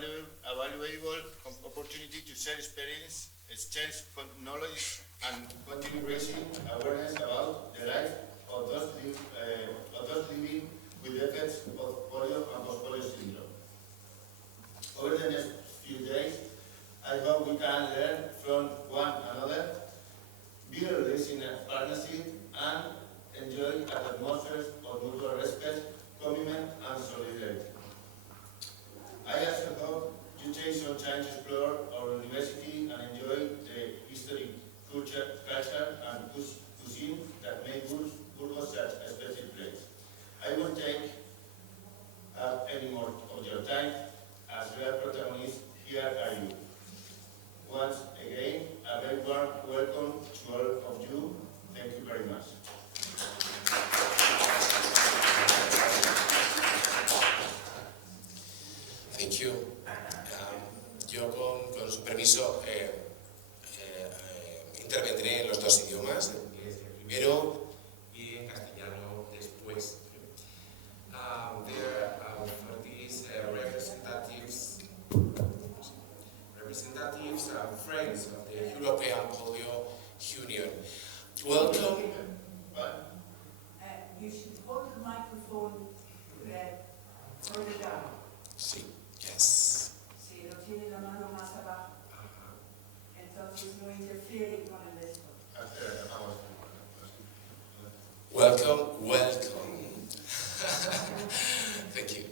valuable opportunity to share experience, exchange knowledge, and continue raising awareness about the life of those living with the effects of polio and post-polio syndrome. Over the next few days, I hope we can learn from one another, build listener partnership, and enjoy an atmosphere of mutual respect, commitment, and solidarity. I also hope you take some time to explore our university and enjoy the history, culture, and cuisine that make Burgos such a special place. I won't take up any more of your time, as real protagonists here are you. Once again, a very warm welcome to all of you. Thank you very much. Thank you. Yo con su permiso intervendré en los dos idiomas, en inglés primero y en castellano después. There are for these representatives and friends of the European Polio Union. Welcome. You should hold the microphone further down. Sí, yes. Si lo tiene la mano más abajo. Entonces no interfiere con el esto. Welcome. Thank you.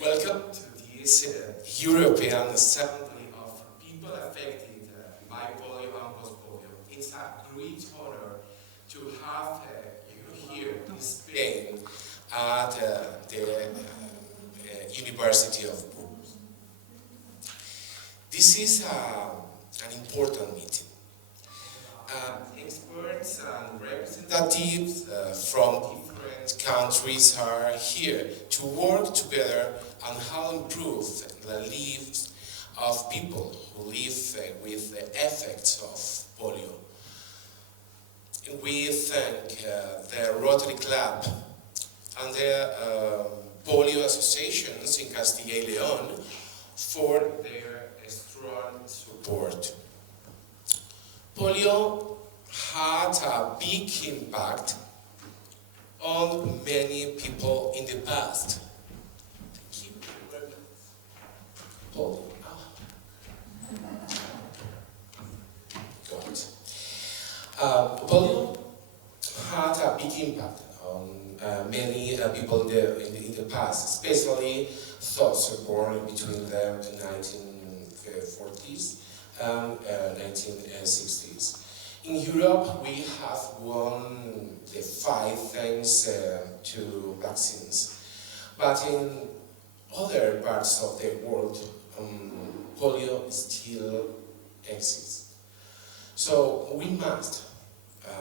Welcome to this European Assembly of People Affected by Polio and Post-Polio. It's a great honor to have you here in Spain at the University of Burgos. This is an important meeting. Experts and representatives from different countries are here to work together on how to improve the lives of people who live with the effects of polio. We thank the Rotary Club and the polio associations in Castilla y León for their strong support. Polio had a big impact on many people in the past. Thank you very much. Polio. Polio had a big impact on many people in the past, especially those born between the 1940s and 1960s. In Europe, we have won the fight thanks to vaccines, but in other parts of the world, polio still exists. So we must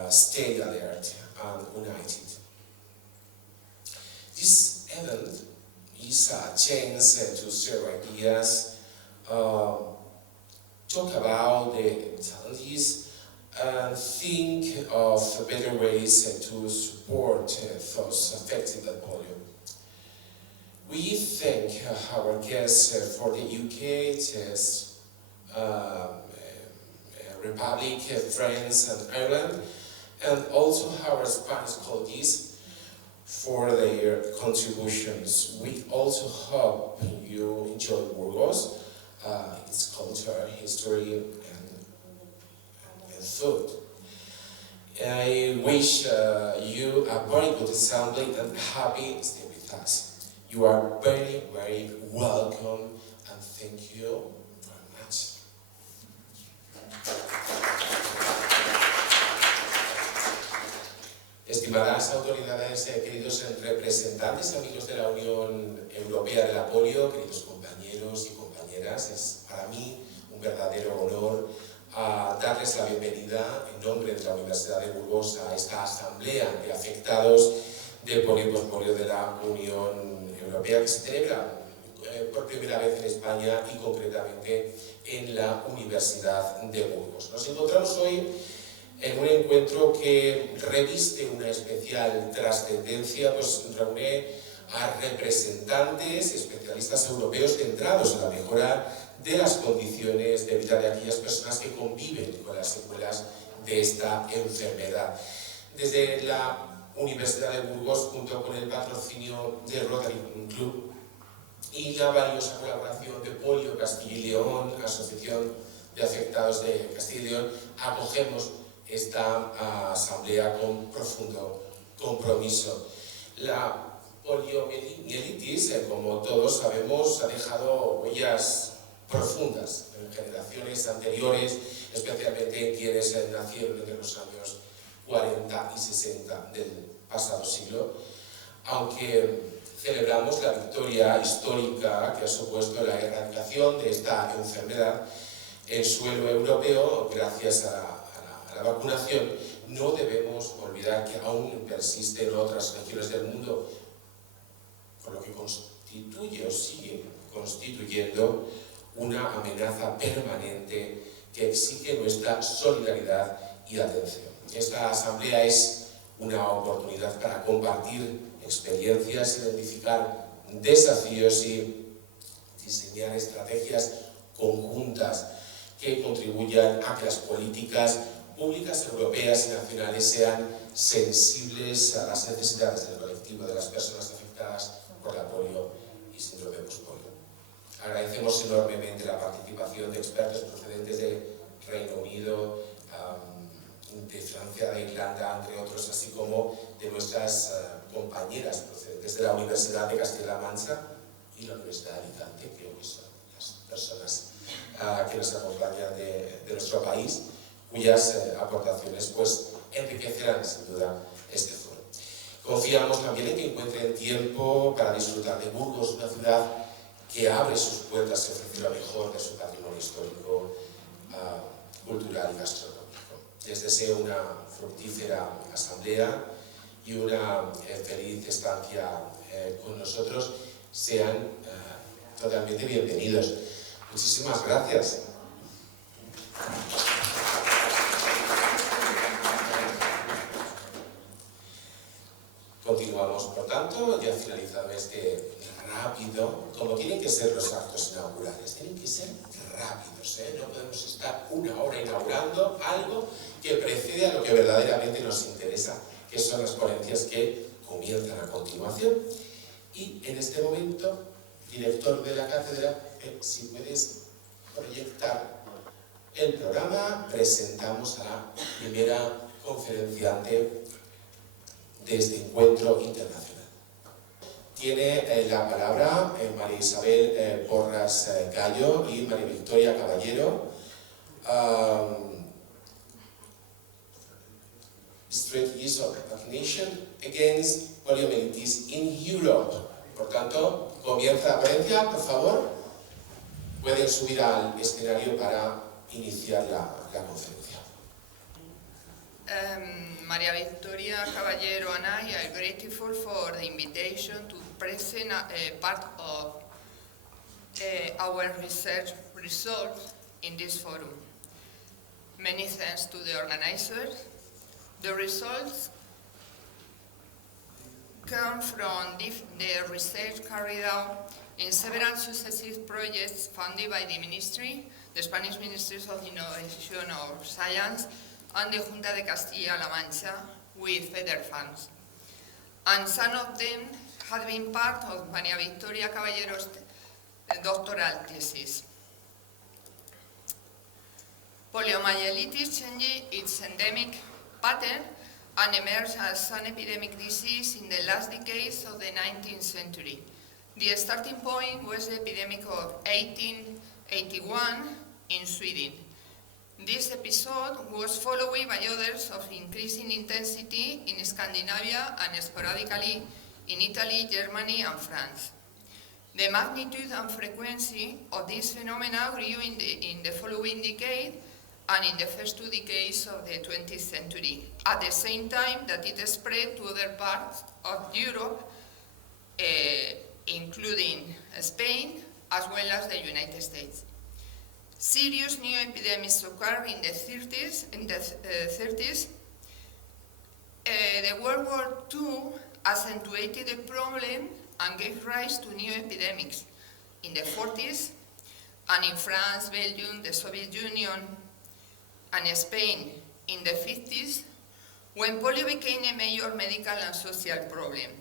stay alert and united. This event is a chance to share ideas, talk about the challenges, and think of better ways to support those affected by polio. We thank our guests for the UK, Czech Republic, France and Ireland, and also our Spanish colleagues for their contributions. We also hope you enjoy Burgos, its culture, history, and food. I wish you a very good assembly and happy stay with us. You are very, very welcome, and thank you very much. Estimadas autoridades, queridos representantes, amigos de la Unión Europea de la Polio, queridos compañeros y compañeras, es para mí un verdadero honor darles la bienvenida en nombre de la Universidad de Burgos a esta asamblea de afectados de polio y post-polio de la Unión Europea, que se celebra por primera vez en España y concretamente en la Universidad de Burgos. Nos encontramos hoy en un encuentro que reviste una especial trascendencia, pues reúne a representantes, especialistas europeos centrados en la mejora de las condiciones de vida de aquellas personas que conviven con las secuelas de esta enfermedad. Desde la Universidad de Burgos, junto con el patrocinio de Rotary Club y la valiosa colaboración de Polio Castilla y León, Asociación de Afectados de Castilla y León, acogemos esta asamblea con profundo compromiso. La poliomielitis, como todos sabemos, ha dejado huellas profundas en generaciones anteriores, especialmente en quienes nacieron entre los años 40 y 60 del pasado siglo, aunque celebramos la victoria histórica que ha supuesto la erradicación de esta enfermedad en suelo europeo gracias a la vacunación. No debemos olvidar que aún persiste en otras regiones del mundo, por lo que constituye o sigue constituyendo una amenaza permanente que exige nuestra solidaridad y atención. Esta asamblea es una oportunidad para compartir experiencias, identificar desafíos y diseñar estrategias conjuntas que contribuyan a que las políticas públicas europeas y nacionales sean sensibles a las necesidades del colectivo de las personas afectadas por la polio y síndrome postpolio. Agradecemos enormemente la participación de expertos procedentes de Reino Unido, de Francia, de Irlanda, entre otros, así como de nuestras compañeras procedentes de la Universidad de Castilla-La Mancha y la Universidad de Alicante, creo que son las personas que nos acompañan de nuestro país, cuyas aportaciones pues enriquecerán sin duda este foro. Confiamos también en que encuentren tiempo para disfrutar de Burgos, una ciudad que abre sus puertas y ofrece lo mejor de su patrimonio histórico, cultural y gastronómico. Les deseo una fructífera asamblea y una feliz estancia con nosotros. Sean totalmente bienvenidos. Muchísimas gracias. Continuamos, por tanto, ya finalizado este rápido, como tienen que ser los actos inaugurales, tienen que ser rápidos, ¿eh? No podemos estar una hora inaugurando algo que precede a lo que verdaderamente nos interesa, que son las ponencias que comienzan a continuación. Y en este momento, director de la cátedra, si puedes proyectar el programa, presentamos a la primera conferenciante de este encuentro internacional. Tiene la palabra María Isabel Porras Gallo y María Victoria Caballero. Strategies of vaccination against poliomyelitis in Europe. Por tanto, comienza la ponencia, por favor. Pueden subir al escenario para iniciar la conferencia. Maria Victoria Caballero and I are grateful for the invitation to present part of our research results in this forum. Many thanks to the organizers. The results come from the research carried out in several successive projects funded by the Ministry, the Spanish Ministries of Innovation or Science, and the Junta de Castilla-La Mancha with federal funds. And some of them had been part of Maria Victoria Caballero's doctoral thesis. Poliomyelitis changed its endemic pattern and emerged as an epidemic disease in the last decades of the 19th century. The starting point was the epidemic of 1881 in Sweden. This episode was followed by others of increasing intensity in Scandinavia and sporadically in Italy, Germany, and France. The magnitude and frequency of this phenomena grew in the following decade and in the first 2 decades of the 20th century, at the same time that it spread to other parts of Europe, including Spain, as well as the United States. Serious new epidemics occurred in the 30s. The World War II accentuated the problem and gave rise to new epidemics in the 40s, and in France, Belgium, the Soviet Union, and Spain in the 50s, when polio became a major medical and social problem.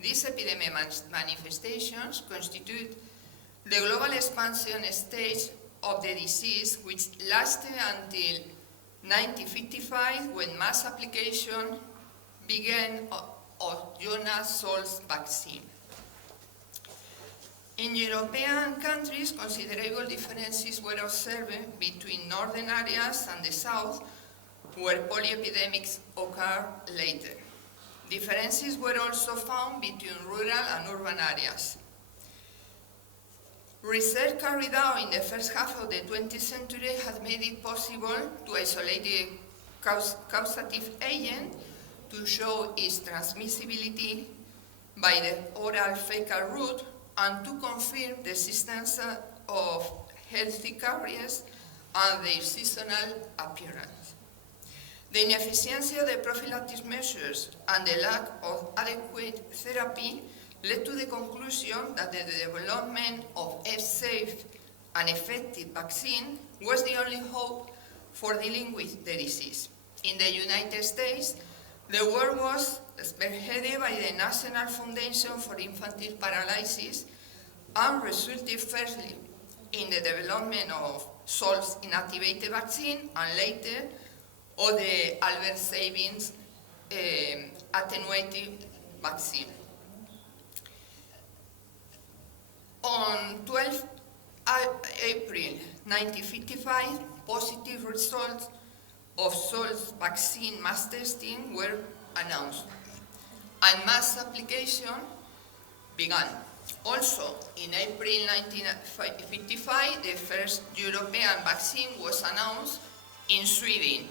These epidemic manifestations constitute the global expansion stage of the disease, which lasted until 1955, when mass application began of Jonas Salk's vaccine. In European countries, considerable differences were observed between northern areas and the south, where polio epidemics occurred later. Differences were also found between rural and urban areas. Research carried out in the first half of the 20th century has made it possible to isolate the causative agent, to show its transmissibility by the oral fecal route, and to confirm the existence of healthy carriers and their seasonal appearance. The inefficiency of the prophylactic measures and the lack of adequate therapy led to the conclusion that the development of a safe and effective vaccine was the only hope for dealing with the disease. In the United States, the work was spearheaded by the National Foundation for Infantile Paralysis and resulted firstly in the development of Salk's inactivated vaccine and later of the Albert Sabin's attenuated vaccine. On 12 April 1955, positive results of Salk's vaccine mass testing were announced, and mass application began. Also, in April 1955, the first European vaccine was announced in Sweden,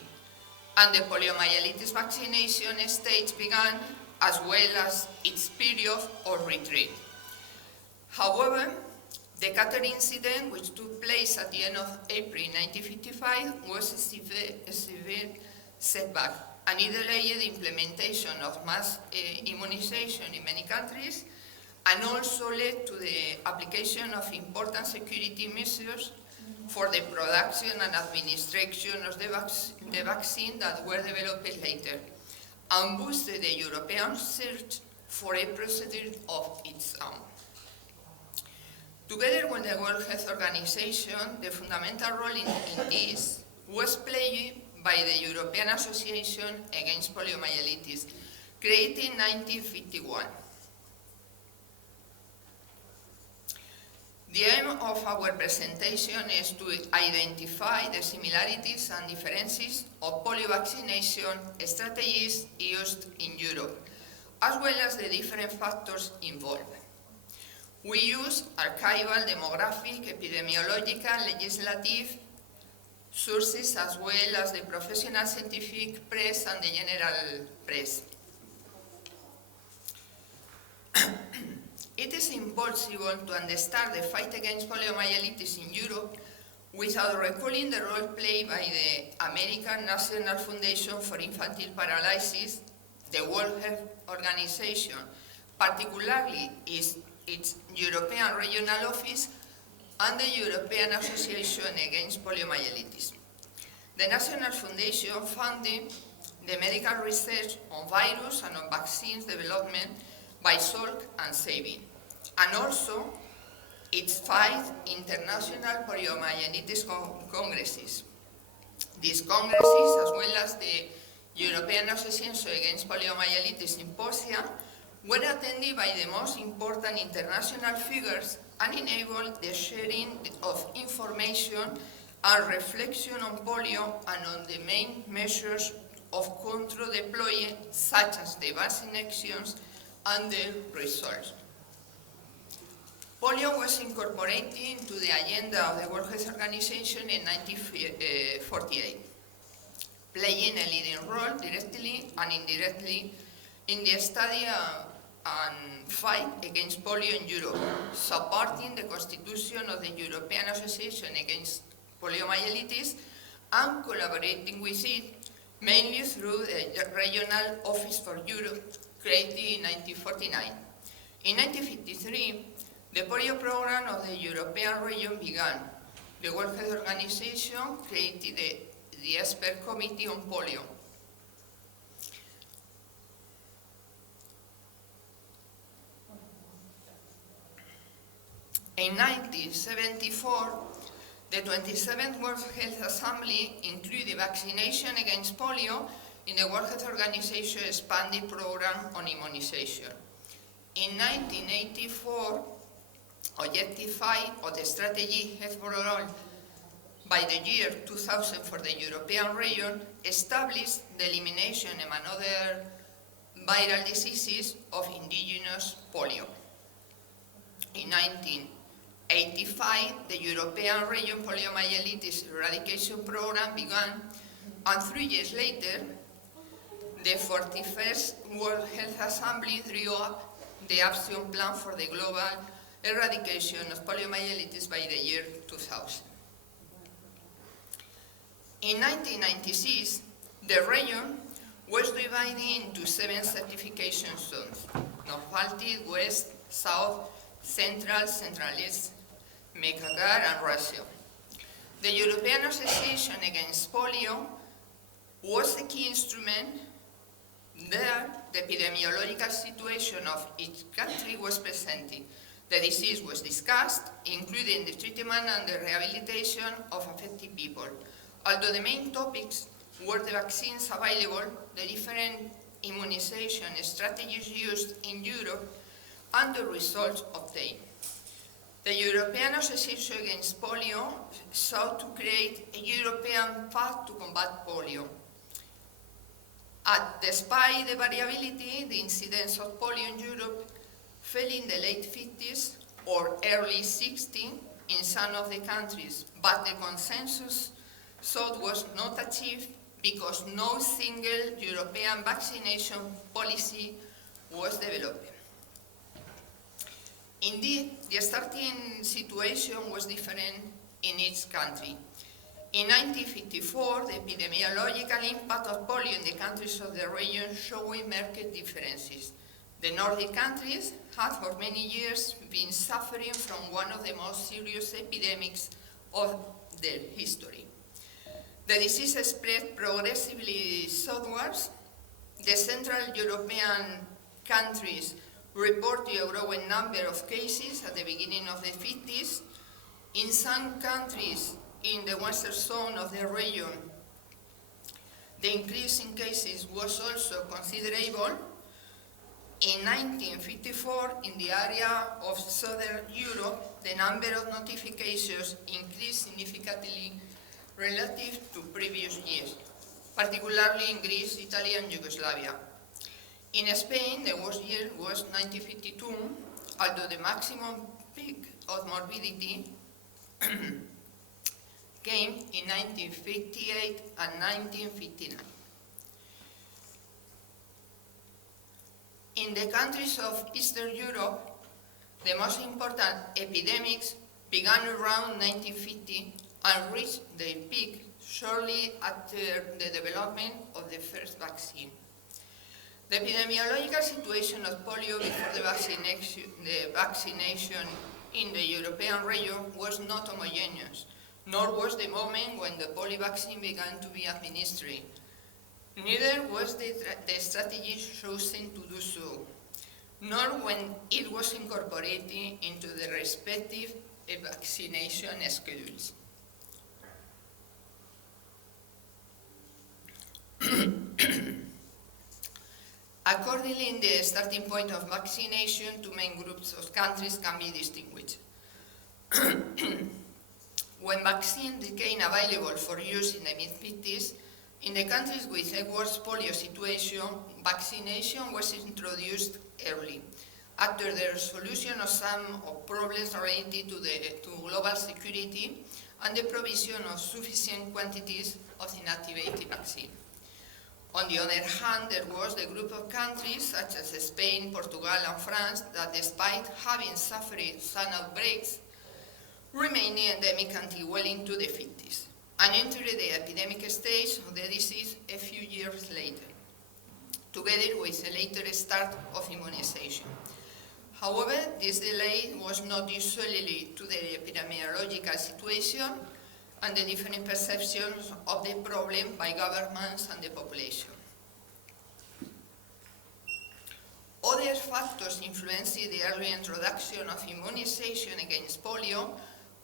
and the poliomyelitis vaccination stage began, as well as its period of retreat. However, the Qatar incident, which took place at the end of April 1955, was a severe setback, and it delayed the implementation of mass immunization in many countries, and also led to the application of important security measures for the production and administration of the vaccine that were developed later, and boosted the European search for a procedure of its own. Together with the World Health Organization, the fundamental role in this was played by the European Association Against Poliomyelitis, created in 1951. The aim of our presentation is to identify the similarities and differences of polio vaccination strategies used in Europe, as well as the different factors involved. We use archival, demographic, epidemiological, legislative sources, as well as the professional scientific press and the general press. It is impossible to understand the fight against poliomyelitis in Europe without recalling the role played by the American National Foundation for Infantile Paralysis, the World Health Organization, particularly its European Regional Office, and the European Association Against Poliomyelitis. The National Foundation funded the medical research on virus and on vaccines development by Salk and Sabin, and also its 5 international poliomyelitis congresses. These congresses, as well as the European Association Against Poliomyelitis Symposia, were attended by the most important international figures and enabled the sharing of information and reflection on polio and on the main measures of control deployed, such as the vaccinations and their results. Polio was incorporated into the agenda of the World Health Organization in 1948, playing a leading role directly and indirectly in the study and fight against polio in Europe, supporting the constitution of the European Association Against Poliomyelitis and collaborating with it, mainly through the Regional Office for Europe created in 1949. In 1953, the polio program of the European region began. The World Health Organization created the Expert Committee on Polio. In 1974, the 27th World Health Assembly included vaccination against polio in the World Health Organization expanded program on immunization. In 1984, Objective 5 of the strategy Health for All by the year 2000 for the European region established the elimination among other viral diseases of indigenous polio. In 1985, the European region poliomyelitis eradication program began, and 3 years later, the 41st World Health Assembly drew up the action plan for the global eradication of poliomyelitis by the year 2000. In 1996, the region was divided into 7 certification zones: North Baltic, West, South, Central, Central East, Megagar, and Russia. The European Association Against Polio was the key instrument. There, the epidemiological situation of each country was presented. The disease was discussed, including the treatment and the rehabilitation of affected people. Although the main topics were the vaccines available, the different immunization strategies used in Europe, and the results obtained. The European Association Against Polio sought to create a European path to combat polio. Despite the variability, the incidence of polio in Europe fell in the late 50s or early 60s in some of the countries, but the consensus sought was not achieved because no single European vaccination policy was developed. Indeed, the starting situation was different in each country. In 1954, the epidemiological impact of polio in the countries of the region showed marked differences. The Nordic countries had for many years been suffering from one of the most serious epidemics of their history. The disease spread progressively southwards. The Central European countries reported a growing number of cases at the beginning of the 50s. In some countries in the western zone of the region, the increase in cases was also considerable. In 1954, in the area of southern Europe, the number of notifications increased significantly relative to previous years, particularly in Greece, Italy, and Yugoslavia. In Spain, the worst year was 1952, although the maximum peak of morbidity came in 1958 and 1959. In the countries of Eastern Europe, the most important epidemics began around 1950 and reached their peak shortly after the development of the first vaccine. The epidemiological situation of polio before the vaccination in the European region was not homogeneous, nor was the moment when the polio vaccine began to be administered. Neither was the strategy chosen to do so, nor when it was incorporated into the respective vaccination schedules. Accordingly, in the starting point of vaccination, 2 main groups of countries can be distinguished. When vaccines became available for use in the mid-50s, in the countries with a worse polio situation, vaccination was introduced early, after the resolution of some problems related to global security and the provision of sufficient quantities of inactivated vaccine. On the other hand, there was the group of countries such as Spain, Portugal, and France that, despite having suffered some outbreaks, remained endemic until well into the 50s, and entered the epidemic stage of the disease a few years later. together with a later start of immunization. However, this delay was not due solely to the epidemiological situation and the different perceptions of the problem by governments and the population. Other factors influencing the early introduction of immunization against polio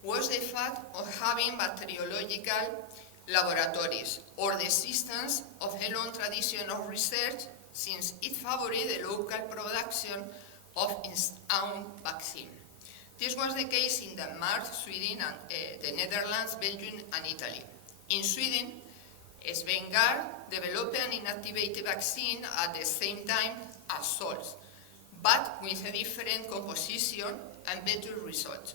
was the fact of having bacteriological laboratories or the existence of a long tradition of research, since it favored the local production of its own vaccine. This was the case in Denmark, Sweden, and the Netherlands, Belgium, and Italy. In Sweden, Svengar developed an inactivated vaccine at the same time as salts, but with a different composition and better results.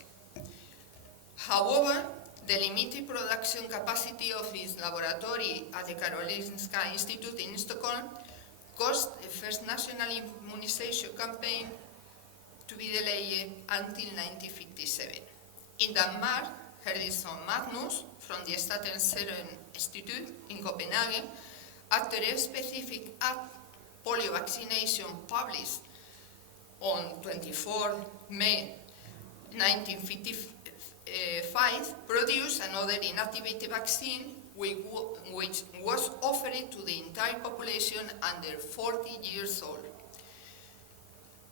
However, the limited production capacity of its laboratory at the Karolinska Institute in Stockholm caused the first national immunization campaign to be delayed until 1957. In Denmark, Herdison Magnus from the Statens Serum Institute in Copenhagen, after a specific polio vaccination published on 24 May 1955, produced another inactivated vaccine which was offered to the entire population under 40 years old,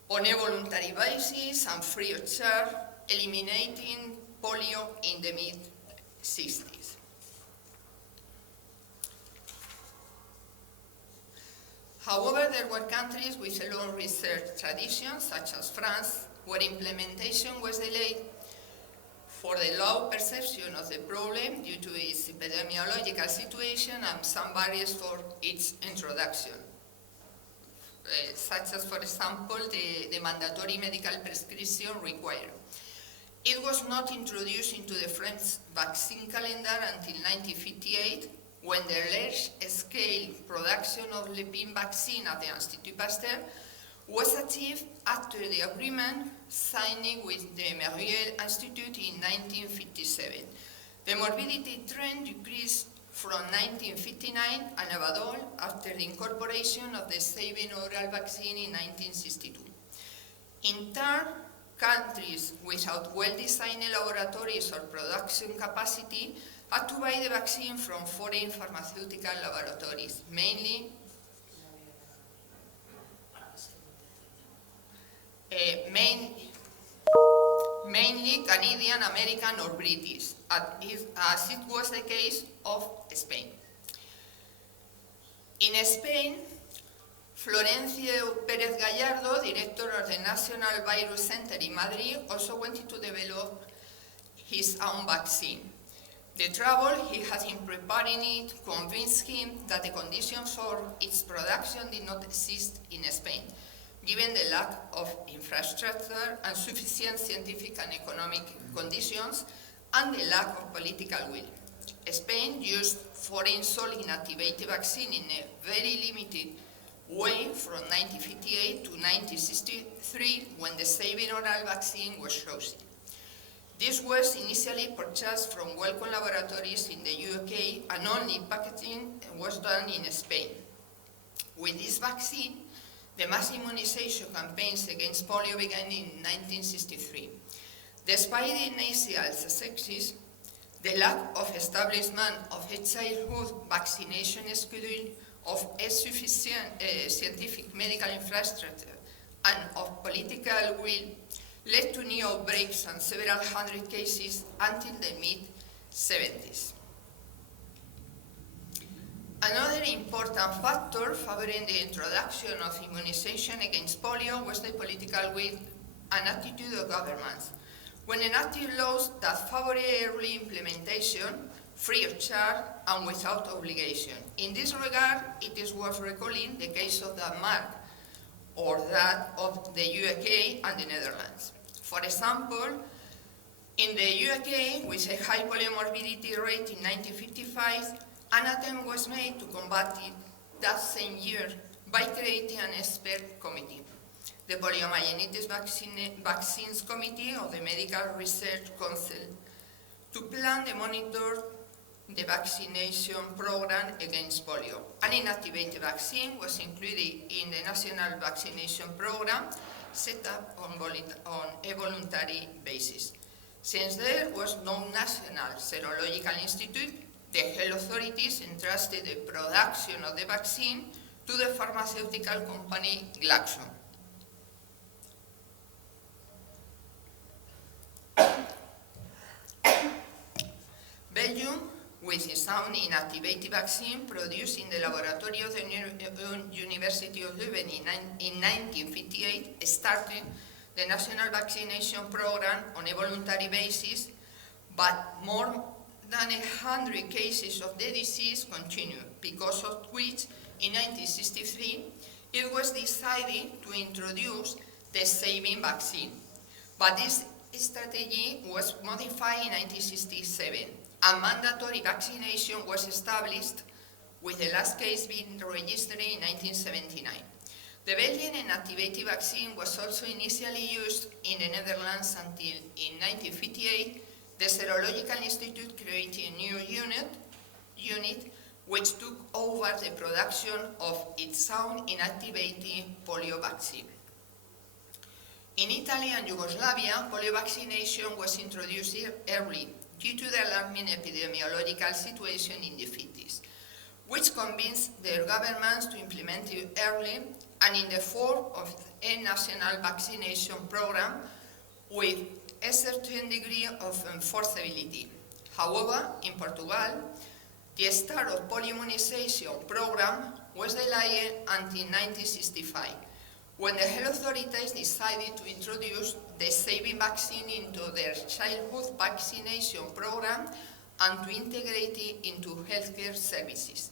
on a voluntary basis and free of charge, eliminating polio in the mid-60s. However, there were countries with a long research tradition, such as France, where implementation was delayed for the low perception of the problem due to its epidemiological situation and some barriers for its introduction, such as, for example, the mandatory medical prescription required. It was not introduced into the French vaccine calendar until 1958, when the large-scale production of Lepine vaccine at the Institut Pasteur was achieved after the agreement signed with the Memorial Institute in 1957. The morbidity trend decreased from 1959 and above all after the incorporation of the Sabin oral vaccine in 1962. In turn, countries without well-designed laboratories or production capacity had to buy the vaccine from foreign pharmaceutical laboratories, mainly Canadian, American, or British, as it was the case of Spain. In Spain, Florencio Pérez Gallardo, director of the National Virus Center in Madrid, also wanted to develop his own vaccine. The trouble he had in preparing it convinced him that the conditions for its production did not exist in Spain, given the lack of infrastructure and sufficient scientific and economic conditions, and the lack of political will. Spain used foreign sold inactivated vaccine in a very limited way from 1958 to 1963, when the Sabin oral vaccine was chosen. This was initially purchased from Wellcome Laboratories in the UK, and only packaging was done in Spain. With this vaccine, the mass immunization campaigns against polio began in 1963. Despite the initial successes, the lack of establishment of a childhood vaccination schedule, of a sufficient scientific medical infrastructure, and of political will led to new outbreaks and several hundred cases until the mid-70s. Another important factor favoring the introduction of immunization against polio was the political will and attitude of governments, when enacted laws that favored early implementation, free of charge and without obligation. In this regard, it is worth recalling the case of Denmark, or that of the UK and the Netherlands. For example, in the UK, with a high poliomorbidity rate in 1955, an attempt was made to combat it that same year by creating an expert committee, the Poliomyelitis Vaccines Committee of the Medical Research Council, to plan and monitor the vaccination program against polio. An inactivated vaccine was included in the national vaccination program set up on a voluntary basis. Since there was no national serological institute, the health authorities entrusted the production of the vaccine to the pharmaceutical company Glaxo. Belgium, with its own inactivated vaccine produced in the laboratory of the University of Leuven in 1958, started the national vaccination program on a voluntary basis, but more than 100 cases of the disease continued, because of which in 1963 it was decided to introduce the saving vaccine. But this strategy was modified in 1967. A mandatory vaccination was established, with the last case being registered in 1979. The Belgian inactivated vaccine was also initially used in the Netherlands until in 1958 the Serological Institute created a new unit which took over the production of its own inactivated polio vaccine. In Italy and Yugoslavia, polio vaccination was introduced early due to the alarming epidemiological situation in the 50s, which convinced their governments to implement it early and in the form of a national vaccination program with a certain degree of enforceability. However, in Portugal, the start of polio immunization program was delayed until 1965, when the health authorities decided to introduce the saving vaccine into their childhood vaccination program and to integrate it into healthcare services.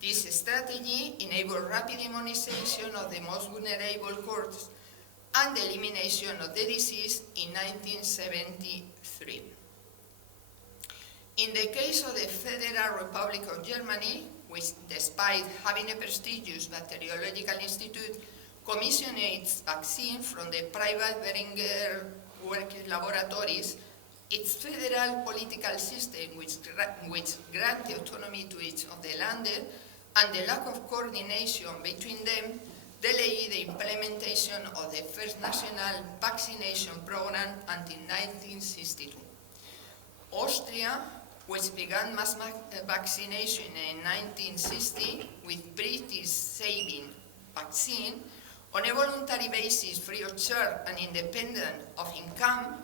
This strategy enabled rapid immunization of the most vulnerable groups and the elimination of the disease in 1973. In the case of the Federal Republic of Germany, which, despite having a prestigious bacteriological institute, commissioned its vaccine from the private Beringer worker laboratories, its federal political system, which granted autonomy to each of the landed, and the lack of coordination between them, delayed the implementation of the first national vaccination program until 1962. Austria, which began mass vaccination in 1960 with British saving vaccine, on a voluntary basis, free of charge and independent of income,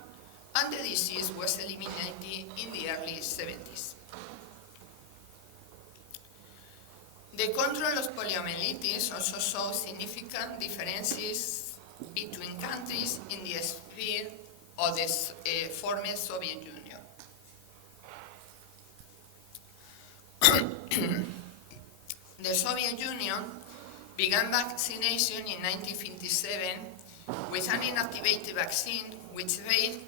and the disease was eliminated in the early 70s. The control of poliomyelitis also saw significant differences between countries in the sphere of the former Soviet Union. The Soviet Union began vaccination in 1957 with an inactivated vaccine which failed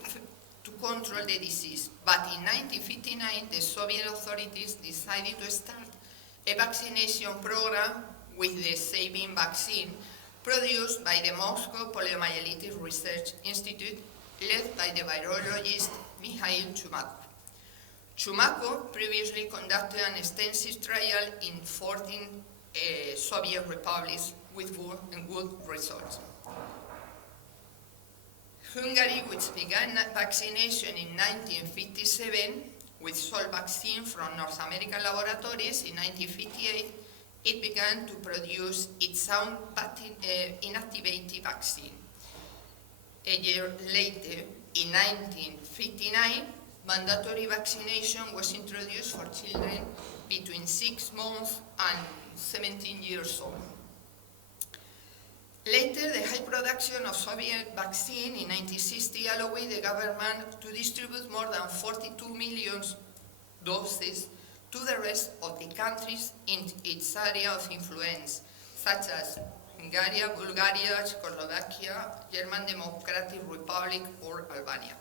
to control the disease. But in 1959, the Soviet authorities decided to start a vaccination program with the saving vaccine produced by the Moscow Poliomyelitis Research Institute, led by the virologist Mikhail Chumakov. Chumakov previously conducted an extensive trial in 14 Soviet republics with good results. Hungary, which began vaccination in 1957 with sole vaccine from North American laboratories in 1958, it began to produce its own inactivated vaccine. A year later, in 1959, mandatory vaccination was introduced for children between 6 months and 17 years old. Later, the high production of Soviet vaccine in 1960 allowed the government to distribute more than 42 million doses to the rest of the countries in its area of influence, such as Hungary, Bulgaria, Czechoslovakia, German Democratic Republic, or Albania.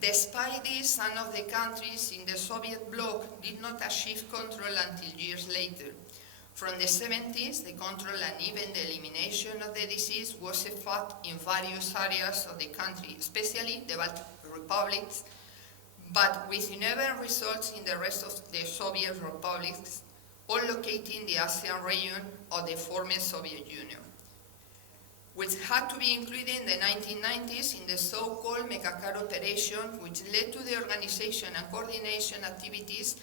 Despite this, some of the countries in the Soviet bloc did not achieve control until years later. From the 70s, the control and even the elimination of the disease was a fact in various areas of the country, especially the Baltic republics, but with uneven results in the rest of the Soviet republics, all located in the ASEAN region of the former Soviet Union, which had to be included in the 1990s in the so-called Megacar operation, which led to the organization and coordination activities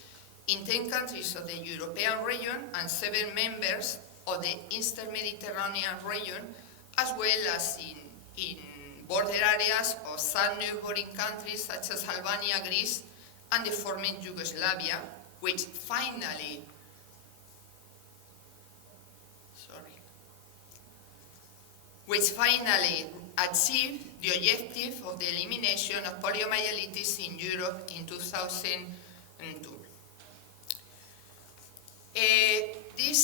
in 10 countries of the European region and 7 members of the Eastern Mediterranean region, as well as in border areas of some neighboring countries such as Albania, Greece, and the former Yugoslavia, which finally achieved the objective of the elimination of poliomyelitis in Europe in 2002. These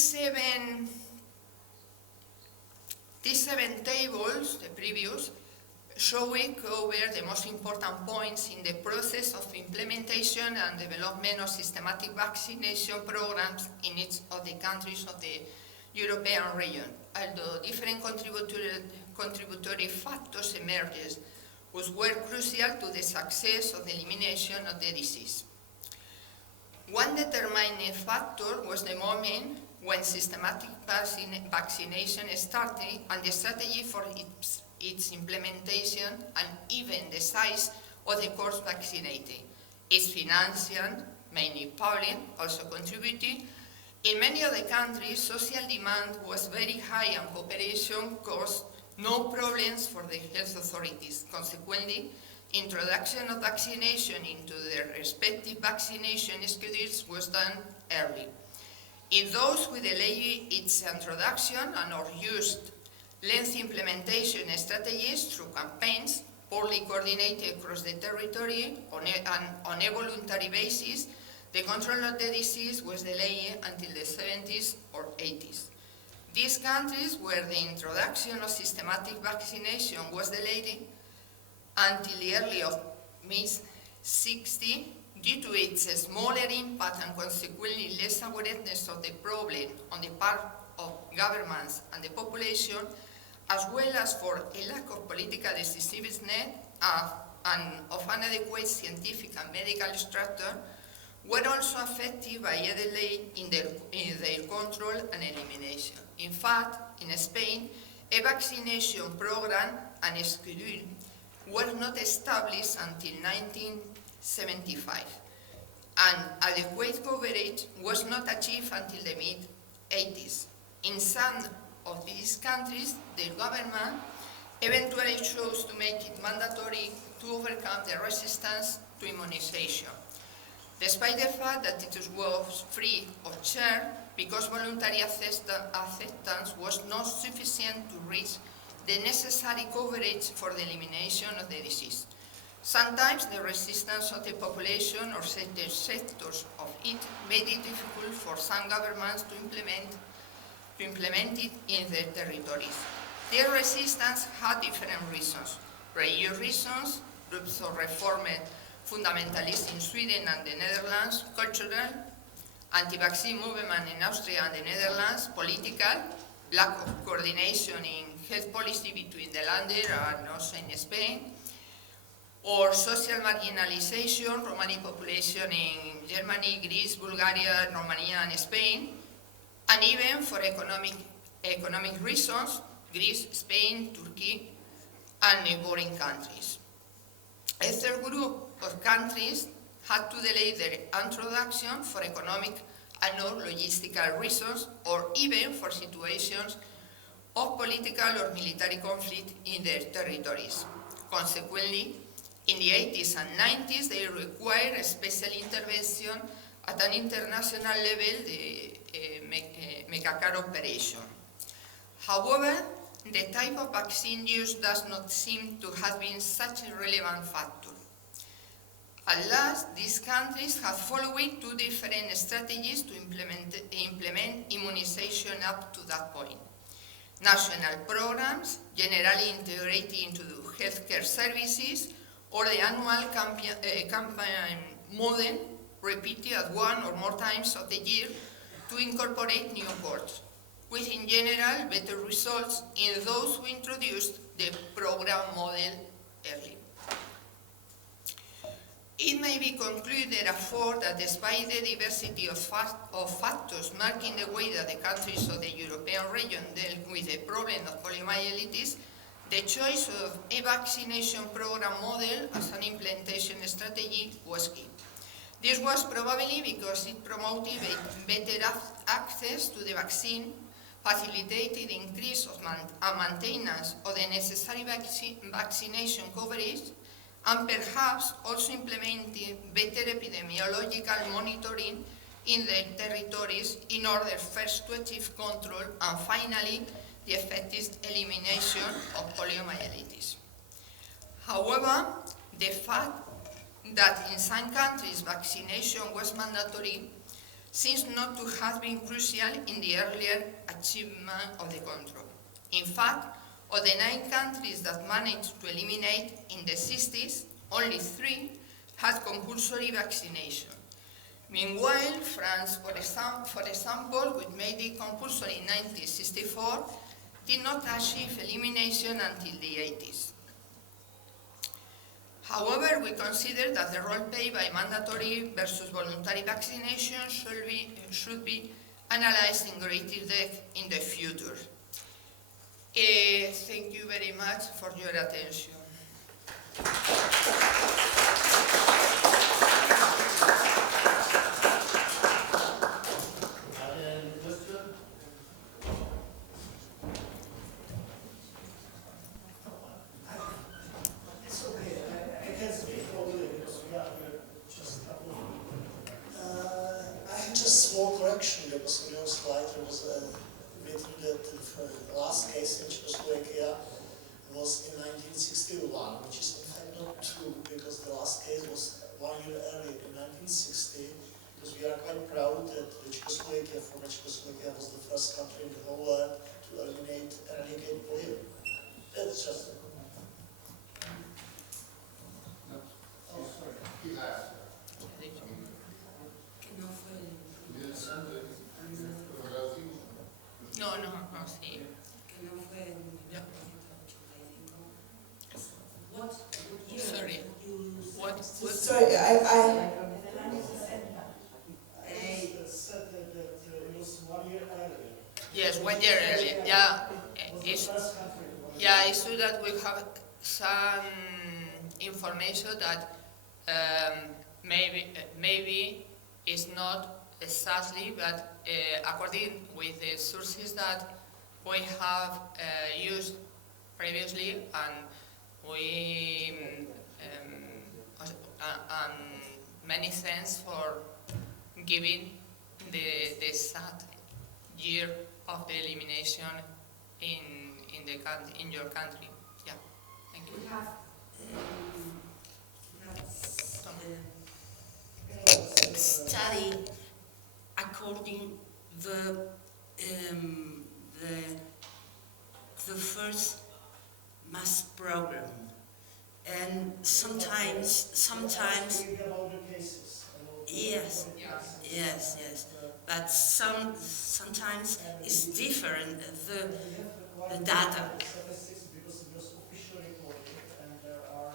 seven tables, the previous, showing over the most important points in the process of implementation and development of systematic vaccination programs in each of the countries of the European region, although different contributory factors emerged, which were crucial to the success of the elimination of the disease. One determining factor was the moment when systematic vaccination started and the strategy for its implementation and even the size of the course vaccinated. Its financing, mainly public, also contributed. In many of the countries, social demand was very high and cooperation caused no problems for the health authorities. Consequently, introduction of vaccination into their respective vaccination schedules was done early. In those who delayed its introduction and or used lengthy implementation strategies through campaigns poorly coordinated across the territory on a voluntary basis, the control of the disease was delayed until the 70s or 80s. These countries where the introduction of systematic vaccination was delayed until the early of mid-60s due to its smaller impact and consequently less awareness of the problem on the part of governments and the population, as well as for a lack of political decisiveness and of an adequate scientific and medical structure, were also affected by a delay in their control and elimination. In fact, in Spain, a vaccination program and a schedule were not established until 1975, and adequate coverage was not achieved until the mid-80s. In some of these countries, the government eventually chose to make it mandatory to overcome the resistance to immunization, despite the fact that it was free of charge because voluntary acceptance was not sufficient to reach the necessary coverage for the elimination of the disease. Sometimes the resistance of the population or certain sectors of it made it difficult for some governments to implement it in their territories. Their resistance had different reasons: religious reasons, groups of reformed fundamentalists in Sweden and the Netherlands, cultural, anti-vaccine movement in Austria and the Netherlands, political, lack of coordination in health policy between the Länder and also in Spain, or social marginalization, Romani population in Germany, Greece, Bulgaria, Romania, and Spain, and even for economic reasons, Greece, Spain, Turkey, and neighboring countries. A third group of countries had to delay their introduction for economic and or logistical reasons, or even for situations of political or military conflict in their territories. Consequently, in the 80s and 90s, they required a special intervention at an international level, the Megacar operation. However, the type of vaccine used does not seem to have been such a relevant factor. At last, these countries have followed two different strategies to implement immunization up to that point. National programs, generally integrated into the healthcare services, or the annual campaign model, repeated at one or more times of the year to incorporate new cohorts, with in general better results in those who introduced the program model early. It may be concluded, therefore, that despite the diversity of factors marking the way that the countries of the European region deal with the problem of poliomyelitis, the choice of a vaccination program model as an implementation strategy was key. This was probably because it promoted better access to the vaccine, facilitated increase of and maintenance of the necessary vaccination coverage, and perhaps also implementing better epidemiological monitoring in their territories in order first to achieve control and finally the effective elimination of poliomyelitis. However, the fact that in some countries vaccination was mandatory seems not to have been crucial in the earlier achievement of the control. In fact, of the 9 countries that managed to eliminate in the 60s, only 3 had compulsory vaccination. Meanwhile, France, for example, which made it compulsory in 1964, did not achieve elimination until the 80s. However, we consider that the role played by mandatory versus voluntary vaccination should be analyzed in greater depth in the future. Thank you very much for your attention. Small correction, because on your slide there was written that the last case in Czechoslovakia was in 1961, which is in fact not true, because the last case was 1 year earlier, in 1960, because we are quite proud that the Czechoslovakia, former Czechoslovakia, was the first country in the whole world to eradicate polio. That's just a comment. Oh, sorry. No, sí. Sorry. What? Sorry, Said that it was 1 year earlier. Yes, 1 year earlier. Yeah, it's true that we have some information that maybe it's not exactly, but according with the sources that we have used previously, and we and many thanks for giving the exact year of the elimination in your country. Yeah, thank you. we have study according the first mass program, and sometimes About the cases. yes, but sometimes it's different the data. Statistics, because it was officially reported, and there are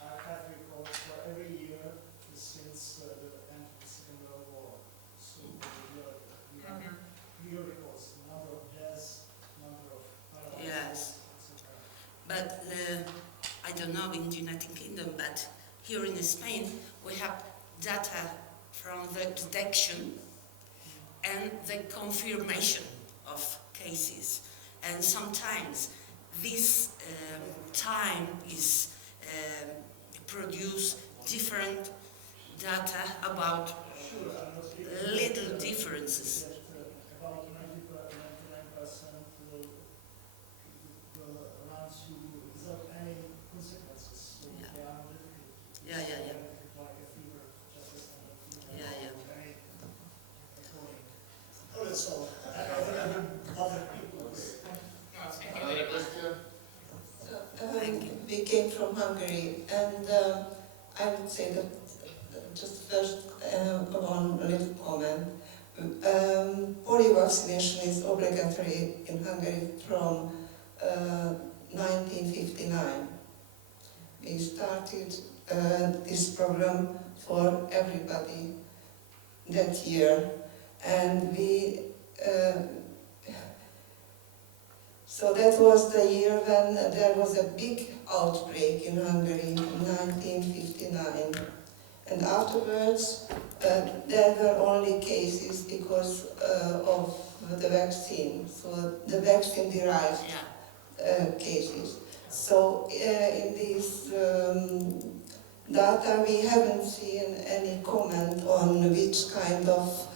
archive records for every year since the end of the Second World War. So we have clear records, number of deaths, number of Yes. etc. But I don't know in the United Kingdom, but here in Spain we have data from the detection and the confirmation of cases, and sometimes this time is produce different data about little differences. About 99% will run without any consequences. So Yeah. they are not difficult. Yeah. Like a fever, just a standard fever. Yeah. Oh, that's all. Other people. we came from Hungary, and I would say that just first one little comment. Polio vaccination is obligatory in Hungary from 1959. we started this program for everybody that year, and so that was the year when there was a big outbreak in Hungary in 1959. And afterwards, there were only cases because of the vaccine, so the vaccine-derived cases. So in these data, we haven't seen any comment on which kind of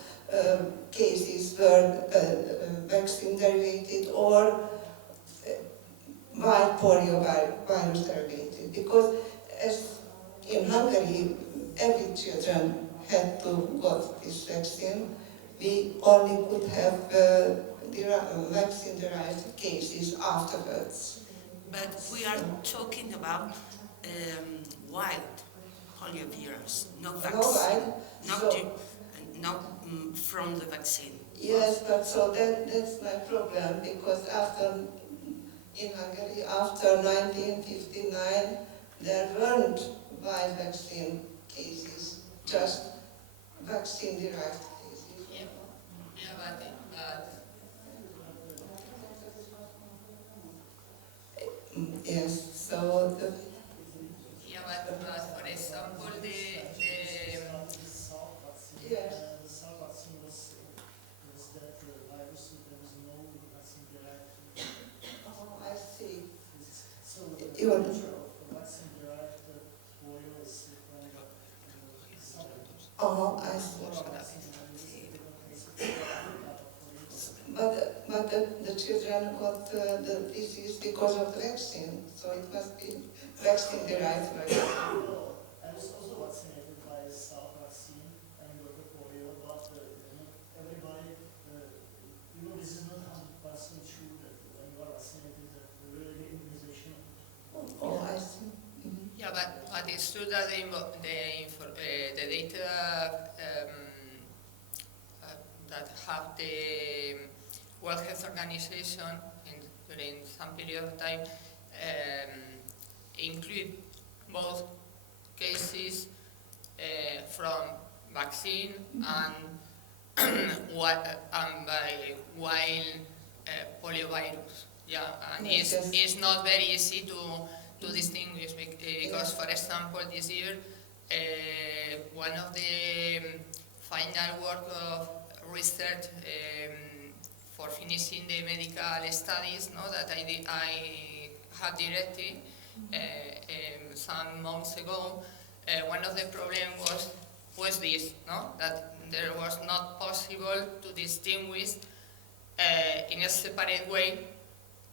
cases were vaccine-derived or wild polio virus derived, because as in Hungary, every children had to got this vaccine. We only could have vaccine-derived cases afterwards. But we are talking about wild poliovirus, not vaccine, not from the vaccine. Yes, but so that's my problem, because in Hungary, after 1959, there weren't wild vaccine cases, just vaccine-derived cases. Yeah, but Yes, so yeah, but for example, The South vaccine, Yes. the South vaccine was that virus, there was no vaccine derived. I see. So the You want- nature of vaccine derived polio is from I see. But the children got the disease because of the vaccine, so it must be vaccine-derived vaccine. I was also vaccinated by South vaccine and got the polio, but everybody, this is not 100% true that when you are vaccinated, that really the immunization. Oh, I see. yeah, but it's true that the data that have the World Health Organization during some period of time include both cases from vaccine and wild poliovirus. Yeah, and Yes, yes. it's not very easy to distinguish because, for example, this year one of the final work of research for finishing the medical studies, that I had directed some months ago. One of the problems was this, that there was not possible to distinguish in a separate way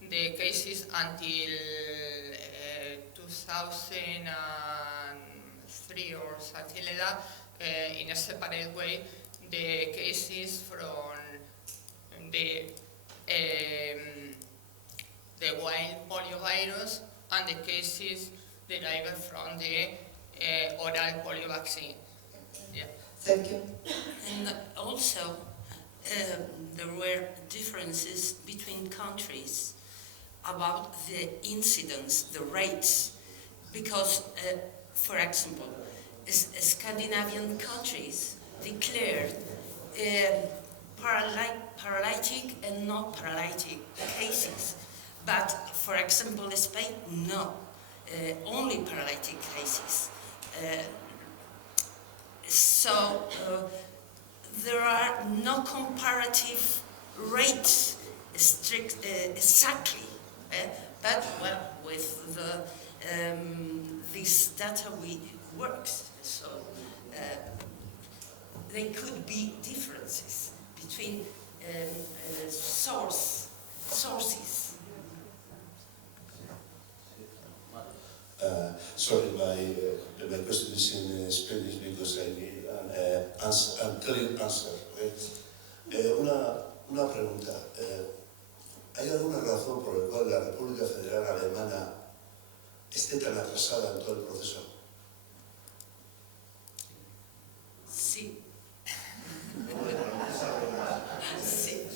the cases until 2003 or something like that, in a separate way the cases from the wild poliovirus and the cases derived from the oral polio vaccine. Yeah. Thank you. And also, there were differences between countries about the incidence, the rates, because, for example, Scandinavian countries declared paralytic and not paralytic cases, but, for example, Spain, no, only paralytic cases. So there are no comparative rates exactly, but well, with the this data works. So there could be differences between sources. Sorry, my question is in Spanish because I need a clear answer. Una pregunta. ¿Hay alguna razón por la cual la República Federal Alemana esté tan atrasada en todo el proceso? Sí. Sí.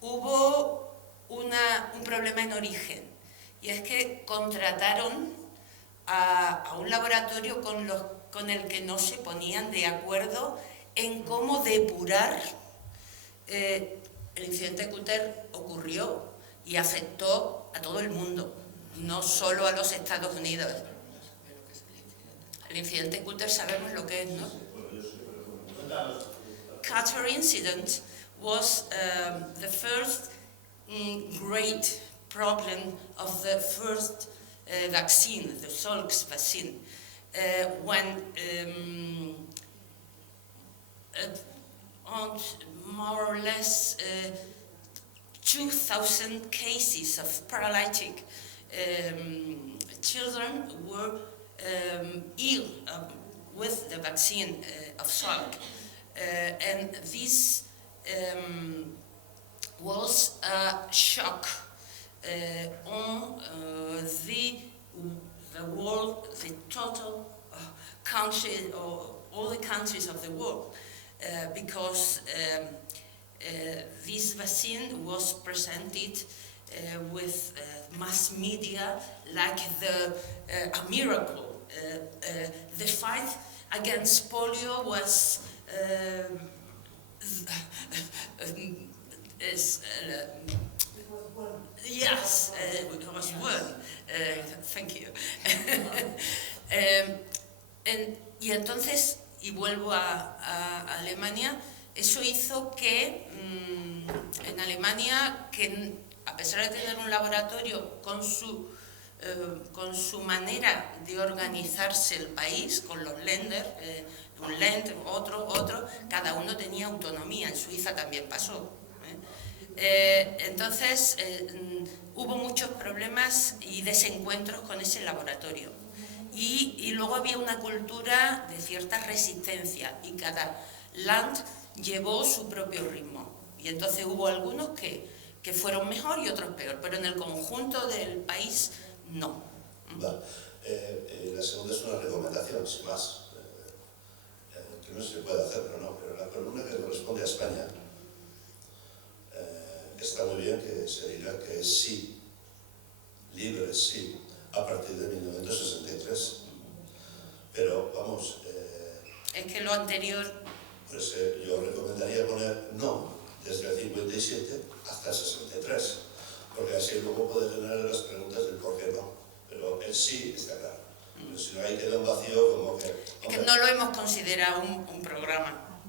hubo un problema en origen, y es que contrataron a un laboratorio con el que no se ponían de acuerdo en cómo depurar. El incidente Cúter ocurrió y afectó a todo el mundo, no solo a los Estados Unidos. El incidente Cúter sabemos lo que es, ¿no? Qatar incident was the first great problem of the first vaccine, the Salk vaccine, when on more or less 2,000 cases of paralytic children were ill with the vaccine of Salk. And this was a shock on the world, the total country, or all the countries of the world, because this vaccine was presented with mass media like a miracle. The fight against polio was yes, it was won. Thank you. Y entonces, y vuelvo a Alemania, eso hizo que en Alemania, que a pesar de tener un laboratorio con su manera de organizarse el país, con los Länder, un Land, otro, cada uno tenía autonomía. En Suiza también pasó. Entonces, hubo muchos problemas y desencuentros con ese laboratorio. Y luego había una cultura de cierta resistencia, y cada land llevó su propio ritmo. Y entonces hubo algunos que fueron mejor y otros peor, pero en el conjunto del país, no. Va. La segunda es una recomendación, sin más. Que no se puede hacer, pero la columna que corresponde a España está muy bien, que se dirá que es sí, libre sí, a partir de 1963. Pero vamos... es que lo anterior... Pues yo recomendaría poner no desde el 57 hasta el 63, porque así luego puede generar las preguntas del por qué no. Pero el sí está claro. Pero si no, ahí queda un vacío como que... Es que no lo hemos considerado un programa,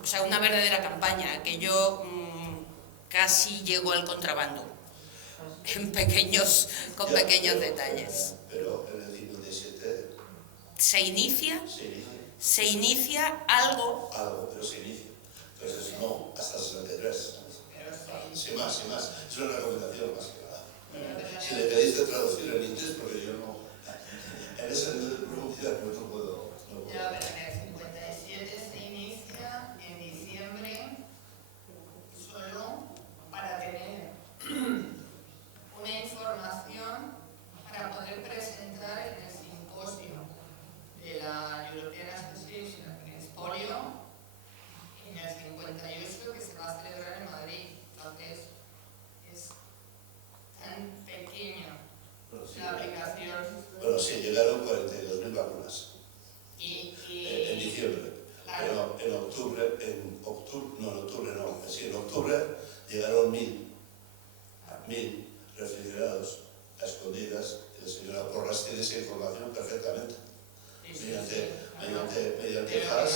o sea, una verdadera campaña, que yo casi llego al contrabando, con pequeños detalles. Pero en el 57... ¿Se inicia? Se inicia algo. Algo, pero se inicia. Entonces no, hasta el 63. Sin más. Es una recomendación más que nada. Si le pedís de traducir en inglés, porque yo no... En ese nivel de profundidad pues no puedo. Ya, pero en el 57 se inicia en diciembre solo para tener una información para poder presentar en el simposio de la European Association Against Polio en el 58, que se va a celebrar en Madrid. Entonces es tan pequeña la aplicación. Bueno, sí, llegaron 42.000 vacunas en diciembre. Claro. En octubre llegaron 1.000 refrigerados a escondidas, y la señora Porras tiene esa información perfectamente. Mediante fax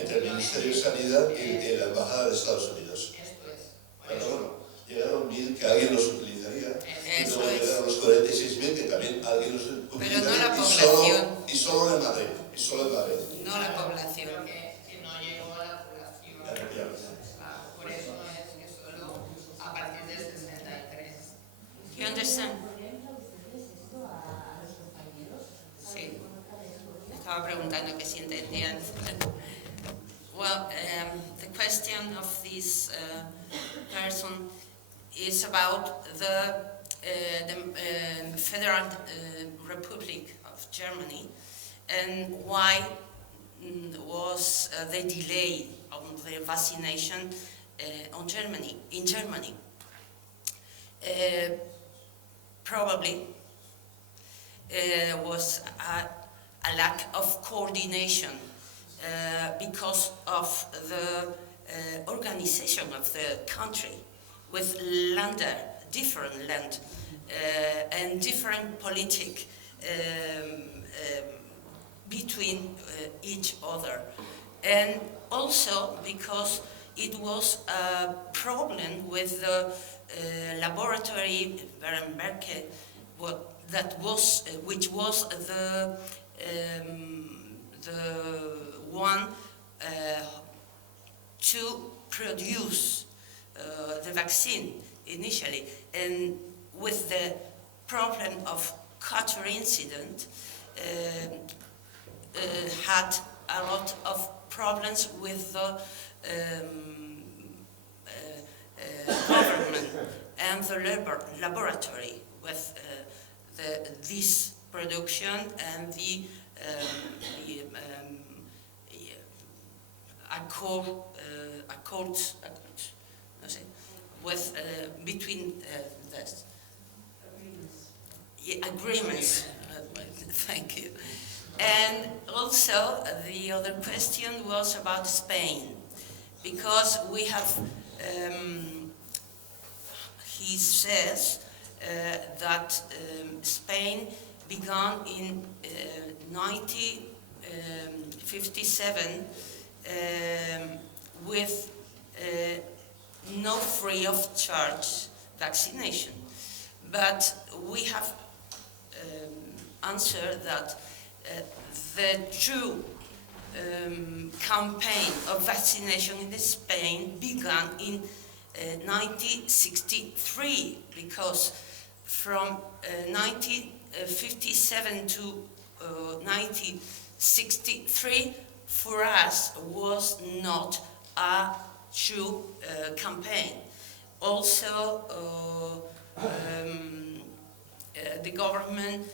entre el Ministerio de Sanidad y la Embajada de Estados Unidos. Esto es. Pero bueno, llegaron 1.000 que alguien los utilizaría, y luego Eso llegaron los 46.000 que también alguien los utilizaría. Pero no la población. Y solo en Madrid. No la población. Que no llegó a la población. Por eso es que solo a partir del 63. You understand? Sí. Estaba preguntando que si entendían. Well, the question of this person is about the Federal Republic of Germany, and why was the delay of the vaccination on Germany, in Germany. Probably was a lack of coordination because of the organization of the country with different land and different politic between each other. And also because it was a problem with the laboratory Berenberg, which was the one to produce the vaccine initially, and with the problem of Qatar incident, had a lot of problems with the government and the laboratory with this production and the accords with between the agreements. Thank you. And also the other question was about Spain, because we have, he says that Spain began in 1957 with no free of charge vaccination. But we have answered that the true campaign of vaccination in Spain began in 1963, because from 1957 to 1963 for us was not a true campaign. Also, the government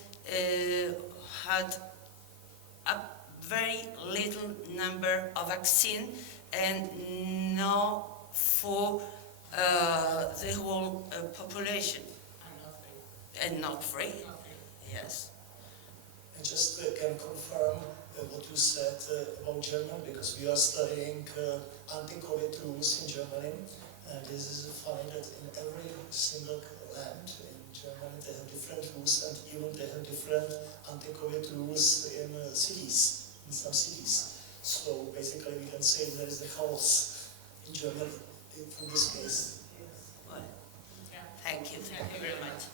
had a very little number of vaccine and no for the whole population. And not free. Yes. I just can confirm what you said about Germany, because we are studying anti-COVID rules in Germany, and this is funny that in every single land in Germany they have different rules, and even they have different anti-COVID rules in cities, in some cities. So basically we can say there is a chaos in Germany in this case. Well, thank you very much.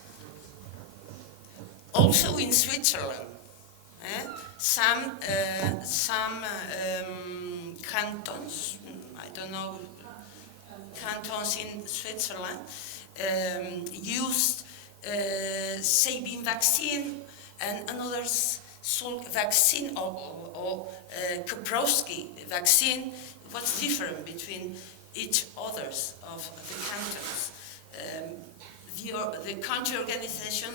Also in Switzerland, some cantons, I don't know, cantons in Switzerland used Sabin vaccine and another Salk vaccine or Kaprowski vaccine. What's different between each others of the cantons? The country organization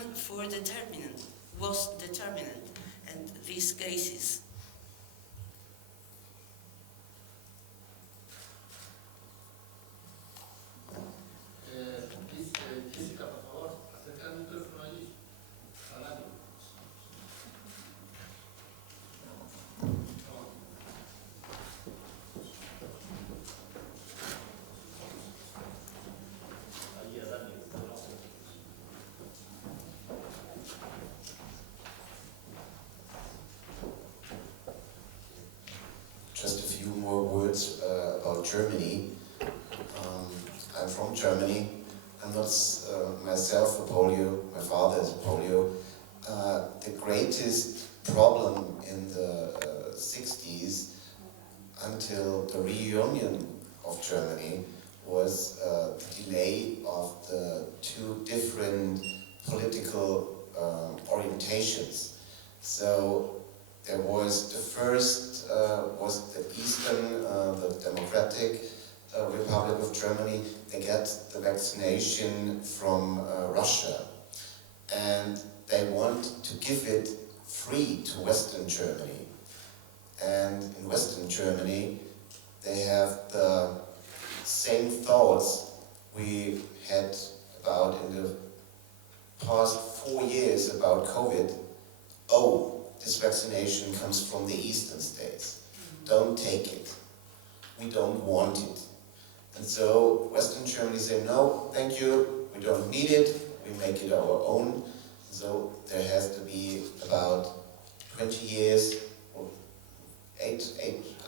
was determinant in these cases. Jessica, por favor, acerca el micrófono allí, al lado. Just a few more words about Germany. I'm from Germany. I'm not myself a polio, my father is polio. The greatest problem in the 60s until the reunion of Germany was the delay of the two different political orientations. So there was the first was the Eastern, the Democratic Republic of Germany. They get the vaccination from Russia, and they want to give it free to Western Germany. And in Western Germany, they have the same thoughts we had about in the past 4 years about COVID. Oh, this vaccination comes from the eastern states. Don't take it. We don't want it. And so Western Germany said, no, thank you, we don't need it, we make it our own. So there has to be about 20 years, or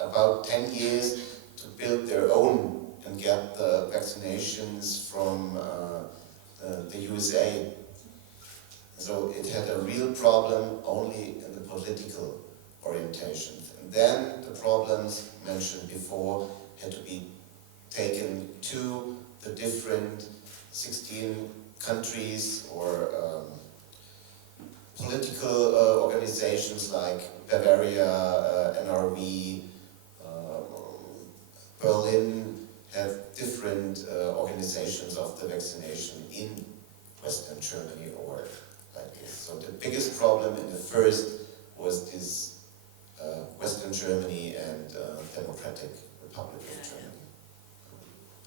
about 10 years to build their own and get the vaccinations from the USA. So it had a real problem only in the political orientation. And then the problems mentioned before had to be taken to the different 16 countries or political organizations like Bavaria, NRV, Berlin have different organizations of the vaccination in Western Germany or like this. So the biggest problem in the first was this Western Germany and Democratic Republic of Germany.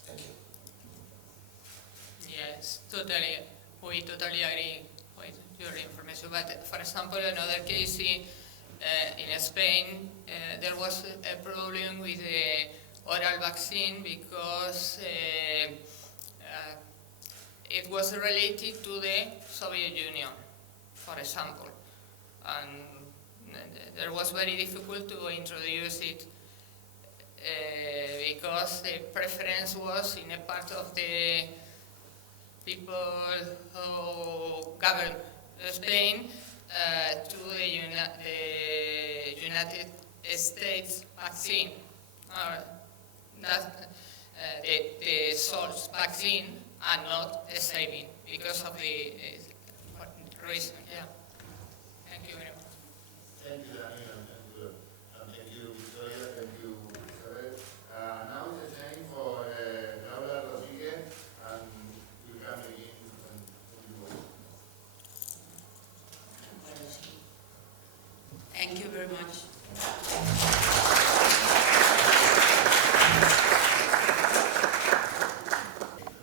Thank you. Yes, totally. We totally agree with your information. But for example, another case in Spain, there was a problem with the oral vaccine because it was related to the Soviet Union, for example. And there was very difficult to introduce it because the preference was in a part of the people who govern Spain to the United States vaccine, the source vaccine and not the saving because of the reason. Yeah. Thank you very much. Thank you, Daniel, and thank you, Victoria, thank you, Isabel. Now it's the time for Laura Rodriguez, and we can begin when you go. Thank you very much.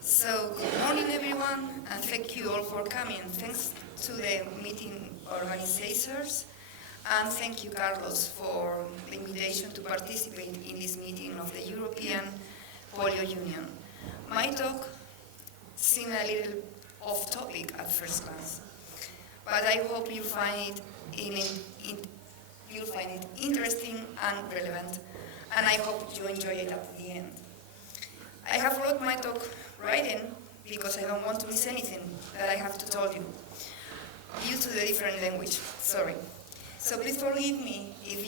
So, good morning everyone, and thank you all for coming. Thanks to the meeting organizers, and thank you, Carlos, for the invitation to participate in this meeting of the European Polio Union. My talk seemed a little off topic at first glance, but I hope you find you'll find it interesting and relevant, and I hope you enjoy it at the end. I have wrote my talk writing because I don't want to miss anything that I have to tell you due to the different language. Sorry. So please forgive me if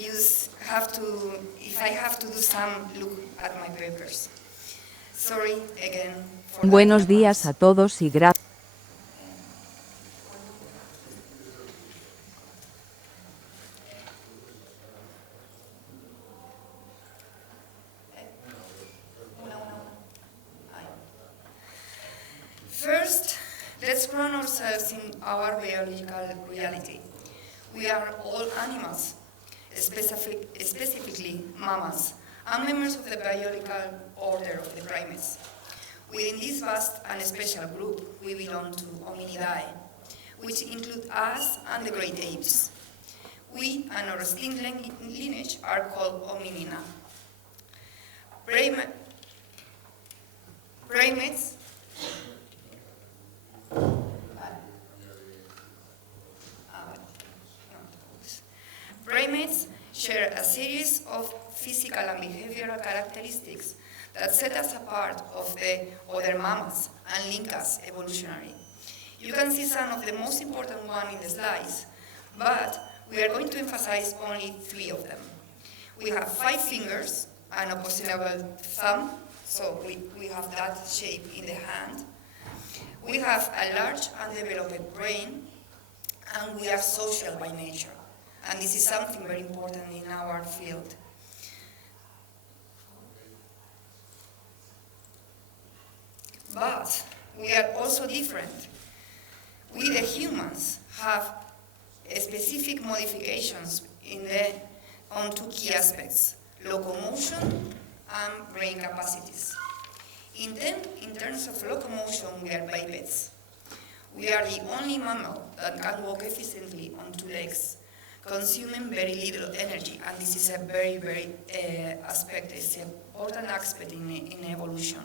I have to do some look at my papers. Sorry again for that. Buenos días a todos y gracias. First, let's ground ourselves in our biological reality. We are all animals, specifically mammals, and members of the biological order of the primates. Within this vast and special group, we belong to Hominidae, which include us and the great apes. We and our extinct lineage are called Hominina. Primates share a series of physical and behavioral characteristics that set us apart of the other mammals and link us evolutionary. You can see some of the most important ones in the slides, but we are going to emphasize only 3 of them. We have 5 fingers, an opposable thumb, so we have that shape in the hand. We have a large and developed brain, and we are social by nature. And this is something very important in our field. But we are also different. We, the humans, have specific modifications on 2 key aspects: locomotion and brain capacities. In terms of locomotion, we are bipeds. We are the only mammal that can walk efficiently on two legs, consuming very little energy, and this is a very aspect, it's an important aspect in evolution.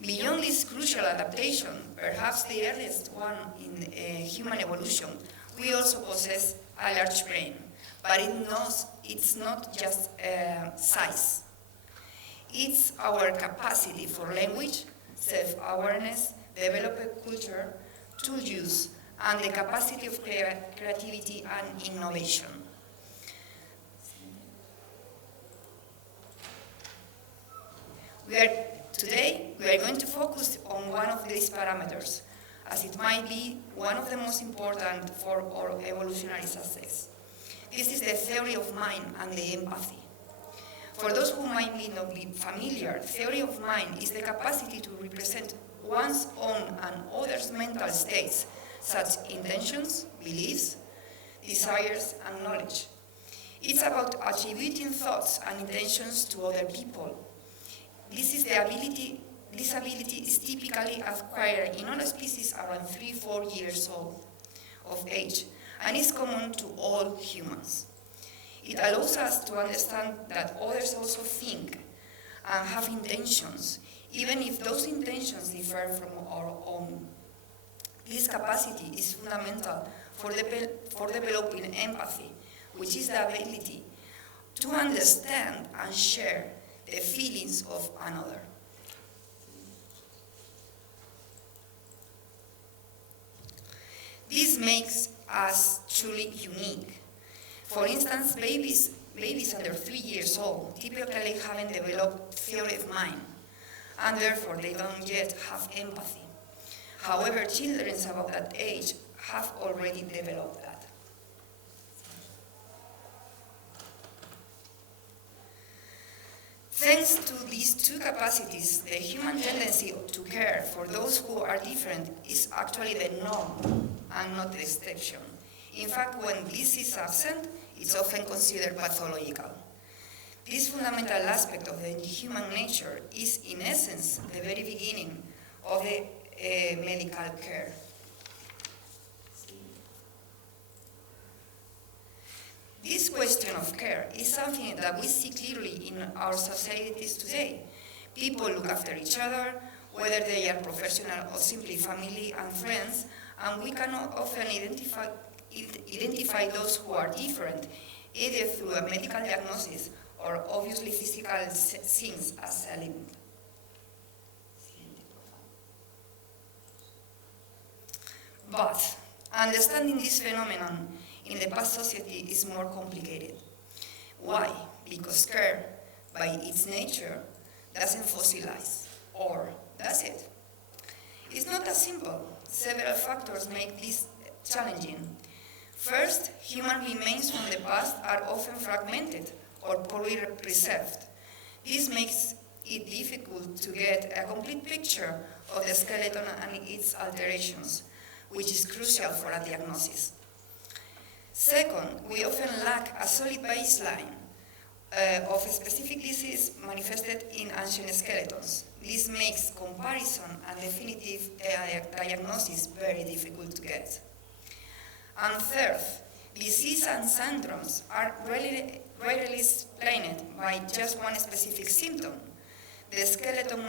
Beyond this crucial adaptation, perhaps the earliest one in human evolution, we also possess a large brain, but it's not just size. It's our capacity for language, self-awareness, developed culture, tool use, and the capacity of creativity and innovation. Today, we are going to focus on one of these parameters, as it might be one of the most important for our evolutionary success. This is the theory of mind and the empathy. For those who might not be familiar, theory of mind is the capacity to represent one's own and others' mental states, such intentions, beliefs, desires, and knowledge. It's about attributing thoughts and intentions to other people. This ability is typically acquired in all species around 3-4 years old of age, and is common to all humans. It allows us to understand that others also think and have intentions, even if those intentions differ from our own. This capacity is fundamental for developing empathy, which is the ability to understand and share the feelings of another. This makes us truly unique. For instance, babies under 3 years old typically haven't developed theory of mind, and therefore they don't yet have empathy. However, children about that age have already developed that. Thanks to these two capacities, the human tendency to care for those who are different is actually the norm and not the exception. In fact, when this is absent, it's often considered pathological. This fundamental aspect of the human nature is, in essence, the very beginning of the medical care. This question of care is something that we see clearly in our societies today. People look after each other, whether they are professional or simply family and friends, and we cannot often identify those who are different, either through a medical diagnosis or obviously physical things as a limit. But understanding this phenomenon in the past society is more complicated. Why? Because care, by its nature, doesn't fossilize. Or does it? It's not that simple. Several factors make this challenging. First, human remains from the past are often fragmented or poorly preserved. This makes it difficult to get a complete picture of the skeleton and its alterations, which is crucial for a diagnosis. Second, we often lack a solid baseline of a specific disease manifested in ancient skeletons. This makes comparison and definitive diagnosis very difficult to get. And third, disease and syndromes are rarely explained by just one specific symptom. The skeleton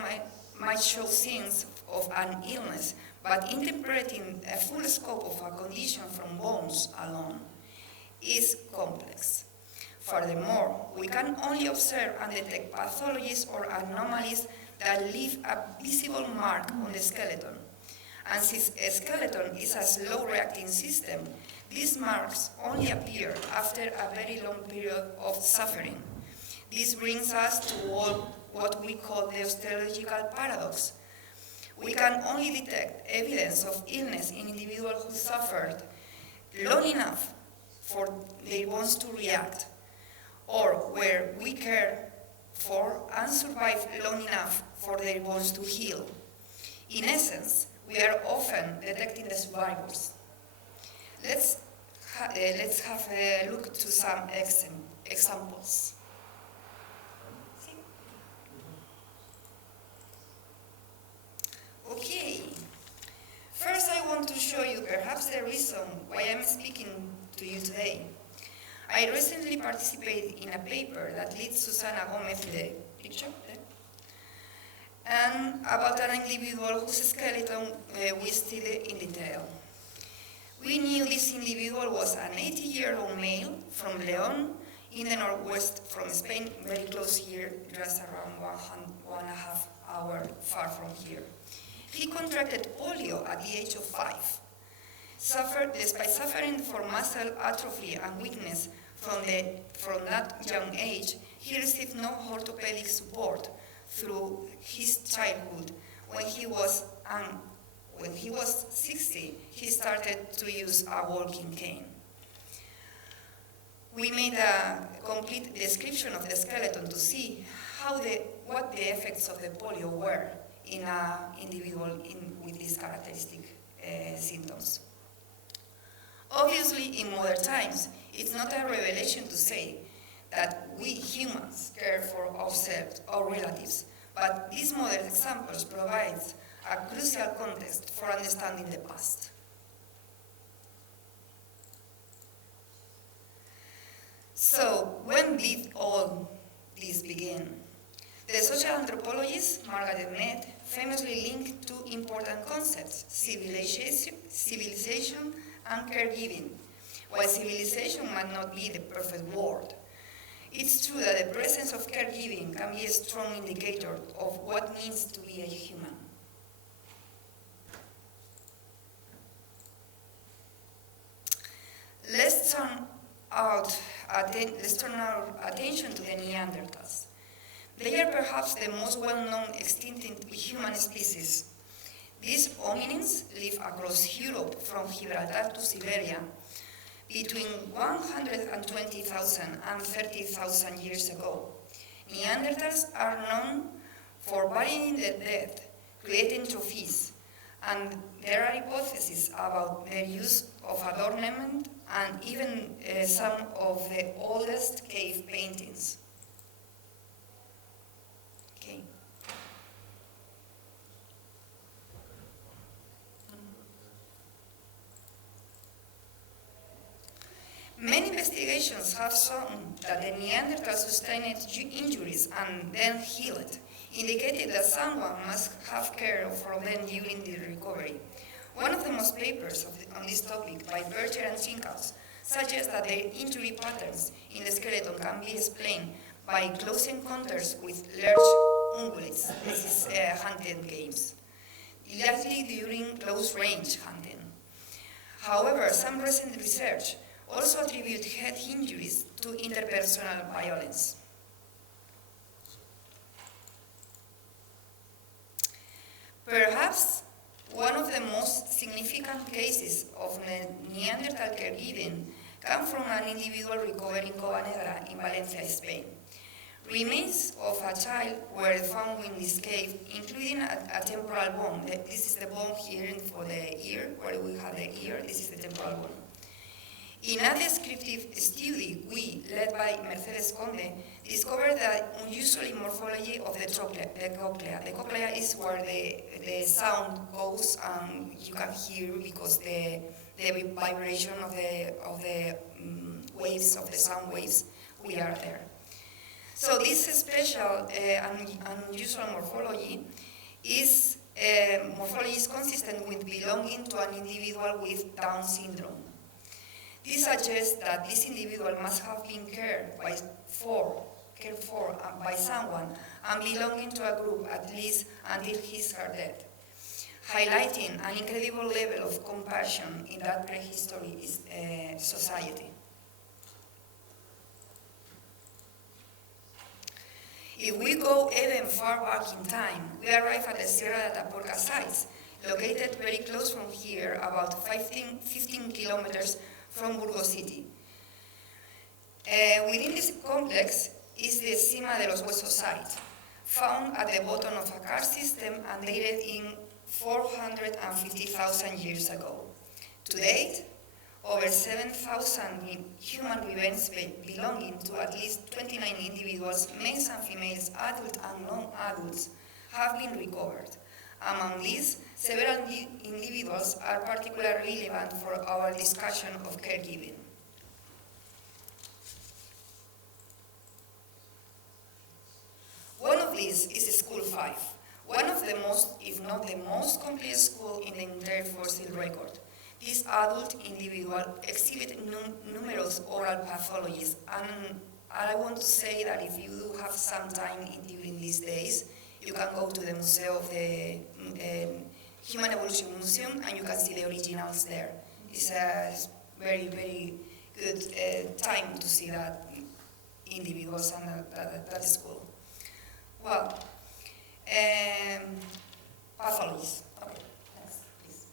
might show signs of an illness, but interpreting a full scope of a condition from bones alone is complex. Furthermore, we can only observe and detect pathologies or anomalies that leave a visible mark on the skeleton. And since a skeleton is a slow-reacting system, these marks only appear after a very long period of suffering. This brings us to what we call the osteological paradox. We can only detect evidence of illness in individuals who suffered long enough for their bones to react, or where we care for and survive long enough for their bones to heal. In essence, we are often detecting the survivors. Let's have a look to some examples. am speaking to you today. I recently participated in a paper that leads Susana Gomez, the picture there, and about an individual whose skeleton we studied in detail. We knew this individual was an 80-year-old male from León in the northwest from Spain, very close here, just around 1.5 hours far from here. He contracted polio at the age of 5. Despite suffering from muscle atrophy and weakness from that young age, he received no orthopedic support through his childhood. When he was 60, he started to use a walking cane. We made a complete description of the skeleton to see what the effects of the polio were in an individual with these characteristic symptoms. Obviously, in modern times, it's not a revelation to say that we humans care for ourselves or relatives, but these modern examples provide a crucial context for understanding the past. So, when did all this begin? The social anthropologist Margaret Mead famously linked two important concepts, civilization and caregiving. While civilization might not be the perfect word, it's true that the presence of caregiving can be a strong indicator of what it means to be a human. Let's turn our attention to the Neanderthals. They are perhaps the most well-known extinct human species. These hominins live across Europe from Gibraltar to Siberia between 120,000 and 30,000 years ago. Neanderthals are known for burying the dead, creating trophies, and there are hypotheses about their use of adornment and even some of the oldest cave paintings. Okay. Many investigations have shown that the Neanderthals sustained injuries and then healed, indicating that someone must have cared for them during the recovery. One of the most papers on this topic by Berger and Chinkaus suggests that the injury patterns in the skeleton can be explained by close encounters with large ungulates. This is hunting games, likely during close-range hunting. However, some recent research also attribute head injuries to interpersonal violence. Perhaps one of the most significant cases of Neanderthal caregiving come from an individual recovered in Cova Negra in Valencia, Spain. Remains of a child were found in this cave, including a temporal bone. This is the bone here for the ear, where we have the ear. This is the temporal bone. In a descriptive study, we, led by Mercedes Conde, discovered the unusual morphology of the cochlea. The cochlea is where the sound goes, and you can hear because the vibration of the waves, of the sound waves, we are there. So this special and unusual morphology is consistent with belonging to an individual with Down syndrome. This suggests that this individual must have been cared for by someone and belonging to a group at least until her death, highlighting an incredible level of compassion in that prehistory society. If we go even far back in time, we arrive at the Sierra de Atapuerca sites, located very close from here, about 15 kilometers from Burgos city. Within this complex is the Cima de los Huesos site, found at the bottom of a karst system and dated in 450,000 years ago. To date, over 7,000 human remains belonging to at least 29 individuals, males and females, adult and non-adults, have been recovered, Among these, several individuals are particularly relevant for our discussion of caregiving. One of these is School 5, one of the most, if not the most complete school in the entire fossil record. This adult individual exhibit numerous oral pathologies, and I want to say that if you do have some time during these days, you can go to the Museo of the Human Evolution Museum and you can see the originals there. It's a very, very good time to see that individuals and that school. Well, pathologies. Okay, next, please.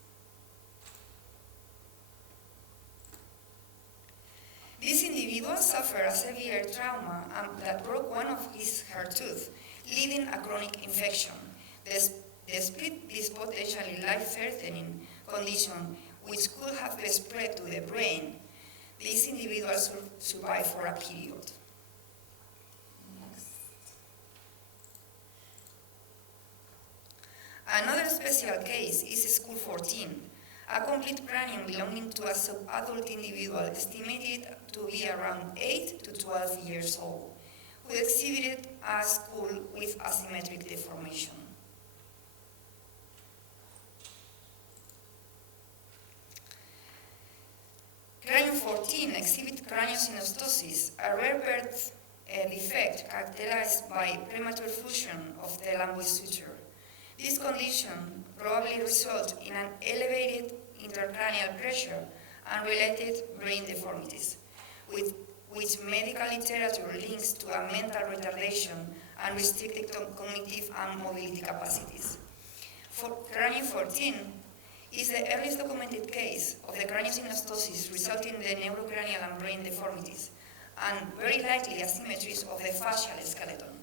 This individual suffered a severe trauma that broke one of her tooth, leading a chronic infection. Despite this potentially life-threatening condition, which could have spread to the brain, this individual survived for a period. Another special case is School 14, a complete cranium belonging to a sub-adult individual estimated to be around 8 to 12 years old, who exhibited a skull with asymmetric deformation. Cranium 14 exhibits craniosynostosis, a rare birth defect characterized by premature fusion of the lamboid suture. This condition probably results in an elevated intracranial pressure and related brain deformities, with which medical literature links to a mental retardation and restricted cognitive and mobility capacities. Cranium 14 is the earliest documented case of the craniosynostosis resulting in the neurocranial and brain deformities, and very likely asymmetries of the facial skeleton.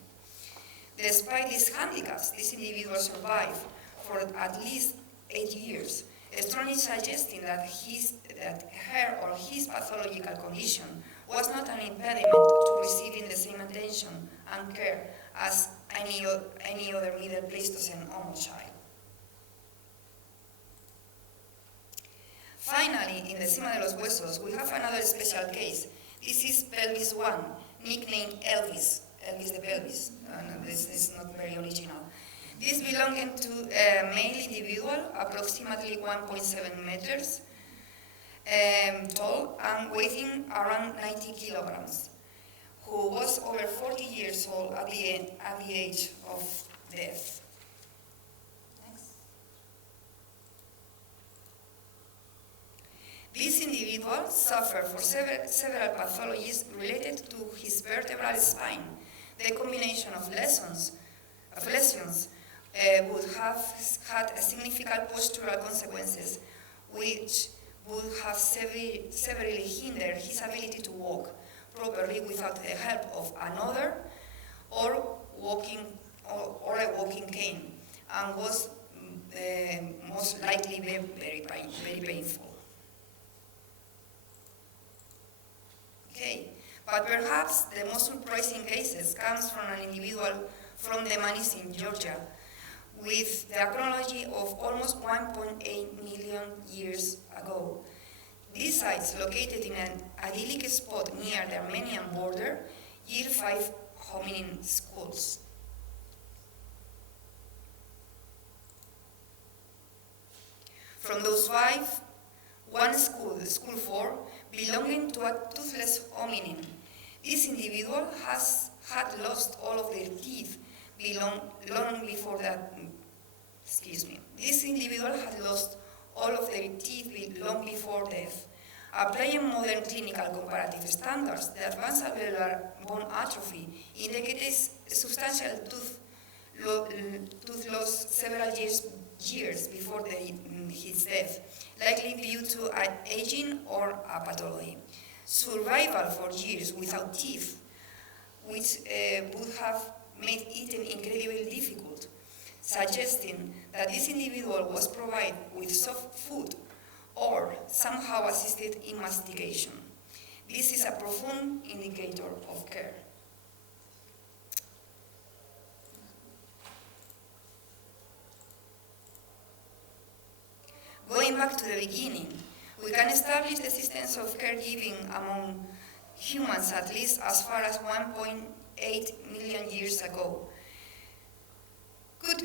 Despite these handicaps, this individual survived for at least 8 years, strongly suggesting that her or his pathological condition was not an impediment to receiving the same attention and care as any other Middle Pleistocene Homo child. Finally, in the Cima de los Huesos, we have another special case. This is pelvis 1, nicknamed Elvis the pelvis, and this is not very original. This belonging to a male individual, approximately 1.7 meters tall and weighing around 90 kilograms, who was over 40 years old at the age of death. Next. This individual suffered for several pathologies related to his vertebral spine. The combination of lesions would have had significant postural consequences, which would have severely hindered his ability to walk properly without the help of another or a walking cane, and was most likely very painful. Okay. But perhaps the most surprising cases comes from an individual from the Manis in Georgia, with the chronology of almost 1.8 million years ago. These sites, located in an idyllic spot near the Armenian border, yield 5 hominin skulls. From those 5, one skull, Skull 4, belonging to a toothless hominin. This individual had lost all of their teeth long before that. This individual had lost all of their teeth long before death. Applying modern clinical comparative standards, the advanced alveolar bone atrophy indicates substantial tooth loss several years before his death, likely due to aging or a pathology. Survival for years without teeth, which would have made eating incredibly difficult, suggesting that this individual was provided with soft food or somehow assisted in mastication. This is a profound indicator of care. going back to the beginning, we can establish the systems of caregiving among humans at least as far as 1.8 million years ago. Could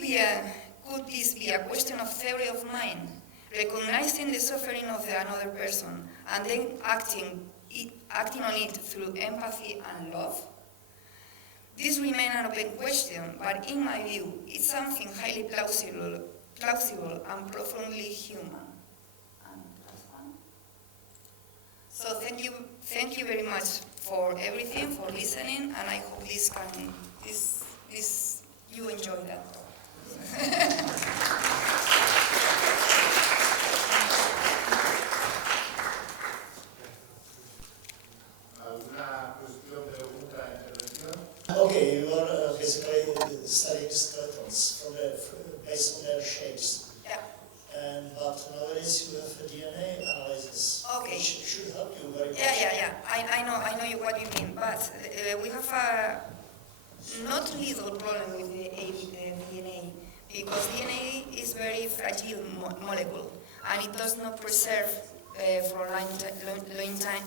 this be a question of theory of mind, recognizing the suffering of another person and then acting on it through empathy and love? This remains an open question, but in my view, it's something highly plausible and profoundly human. So thank you very much for everything, for listening, and I hope you enjoy that. ¿Alguna cuestión, pregunta, intervención? Okay, you are basically studying skeletons based on their shapes. Yeah. But nowadays you have a DNA analysis, Okay. which should help you very much. Yeah. I know what you mean, but we have a not little problem with the DNA, because DNA is very fragile molecule, and it does not preserve for a long time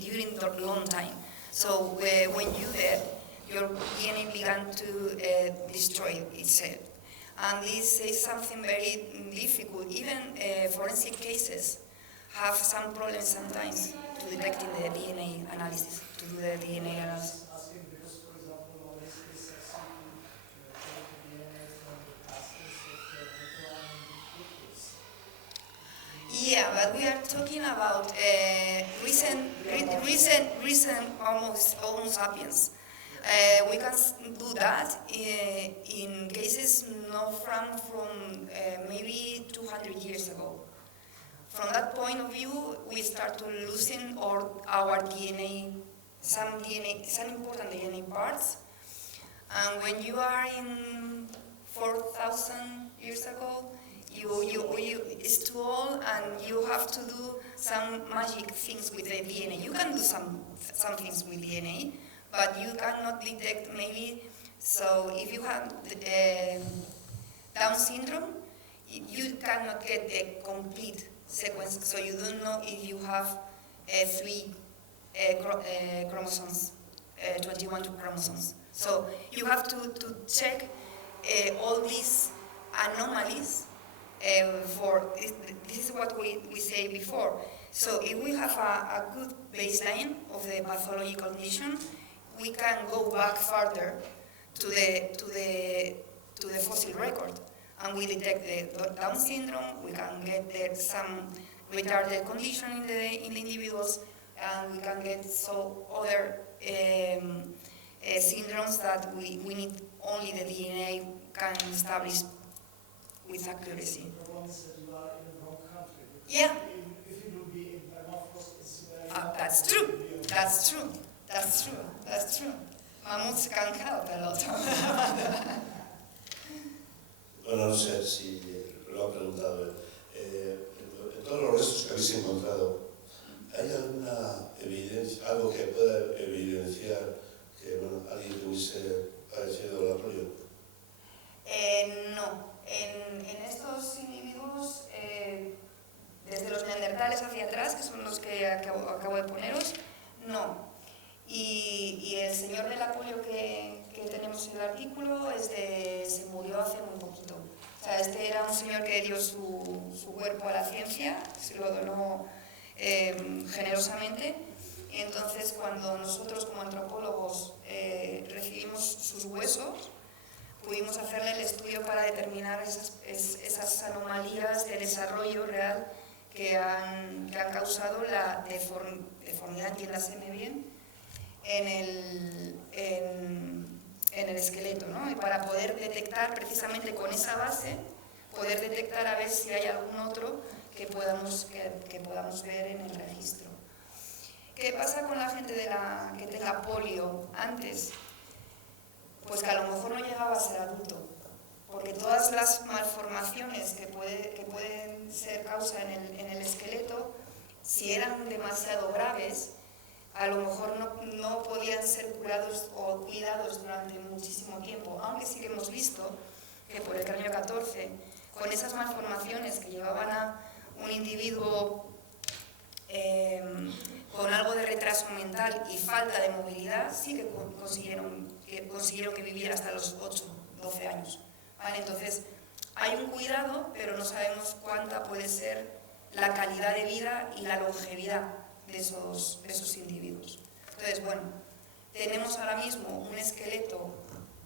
during the long time. So when you dead, your DNA began to destroy itself. And this is something very difficult. Even forensic cases have some problems sometimes to detecting the DNA analysis, to do the DNA analysis. Yeah, but we are talking about recent Homo sapiens. We can do that in cases not from maybe 200 years ago. From that point of view, we start to losing our DNA, some important DNA parts. And when you are in 4,000 years ago, it's too old, and you have to do some magic things with the DNA. You can do some things with DNA, but you cannot detect maybe. So if you have Down syndrome, you cannot get the complete sequence, so you don't know if you have 3 chromosomes, 21 chromosomes. So you have to check all these anomalies. This is what we say before. So if we have a good baseline of the pathological condition, we can go back further to the fossil record, and we detect the Down syndrome. We can get some retarded condition in the individuals, and we can get other syndromes that we need only the DNA can establish with accuracy. The problem is that you are in the wrong country. Yeah. If you will be in Permafrost, it's That's true. Mammoths can help a lot. Bueno, no sé si lo ha preguntado. En todos los restos que habéis encontrado, ¿hay alguna evidencia, algo que pueda evidenciar que alguien tuviese padecido la polio? No. En estos individuos, desde los neandertales hacia atrás, que son los que acabo de poneros, no. Y el señor de la polio que tenemos en el artículo se murió hace muy poquito. O sea, este era un señor que dio su cuerpo a la ciencia, se lo donó generosamente. Y entonces, cuando nosotros como antropólogos recibimos sus huesos, pudimos hacerle el estudio para determinar esas anomalías de desarrollo real que han causado la deformidad, entiéndaseme bien, en el esqueleto, ¿no? Y para poder detectar precisamente con esa base, poder detectar a ver si hay algún otro que podamos ver en el registro. ¿Qué pasa con la gente que tenga polio antes? Pues que a lo mejor no llegaba a ser adulto, porque todas las malformaciones que pueden ser causa en el esqueleto, si eran demasiado graves, a lo mejor no podían ser curados o cuidados durante muchísimo tiempo, aunque sí que hemos visto que por el cráneo 14, con esas malformaciones que llevaban a un individuo con algo de retraso mental y falta de movilidad sí que consiguieron que viviera hasta los 8, 12 años. ¿Vale? Entonces, hay un cuidado, pero no sabemos cuánta puede ser la calidad de vida y la longevidad de esos individuos. Entonces, bueno, tenemos ahora mismo un esqueleto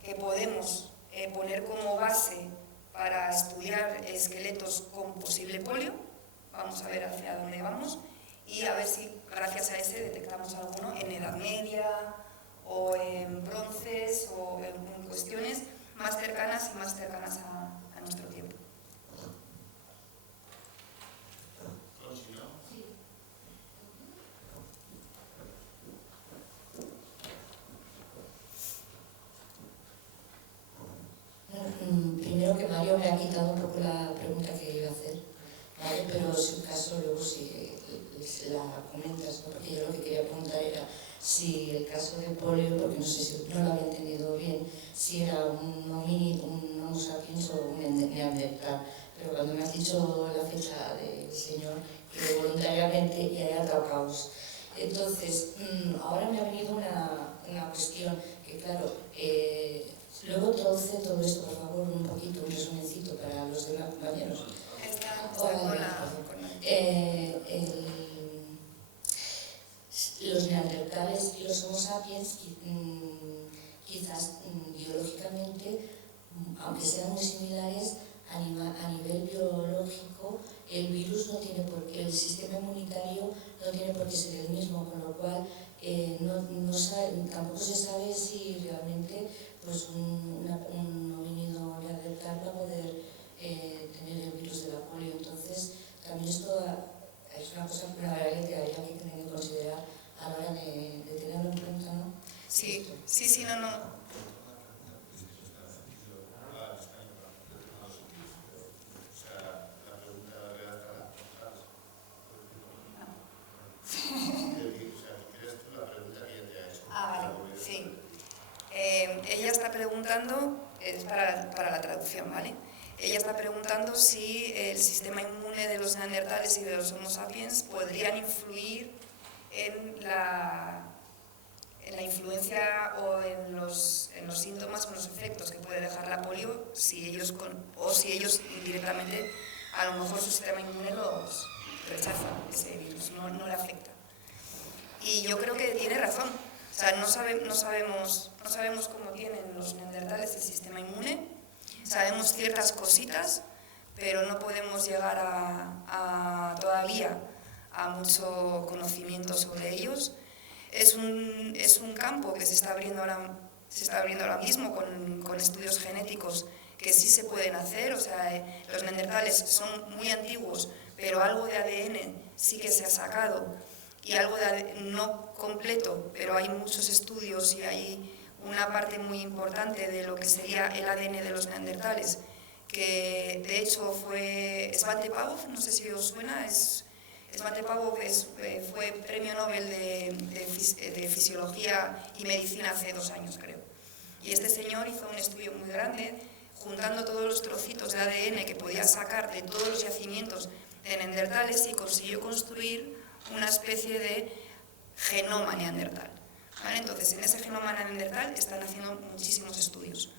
que podemos poner como base para estudiar esqueletos con posible polio. Vamos a ver hacia dónde vamos y a ver si gracias a ese detectamos alguno en Edad Media o en bronces o en cuestiones más cercanas a nuestro tiempo. Primero que Mario me ha quitado un poco la pregunta que iba a hacer, ¿vale? Pero si un caso luego si la comentas, ¿no? Porque yo lo que quería preguntar era si el caso de polio, porque no sé si no lo había entendido bien, si era un Homo sapiens o un neandertal, pero cuando me has dicho la fecha del señor, que voluntariamente ya haya dado caos. Entonces, ahora me ha venido una cuestión que, claro, luego traduce todo esto, por favor, un poquito, un resumencito para los demás compañeros. Los neandertales y los homo sapiens, quizás biológicamente, aunque sean muy similares, a nivel biológico, el virus no tiene por qué, el sistema inmunitario no tiene por qué ser el mismo, con lo cual tampoco se sabe si realmente pues, un homínido neandertal va a poder tener el virus de la polio. Entonces, también esto es una cosa, una variable que habría que tener en considerar a la hora de tenerlo en cuenta, ¿no? Sí, no. Ella está preguntando, es para la traducción, ¿vale? Ella está preguntando si el sistema inmune de los neandertales y de los homo sapiens podrían influir en la influencia o en los síntomas o en los efectos que puede dejar la polio si ellos indirectamente, a lo mejor su sistema inmune los rechaza, ese virus, no le afecta. Y yo creo que tiene razón. O sea, no sabemos cómo tienen los neandertales el sistema inmune, sabemos ciertas cositas, pero no podemos llegar todavía a mucho conocimiento sobre ellos. Es un campo que se está abriendo ahora mismo con estudios genéticos que sí se pueden hacer. O sea, los neandertales son muy antiguos, pero algo de ADN sí que se ha sacado. Y algo no completo, pero hay muchos estudios y hay una parte muy importante de lo que sería el ADN de los neandertales, que de hecho fue Svante Pavlov, no sé si os suena, Svante Pavlov fue premio Nobel de Fisiología y Medicina hace 2 años, creo. Y este señor hizo un estudio muy grande, juntando todos los trocitos de ADN que podía sacar de todos los yacimientos de neandertales y consiguió construir una especie de genoma neandertal. ¿Vale? Entonces, en ese genoma neandertal están haciendo muchísimos estudios.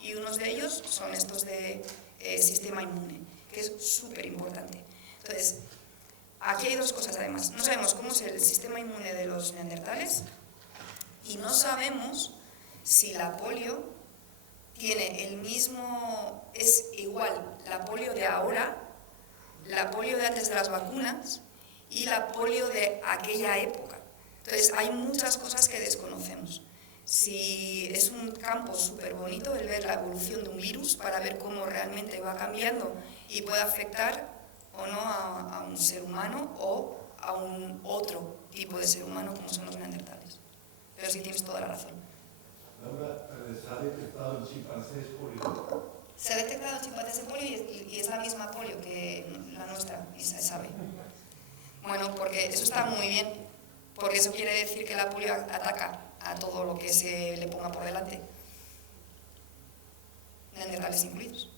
Y unos de ellos son estos de sistema inmune, que es súper importante. Entonces, aquí hay 2 cosas además. No sabemos cómo es el sistema inmune de los neandertales y no sabemos si la polio tiene es igual la polio de ahora, la polio de antes de las vacunas y la polio de aquella época. Entonces, hay muchas cosas que desconocemos. Si es un campo súper bonito el ver la evolución de un virus para ver cómo realmente va cambiando y puede afectar o no a un ser humano o a un otro tipo de ser humano como son los neandertales. Pero sí tienes toda la razón. Laura, ¿se ha detectado en chimpancés polio? Se ha detectado en chimpancés polio y es la misma polio que la nuestra y se sabe. Bueno, porque eso está muy bien, porque eso quiere decir que la polio ataca a todo lo que se le ponga por delante, neandertales incluidos.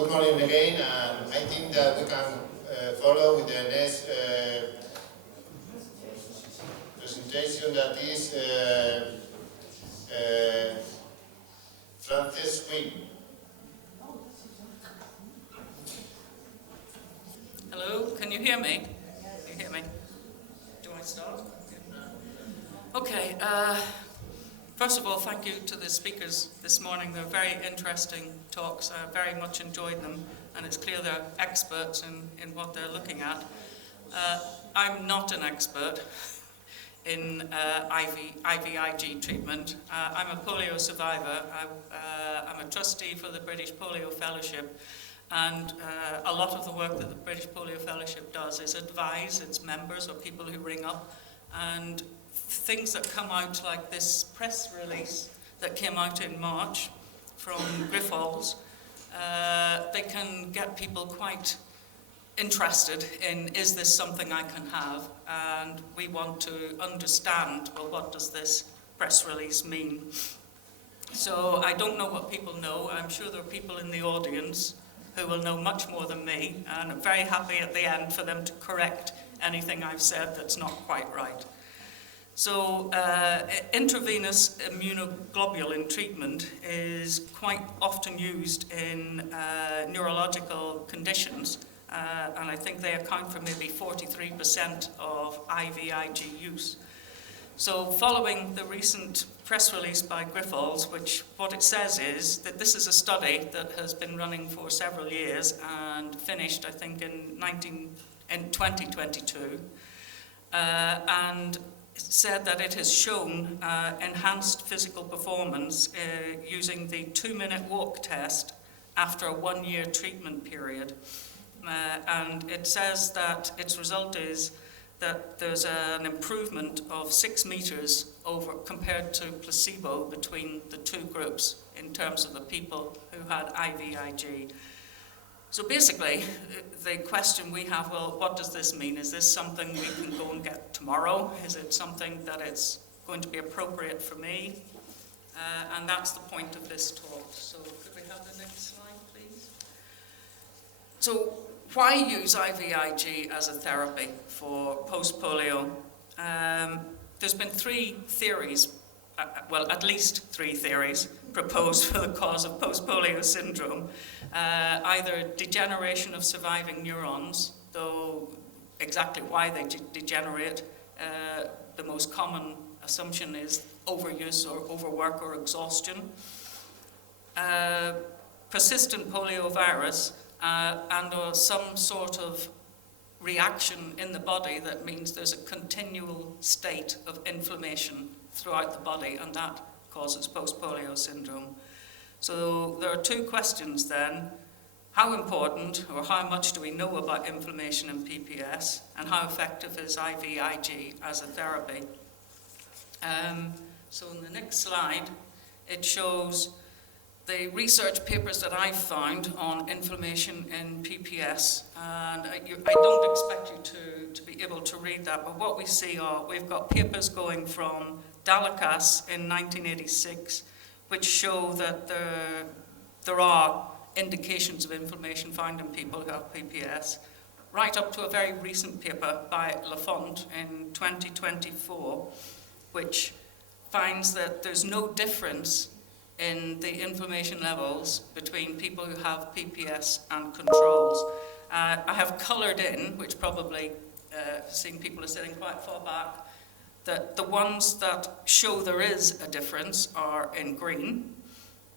Good morning again, and I think that we can follow with the next presentation, that is Frances Quinn. Hello, can you hear me? Can you hear me? Do I start? Okay, first of all, thank you to the speakers this morning. They're very interesting talks. I very much enjoyed them, and it's clear they're experts in what they're looking at. I'm not an expert in IVIG treatment. I'm a polio survivor. I'm a trustee for the British Polio Fellowship, and a lot of the work that the British Polio Fellowship does is advise its members or people who ring up, and things that come out like this press release that came out in March from Grifols, they can get people quite interested in, is this something I can have? And we want to understand, well, what does this press release mean? So I don't know what people know. I'm sure there are people in the audience who will know much more than me, and I'm very happy at the end for them to correct anything I've said that's not quite right. So intravenous immunoglobulin treatment is quite often used in neurological conditions, and I think they account for maybe 43% of IVIG use. So following the recent press release by Grifols, which what it says is that this is a study that has been running for several years and finished, I think, in 2022, and said that it has shown enhanced physical performance using the 2-minute walk test after a 1-year treatment period. And it says that its result is that there's an improvement of 6 meters compared to placebo between the two groups in terms of the people who had IVIG. So basically, the question we have, well, what does this mean? Is this something we can go and get tomorrow? Is it something that it's going to be appropriate for me? And that's the point of this talk. So could we have the next slide, please? So why use IVIG as a therapy for post-polio? There's been 3 theories, well, at least 3 theories proposed for the cause of post-polio syndrome. Either degeneration of surviving neurons, though exactly why they degenerate, the most common assumption is overuse or overwork or exhaustion. Persistent poliovirus, and or some sort of reaction in the body that means there's a continual state of inflammation throughout the body, and that causes post-polio syndrome. So there are 2 questions then. How important or how much do we know about inflammation in PPS, and how effective is IVIG as a therapy? So in the next slide, it shows the research papers that I've found on inflammation in PPS, and I don't expect you to be able to read that, but what we see are, we've got papers going from Dalakas in 1986, which show that there are indications of inflammation found in people who have PPS, right up to a very recent paper by Lafont in 2024, which finds that there's no difference in the inflammation levels between people who have PPS and controls. I have coloured in, which probably, seeing people are sitting quite far back, that the ones that show there is a difference are in green.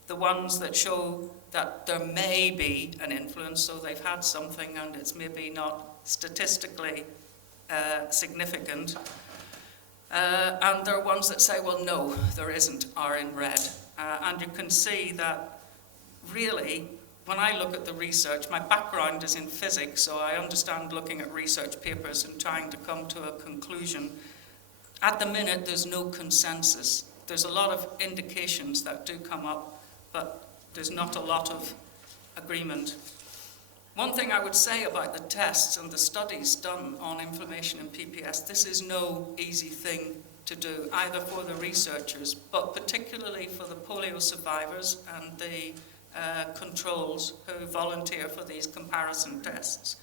The ones that show that there may be an influence, so they've had something and it's maybe not statistically significant. And there are ones that say, well, no, there isn't, are in red. And you can see that really, when I look at the research, my background is in physics, so I understand looking at research papers and trying to come to a conclusion. At the minute, there's no consensus. There's a lot of indications that do come up, but there's not a lot of agreement. One thing I would say about the tests and the studies done on inflammation in PPS, this is no easy thing to do, either for the researchers, but particularly for the polio survivors and the controls who volunteer for these comparison tests.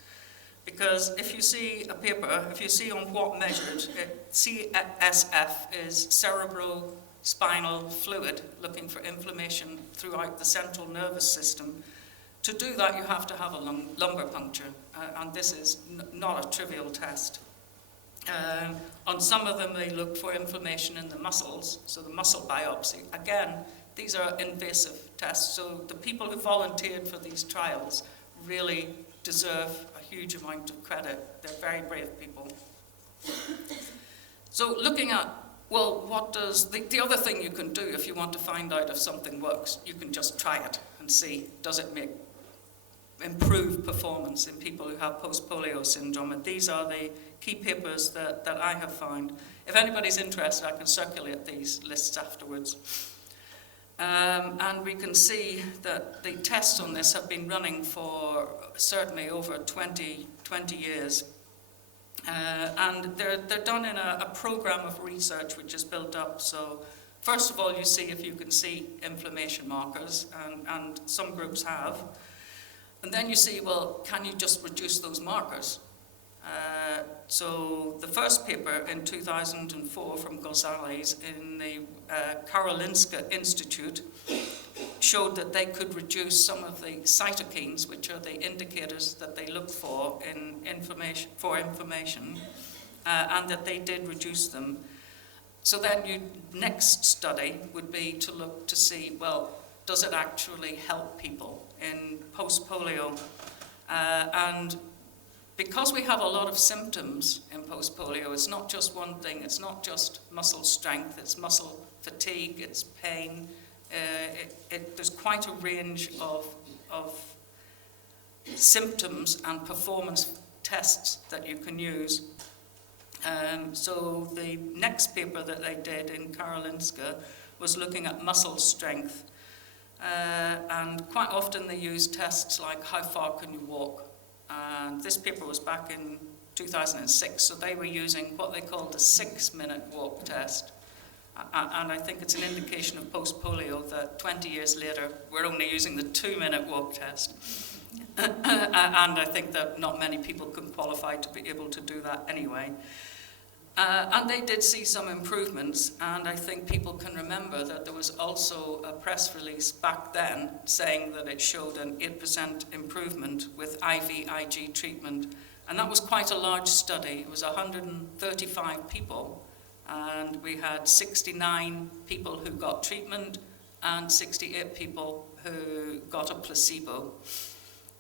Because if you see a paper, if you see on what measured, CSF is cerebrospinal fluid, looking for inflammation throughout the central nervous system. To do that, you have to have a lumbar puncture, and this is not a trivial test. On some of them, they looked for inflammation in the muscles, so the muscle biopsy. Again, these are invasive tests, so the people who volunteered for these trials really deserve a huge amount of credit. They're very brave people. So looking at, well, what does, the other thing you can do if you want to find out if something works, you can just try it and see, does it improve performance in people who have post-polio syndrome? And these are the key papers that I have found. If anybody's interested, I can circulate these lists afterwards. And we can see that the tests on this have been running for certainly over 20 years. And they're done in a program of research which is built up. So first of all, you see if you can see inflammation markers, and some groups have. And then you see, well, can you just reduce those markers? So the first paper in 2004 from Gonzalez in the Karolinska Institute showed that they could reduce some of the cytokines, which are the indicators that they look for in inflammation, and that they did reduce them. So then your next study would be to look to see, well, does it actually help people in post-polio? And because we have a lot of symptoms in post-polio, it's not just one thing, it's not just muscle strength, it's muscle fatigue, it's pain. There's quite a range of symptoms and performance tests that you can use. So the next paper that they did in Karolinska was looking at muscle strength. And quite often they use tests like how far can you walk. And this paper was back in 2006, so they were using what they called the 6-minute walk test. And I think it's an indication of post-polio that 20 years later, we're only using the 2-minute walk test. And I think that not many people can qualify to be able to do that anyway. And they did see some improvements, and I think people can remember that there was also a press release back then saying that it showed an 8% improvement with IVIG treatment. And that was quite a large study. It was 135 people, and we had 69 people who got treatment and 68 people who got a placebo.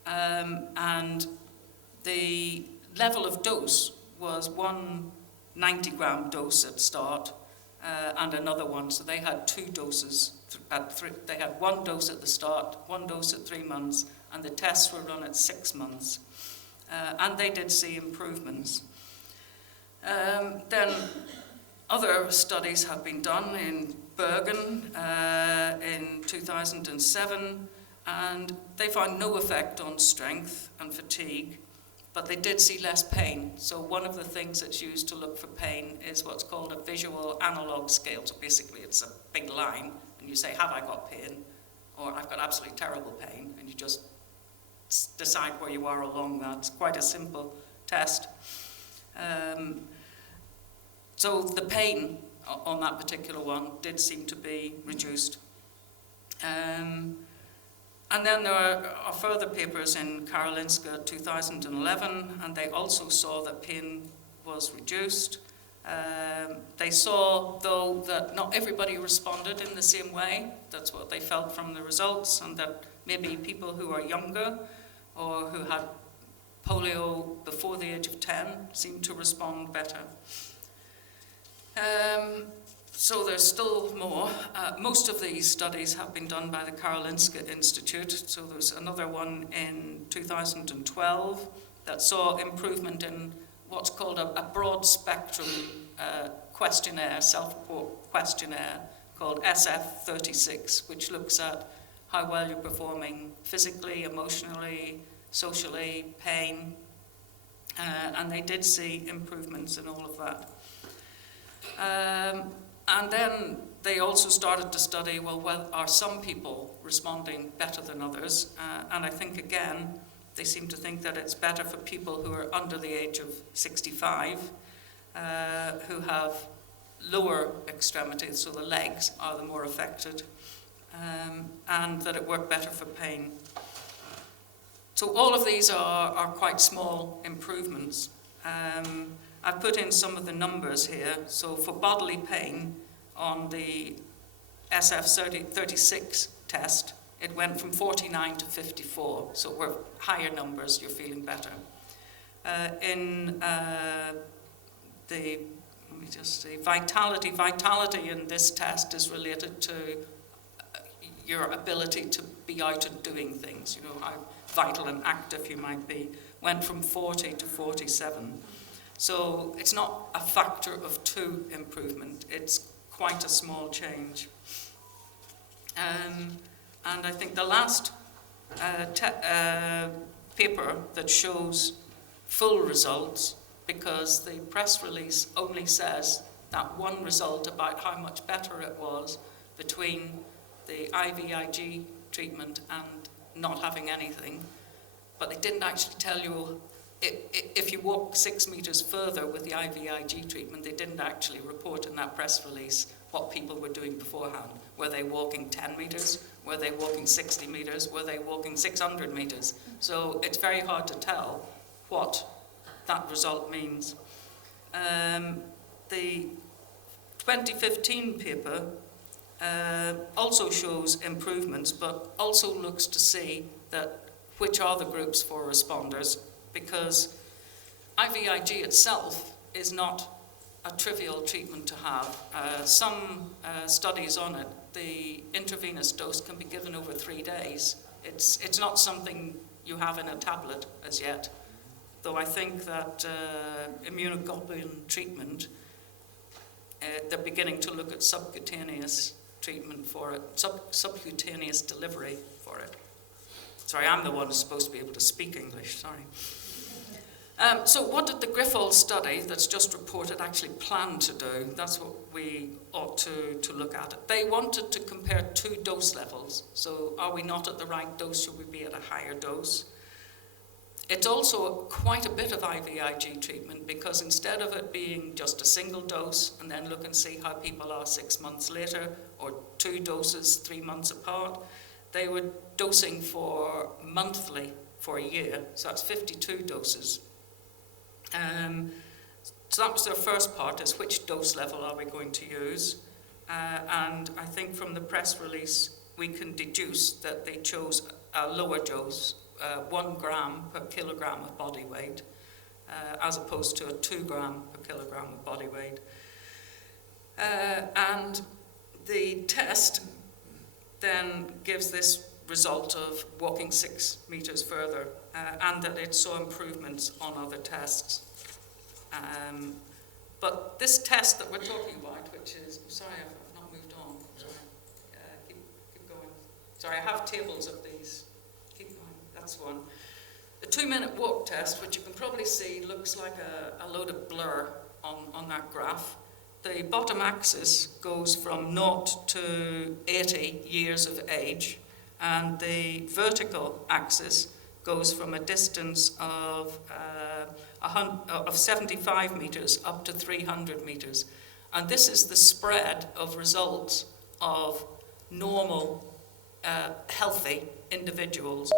And the level of dose was one 90-gram dose at start and another one. So they had 2 doses. They had 1 dose at the start, 1 dose at 3 months, and the tests were run at 6 months. And they did see improvements. Then other studies have been done in Bergen in 2007, and they found no effect on strength and fatigue, but they did see less pain. So one of the things that's used to look for pain is what's called a visual analog scale. So basically it's a big line, and you say, have I got pain? Or I've got absolutely terrible pain, and you just decide where you are along that. It's quite a simple test. So the pain on that particular one did seem to be reduced. And then there are further papers in Karolinska 2011, and they also saw that pain was reduced. They saw, though, that not everybody responded in the same way. That's what they felt from the results, and that maybe people who are younger or who had polio before the age of 10 seemed to respond better. So there's still more. Most of these studies have been done by the Karolinska Institute. So there's another one in 2012 that saw improvement in what's called a broad spectrum questionnaire, self-report questionnaire called SF36, which looks at how well you're performing physically, emotionally, socially, pain. And they did see improvements in all of that. And then they also started to study, well, are some people responding better than others? And I think, again, they seem to think that it's better for people who are under the age of 65, who have lower extremities, so the legs are the more affected, and that it worked better for pain. So all of these are quite small improvements. I've put in some of the numbers here. So for bodily pain, on the SF36 test, it went from 49 to 54. So we're higher numbers, you're feeling better. Let me just say, vitality in this test is related to your ability to be out and doing things, you know, how vital and active you might be, went from 40 to 47. So it's not a factor of 2 improvement, it's quite a small change. And I think the last paper that shows full results, because the press release only says that one result about how much better it was between the IVIG treatment and not having anything, but they didn't actually tell you if you walk 6 meters further with the IVIG treatment. They didn't actually report in that press release what people were doing beforehand. Were they walking 10 meters? Were they walking 60 meters? Were they walking 600 meters? So it's very hard to tell what that result means. The 2015 paper also shows improvements, but also looks to see that which are the groups for responders, because IVIG itself is not a trivial treatment to have. Some studies on it, the intravenous dose can be given over 3 days. It's not something you have in a tablet as yet, though I think that immunoglobulin treatment, they're beginning to look at subcutaneous treatment for it, subcutaneous delivery for it. Sorry, I'm the one who's supposed to be able to speak English, sorry. So what did the Grifols study that's just reported actually plan to do? That's what we ought to look at it. They wanted to compare 2 dose levels. So are we not at the right dose? Should we be at a higher dose? It's also quite a bit of IVIG treatment, because instead of it being just a single dose and then look and see how people are 6 months later, or 2 doses 3 months apart, they were dosing for monthly for a year. So that's 52 doses. So that was their first part, is which dose level are we going to use? And I think from the press release, we can deduce that they chose a lower dose, 1 gram per kilogram of body weight, as opposed to a 2 gram per kilogram of body weight. And the test then gives this result of walking 6 meters further, and that it saw improvements on other tests. But this test that we're talking about, which is, sorry, I've not moved on. Sorry. Keep going. Sorry, I have tables of these. Keep going. That's one. The 2-minute walk test, which you can probably see looks like a load of blur on that graph. The bottom axis goes from 0 to 80 years of age, and the vertical axis goes from a distance of 75 meters up to 300 meters. And this is the spread of results of normal, healthy individuals.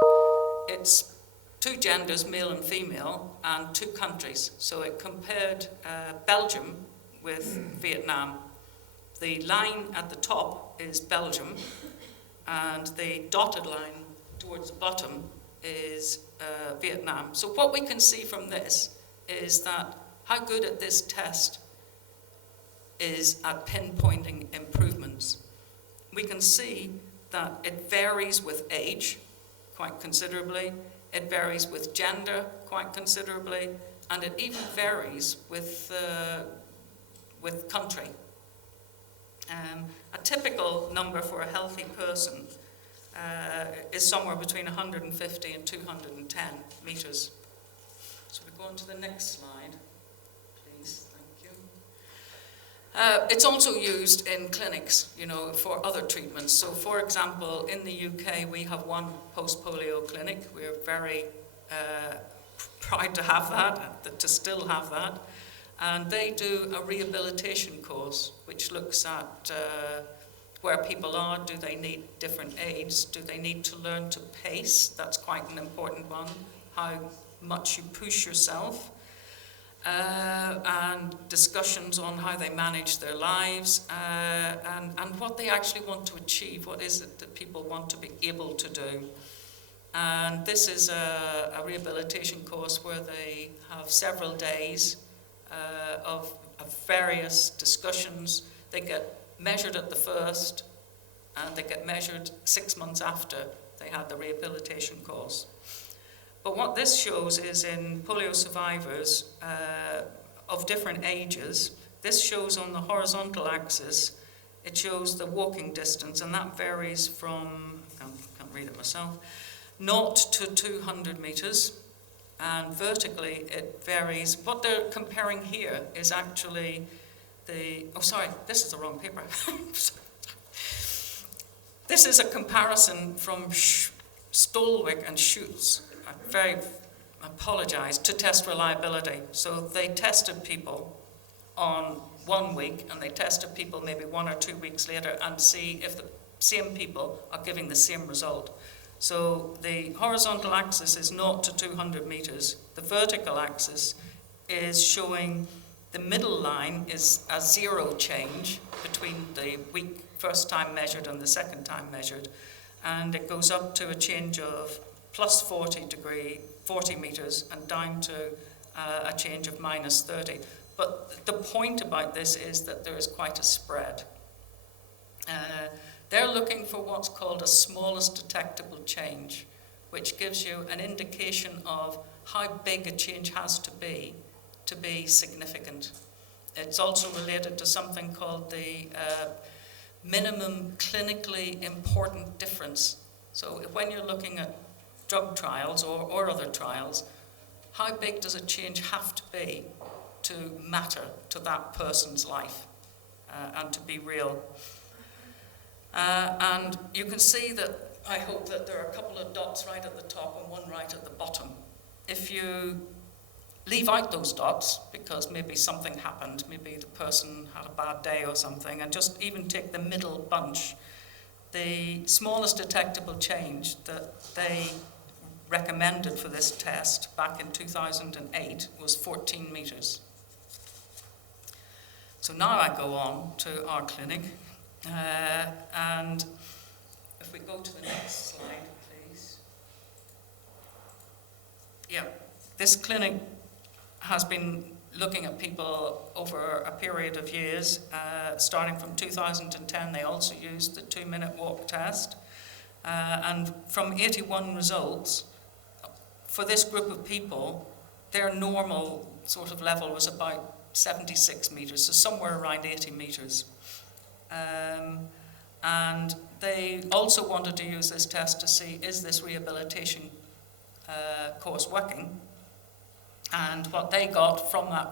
It's 2 genders, male and female, and 2 countries. So it compared Belgium with Vietnam. The line at the top is Belgium, and the dotted line towards the bottom is Vietnam. So what we can see from this is that how good at this test is at pinpointing improvements. We can see that it varies with age quite considerably, it varies with gender quite considerably, and it even varies with country. A typical number for a healthy person is somewhere between 150 and 210 meters. So we go on to the next slide, please. Thank It's also used in clinics, you know, for other treatments. So, for example, in the UK, we have one post-polio clinic. We're very proud to have that, to still have that. And they do a rehabilitation course, which looks at where people are. Do they need different aids? Do they need to learn to pace? That's quite an important one. How much you push yourself. And discussions on how they manage their lives and what they actually want to achieve. What is it that people want to be able to do? And this is a rehabilitation course where they have several days of various discussions. They get measured at the first, and they get measured 6 months after they had the rehabilitation course. But what this shows is in polio survivors of different ages, this shows on the horizontal axis, it shows the walking distance, and that varies from, I can't read it myself, 0 to 200 meters, and vertically it varies. What they're comparing here is actually the, oh sorry, this is the wrong paper. This is a comparison from Stolwick and Schutz. I apologize, to test reliability. So they tested people on 1 week, and they tested people maybe 1 or 2 weeks later and see if the same people are giving the same result. So the horizontal axis is 0 to 200 meters. The vertical axis is showing the middle line is a 0 change between the week first time measured and the second time measured. And it goes up to a change of plus 40 meters and down to a change of minus 30. But the point about this is that there is quite a spread. They're looking for what's called a smallest detectable change, which gives you an indication of how big a change has to be significant. It's also related to something called the minimum clinically important difference. So when you're looking at drug trials or other trials, how big does a change have to be to matter to that person's life and to be real? And you can see that, I hope that there are a couple of dots right at the top and one right at the bottom. If you leave out those dots, because maybe something happened, maybe the person had a bad day or something, and just even take the middle bunch, the smallest detectable change that they recommended for this test back in 2008 was 14 meters. So now I go on to our clinic, and if we go to the next slide, please. Yeah, this clinic has been looking at people over a period of years. Starting from 2010, they also used the 2-minute walk test. And from 81 results, for this group of people, their normal sort of level was about 76 meters, so somewhere around 80 meters. And they also wanted to use this test to see, is this rehabilitation course working? And what they got from that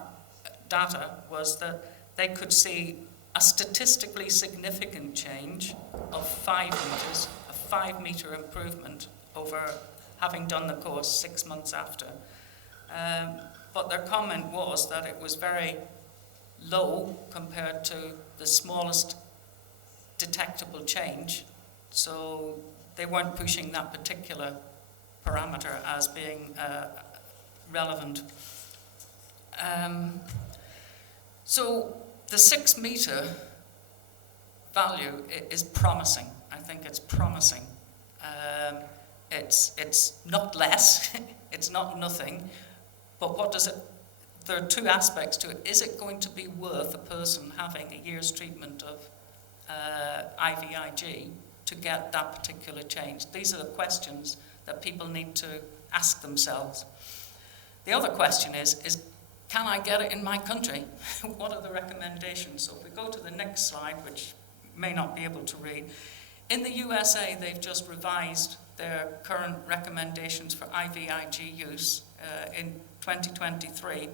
data was that they could see a statistically significant change of 5 meters, a 5-meter improvement over having done the course 6 months after. But their comment was that it was very low compared to the smallest detectable change, so they weren't pushing that particular parameter as being relevant. So the 6-meter value is promising. I think it's promising. It's not less, it's not nothing, but what does it, there are 2 aspects to it. Is it going to be worth a person having a year's treatment of IVIG to get that particular change? These are the questions that people need to ask themselves. The other question is can I get it in my country? What are the recommendations? So if we go to the next slide, which you may not be able to read, in the USA they've just revised their current recommendations for IVIG use in 2023,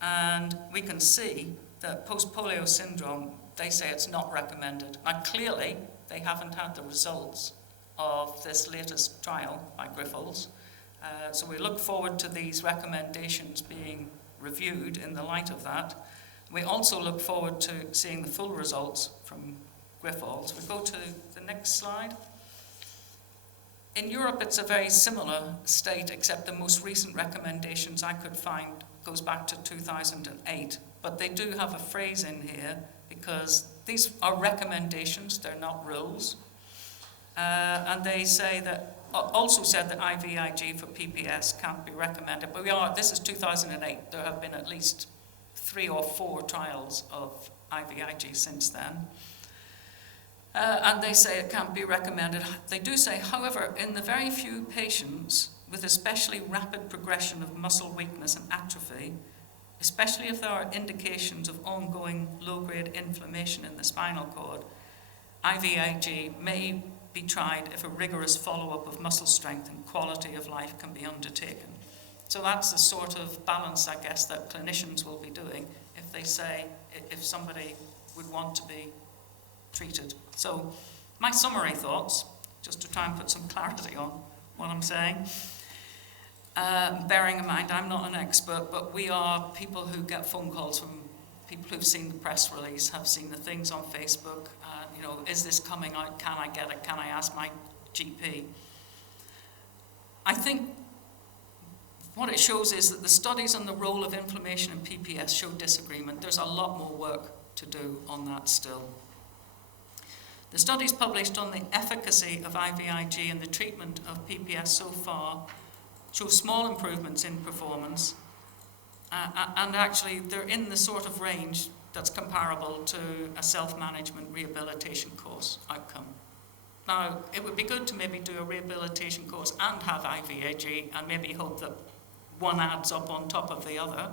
and we can see that post-polio syndrome, they say it's not recommended. Now, clearly, they haven't had the results of this latest trial by Grifols. So we look forward to these recommendations being reviewed in the light of that. We also look forward to seeing the full results from Grifols. We go to the next slide. In Europe, it's a very similar state, except the most recent recommendations I could find goes back to 2008. But they do have a phrase in here because these are recommendations, they're not rules. And they say that, also said that IVIG for PPS can't be recommended. But this is 2008. There have been at least 3 or 4 trials of IVIG since then. And they say it can't be recommended. They do say, however, in the very few patients with especially rapid progression of muscle weakness and atrophy, especially if there are indications of ongoing low-grade inflammation in the spinal cord, IVIG may be tried if a rigorous follow-up of muscle strength and quality of life can be undertaken. So that's the sort of balance, I guess, that clinicians will be doing if they say, if somebody would want to be treated. So my summary thoughts, just to try and put some clarity on what I'm saying, bearing in mind I'm not an expert, but we are people who get phone calls from people who've seen the press release, have seen the things on Facebook, is this coming out, can I get it, can I ask my GP? I think what it shows is that the studies on the role of inflammation in PPS show disagreement. There's a lot more work to do on that still. The studies published on the efficacy of IVIG in the treatment of PPS so far show small improvements in performance, and actually they're in the sort of range that's comparable to a self-management rehabilitation course outcome. Now, it would be good to maybe do a rehabilitation course and have IVIG and maybe hope that one adds up on top of the other,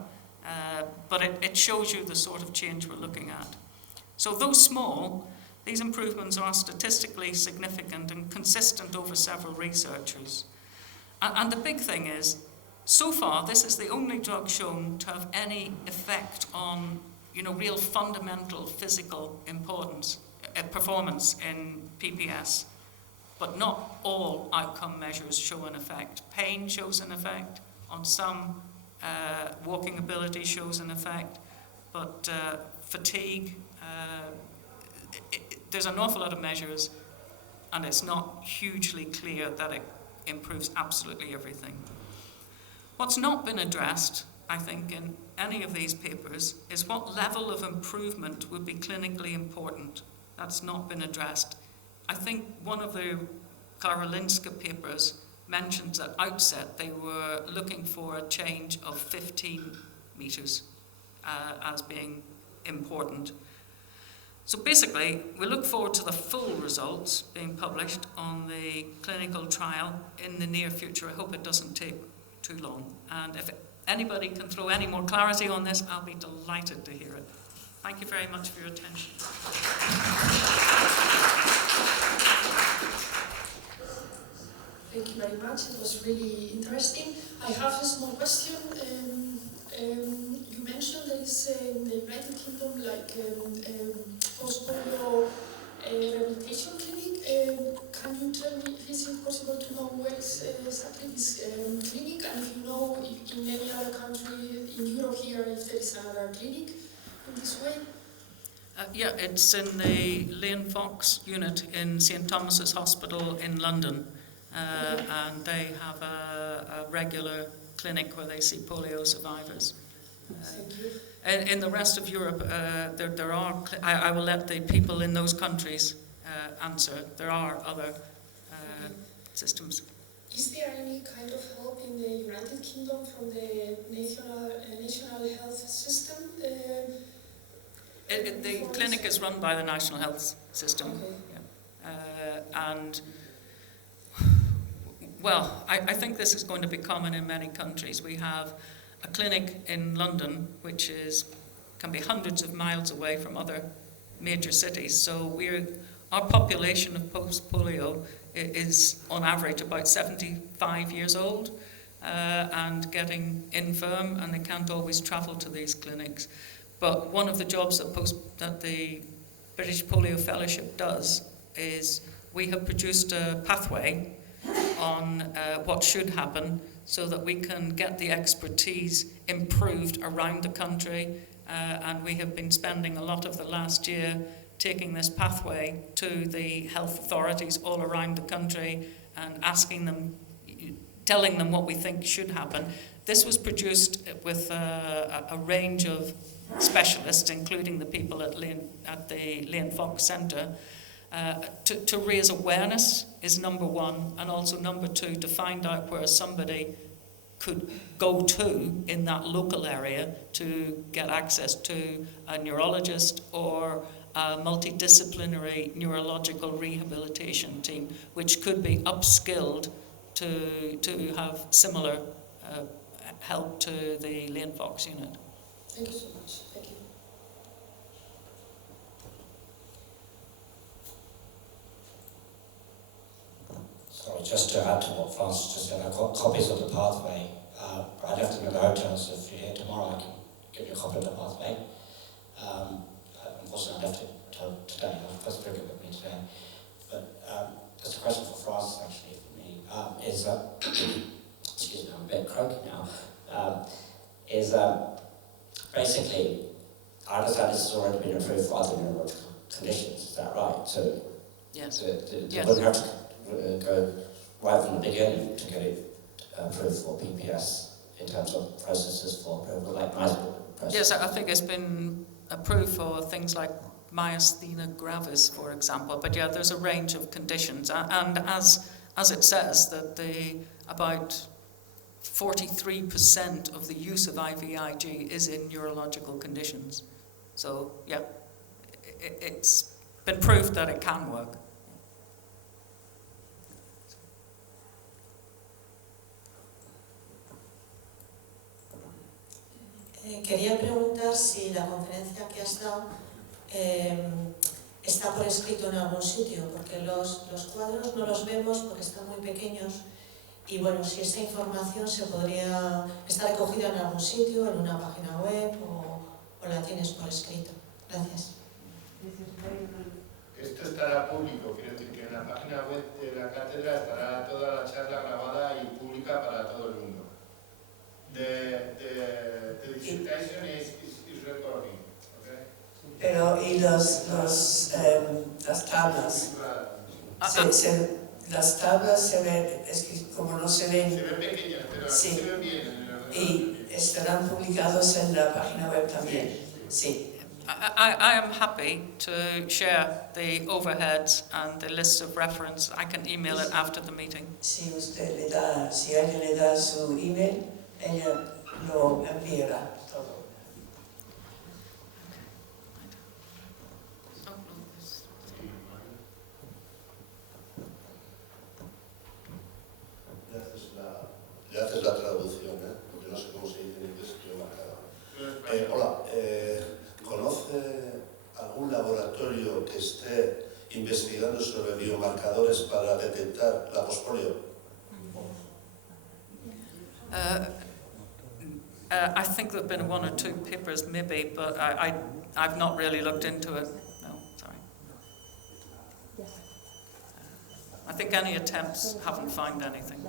but it shows you the sort of change we're looking at. So though small, these improvements are statistically significant and consistent over several researchers. And the big thing is, so far, this is the only drug shown to have any effect on, real fundamental physical performance in PPS. But not all outcome measures show an effect. Pain shows an effect. On some, walking ability shows an effect. But fatigue, there's an awful lot of measures, and it's not hugely clear that it improves absolutely everything. What's not been addressed, I think, in any of these papers is what level of improvement would be clinically important. That's not been addressed. I think one of the Karolinska papers mentions at outset they were looking for a change of 15 meters as being important. So basically, we look forward to the full results being published on the clinical trial in the near future. I hope it doesn't take too long. And if anybody can throw any more clarity on this, I'll be delighted to hear it. Thank you very much for your attention. Thank you very much. It was really interesting. I have a small question. You mentioned there is in the United Kingdom post-polio rehabilitation clinic. Can you tell me if it's possible to know where is exactly this clinic, and if you know if in any other country in Europe here if there is another clinic in this way? Yeah, it's in the Lane Fox unit in St Thomas's Hospital in London, and they have a regular clinic where they see polio survivors. In the rest of Europe, there are. I will let the people in those countries answer. There are other systems. Is there any kind of help in the United Kingdom from the national health system? The clinic is run by the National Health System. Okay. Yeah. I think this is going to be common in many countries. We have a clinic in London, which can be hundreds of miles away from other major cities. So our population of post-polio is, on average, about 75 years old and getting infirm, and they can't always travel to these clinics. But one of the jobs that the British Polio Fellowship does is we have produced a pathway on what should happen so that we can get the expertise improved around the country, and we have been spending a lot of the last year taking this pathway to the health authorities all around the country and asking them, telling them what we think should happen. This was produced with a range of specialists, including the people at the Lane Fox Centre. To raise awareness is number one, and also number two, to find out where somebody could go to in that local area to get access to a neurologist or a multidisciplinary neurological rehabilitation team, which could be upskilled to have similar help to the Lane Fox unit. Thank you so much. Thank you. Sorry, just to add to what Francis just said, I've got copies of the pathway. I left them in the hotel, so if you're here tomorrow, I can give you a copy of the pathway. Unfortunately, I left it until today. I was supposed to bring it with me today. But just a question for Francis, actually, for me, is excuse me, I'm a bit croaky now. Basically, I understand this has already been approved for other neurological conditions. Is that right? So, yes. You wouldn't have to go right from the beginning to get it approved for PPS in terms of processes for approval, like process. Yes, I think it's been approved for things like myasthenia gravis, for example. But yeah, there's a range of conditions, and as it says, that about 43% of the use of IVIG is in neurological conditions. So yeah, it's been proved that it can work. Quería preguntar si la conferencia que has dado está por escrito en algún sitio, porque los cuadros no los vemos porque están muy pequeños. Y bueno, si esa información está recogida en algún sitio, en una página web, o la tienes por escrito. Gracias. Esto estará público, quiero decir que en la página web de la cátedra estará toda la charla grabada y pública para todo el mundo. The dissertation is recording, okay? Pero, ¿y las tablas? Las tablas se ven, es que como no se ven... Se ven pequeñas, pero sí. Se ven bien en el ordenador. Y estarán publicados en la página web también. Sí. I am happy to share the overheads and the list of reference. I can email it after the meeting. Si alguien le da su email, ella lo enviará todo. Le haces la traducción, porque no sé cómo se dice en inglés, que yo marcado. Hola, ¿conoce algún laboratorio que esté investigando sobre biomarcadores para detectar la pospolio? I think there have been one or two papers, maybe, but I've not really looked into it. No, sorry. I think any attempts haven't found anything.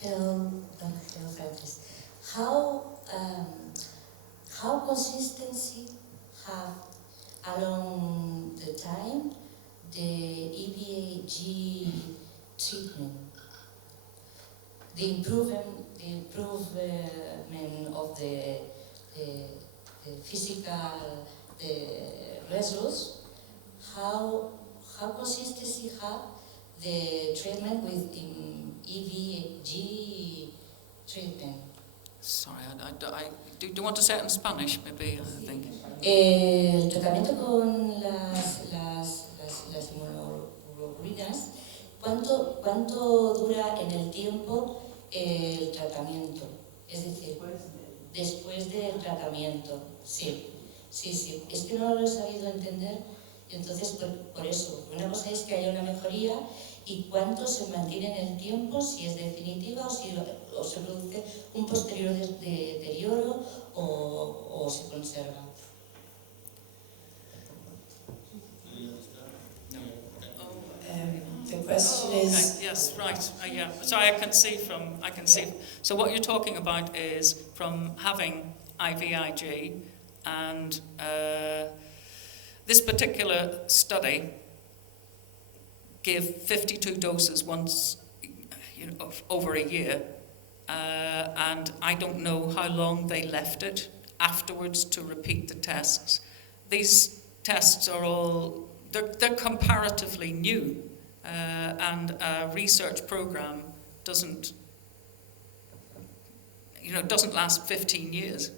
Hello, Francis. How consistency have along the time the EVAG treatment, the improvement of the physical results? How consistency have the treatment with EVAG treatment? Sorry, do you want to say it in Spanish, maybe, I think? El tratamiento con las inmunoglobulinas, ¿cuánto dura en el tiempo el tratamiento? Es decir, después del tratamiento. Sí. Es que no lo he sabido entender. Entonces, por eso, una cosa es que haya una mejoría y cuánto se mantiene en el tiempo, si es definitiva o se produce un posterior deterioro o se conserva. The question is... Okay, yes, right. Yeah. So I can see. So what you're talking about is from having IVIG, and this particular study gave 52 doses once, over a year, and I don't know how long they left it afterwards to repeat the tests. These tests are all they're comparatively new, and a research program doesn't last 15 years,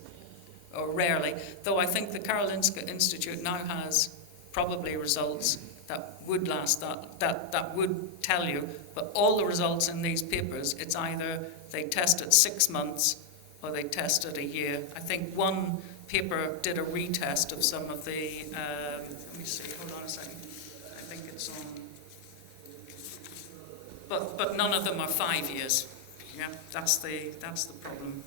or rarely. Though I think the Karolinska Institute now has probably results that would last that would tell you. But all the results in these papers, it's either they tested 6 months or they tested a year. I think one paper did a retest of some of the. Let me see. Hold on a second. I think it's on. But none of them are 5 years. Yeah, that's the problem.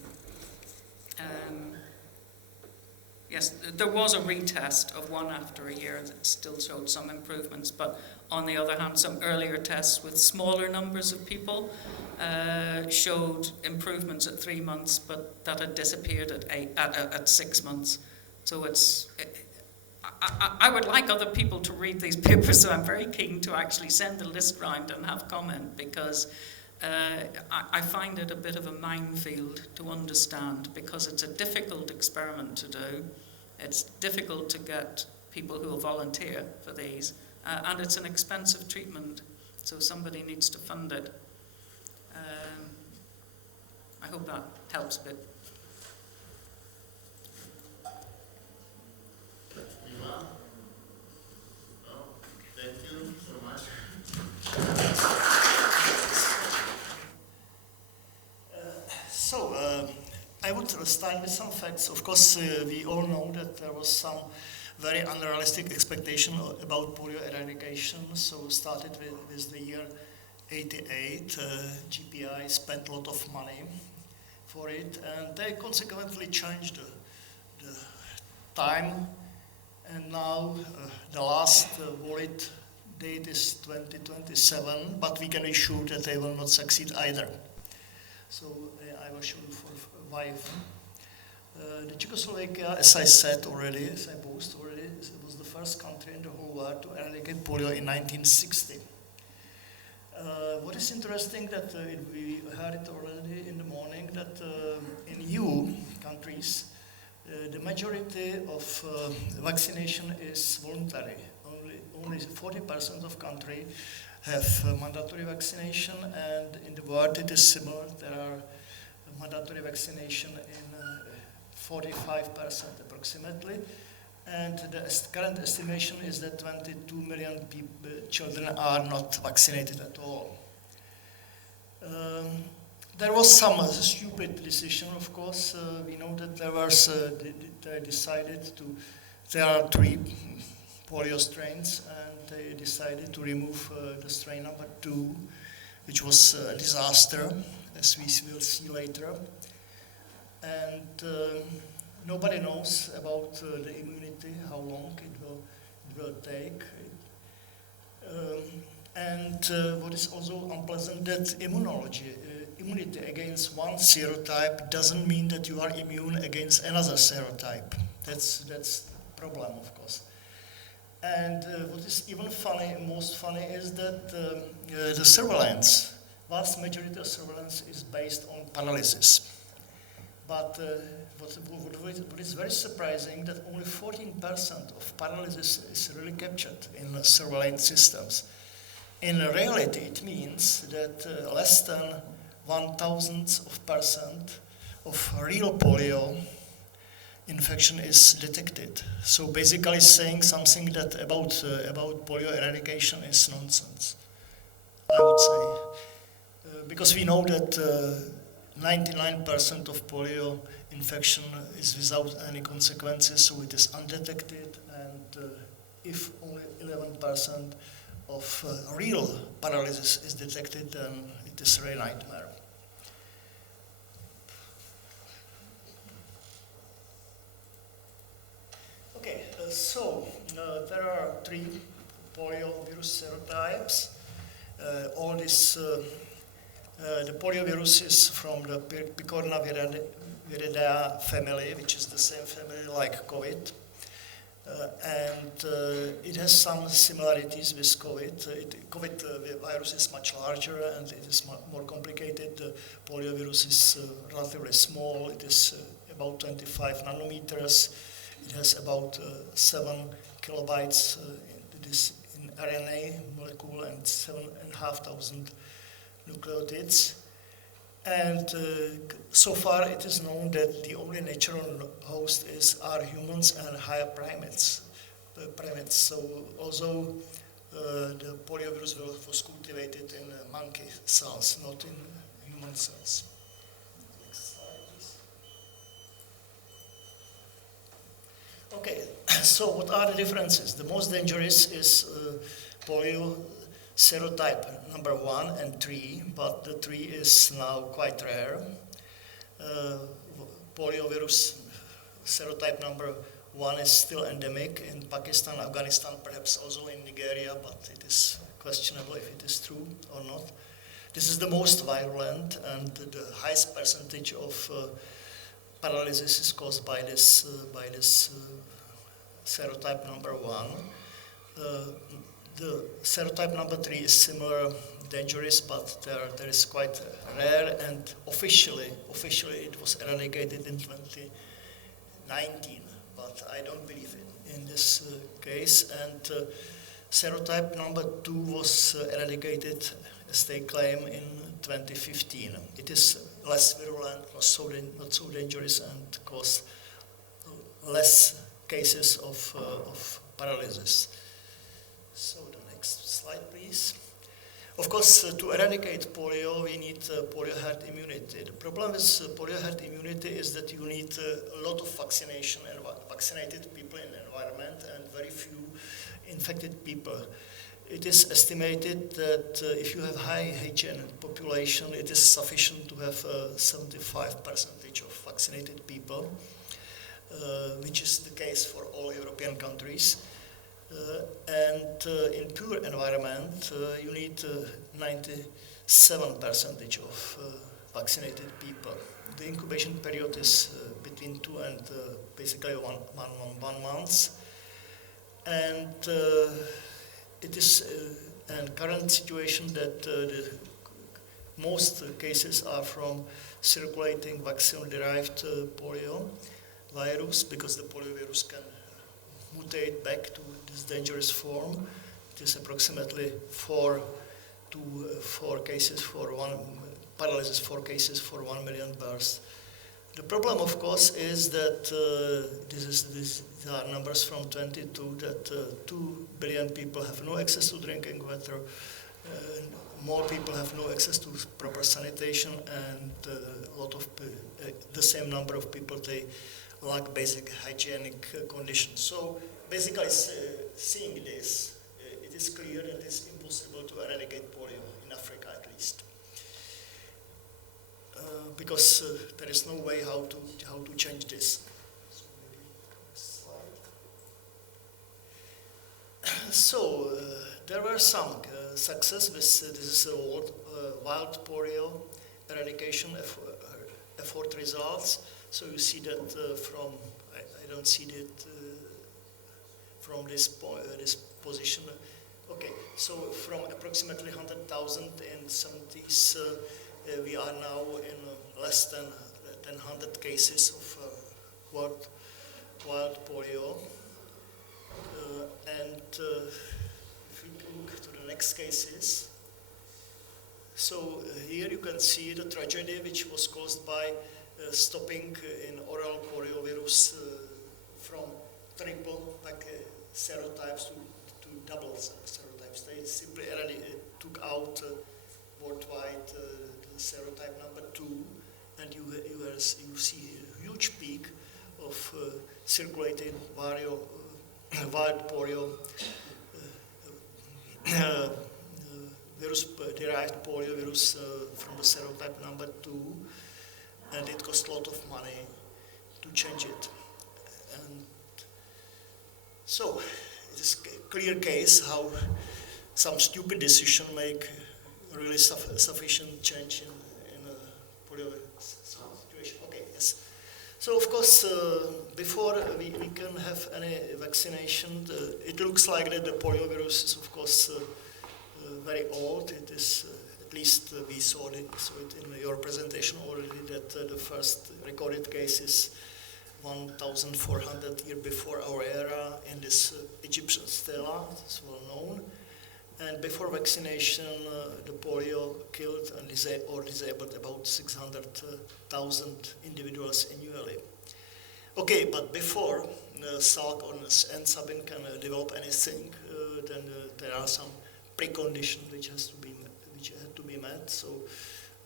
Yes, there was a retest of one after a year that still showed some improvements, but on the other hand, some earlier tests with smaller numbers of people showed improvements at 3 months, but that had disappeared at 6 months. So I would like other people to read these papers, so I'm very keen to actually send the list round and have comment, because I find it a bit of a minefield to understand, because it's a difficult experiment to do. It's difficult to get people who will volunteer for these, and it's an expensive treatment, so somebody needs to fund it. I hope that helps a bit. Thank you so much. I would start with some facts. Of course, we all know that there was some very unrealistic expectation about polio eradication. So started with the year 88. GPI spent a lot of money for it, and they consequently changed the time. And now the last valid date is 2027, but we can be sure that they will not succeed either. So I will show you for why. The Czechoslovakia, as I said already, as I boasted already, it was the first country in the whole world to eradicate polio in 1960. What is interesting that we heard it already in the morning that in EU countries, the majority of vaccination is voluntary. Only 40% of countries have mandatory vaccination, and in the world it is similar. There are mandatory vaccination in 45% approximately, and the current estimation is that 22 million children are not vaccinated at all. There was some stupid decision, of course. We know that they decided there are 3 polio strains, and they decided to remove the strain number 2, which was a disaster, as we will see later. And nobody knows about the immunity, how long it will take. What is also unpleasant, that immunity against one serotype doesn't mean that you are immune against another serotype. That's the problem, of course. And what is even funny, most funny, is that the surveillance, vast majority of surveillance is based on paralysis. But what is very surprising, that only 14% of paralysis is really captured in surveillance systems. In reality, it means that less than 0.001% of real polio infection is detected. So basically saying something that about polio eradication is nonsense, I would say. Because we know that 99% of polio infection is without any consequences, so it is undetected, and if only 11% of real paralysis is detected, then it is a real nightmare. Okay, there are 3 poliovirus serotypes. All this, the poliovirus is from the Picornaviridae family, which is the same family like COVID. It has some similarities with COVID. COVID virus is much larger and it is more complicated. The poliovirus is relatively small. It is about 25 nanometers. It has about 7 kilobytes in RNA molecule and 7,500 nucleotides. And so far it is known that the only natural host are humans and higher primates. So although the poliovirus was cultivated in monkey cells, not in human cells. Next slide, please. Okay, so what are the differences? The most dangerous is polio serotype number 1 and 3, but the 3 is now quite rare. Poliovirus serotype number 1 is still endemic in Pakistan, Afghanistan, perhaps also in Nigeria, but it is questionable if it is true or not. This is the most virulent, and the highest percentage of paralysis is caused by this serotype number 1. The serotype number 3 is similar, dangerous, but there is quite rare, and officially it was eradicated in 2019, but I don't believe in this case. And serotype number 2 was eradicated, as they claim, in 2015. It is less virulent, not so dangerous, and cause less cases of paralysis. So the next slide, please. Of course, to eradicate polio, we need polio herd immunity. The problem with polio herd immunity is that you need a lot of vaccination and vaccinated people in the environment and very few infected people. It is estimated that if you have high HN population, it is sufficient to have 75% of vaccinated people, which is the case for all European countries. In pure environment, you need 97% of vaccinated people. The incubation period is between 2 and basically one month. And it is a current situation that the most cases are from circulating vaccine-derived polio virus, because the poliovirus can mutate back to this dangerous form. It is approximately 4 cases for 1 paralysis, 4 cases for 1 million births. The problem, of course, is that these are numbers from 22, that 2 billion people have no access to drinking water, more people have no access to proper sanitation, and the same number of people, they lack basic hygienic conditions. So basically, seeing this, it is clear that it is impossible to eradicate polio in Africa, at least, because there is no way how to change this. So there were some success with this wild polio eradication effort results. So you see that from, I don't see that from this position. Okay, so from approximately 100,000 in 70s, we are now in less than 100 cases of wild polio. If we look to the next cases, so here you can see the tragedy which was caused by stopping in oral poliovirus from triple serotypes to double serotypes. They simply took out worldwide the serotype number 2, and you see a huge peak of circulating wild polio virus-derived polio virus from the serotype number 2, and it cost a lot of money to change it. And so it is a clear case how some stupid decision make really sufficient change in a polio situation. Okay, yes. So of course, before we can have any vaccination, it looks like that the polio virus is of course very old. It is, at least we saw it in your presentation already, that the first recorded case is 1,400 years before our era in this Egyptian stela. It's well known. And before vaccination, the polio killed and disabled about 600,000 individuals annually. Okay, but before Salk and Sabin can develop anything, then there are some preconditions which had to be met. So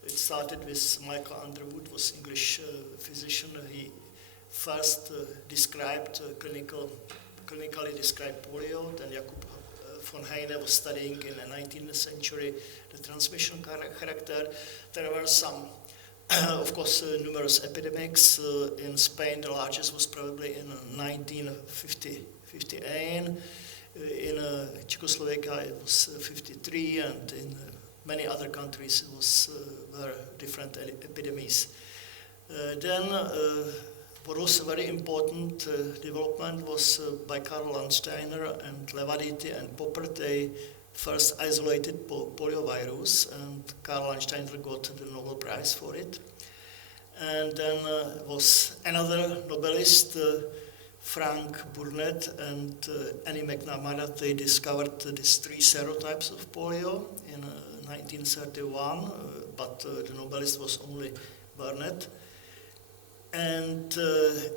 it started with Michael Underwood, was English physician. He first clinically described polio. Then Jakub von Heine was studying in the 19th century the transmission character. There were some, of course, numerous epidemics. In Spain, the largest was probably in 1958. In Czechoslovakia, it was 53, and in many other countries, it was were different epidemics. Then, what was a very important development was by Karl Landsteiner and Levaditi and Popper. They first isolated polio virus, and Karl Landsteiner got the Nobel Prize for it. And then was another Nobelist, Frank Burnett and Annie McNamara. They discovered these 3 serotypes of polio in 1931, but the Nobelist was only Burnett. And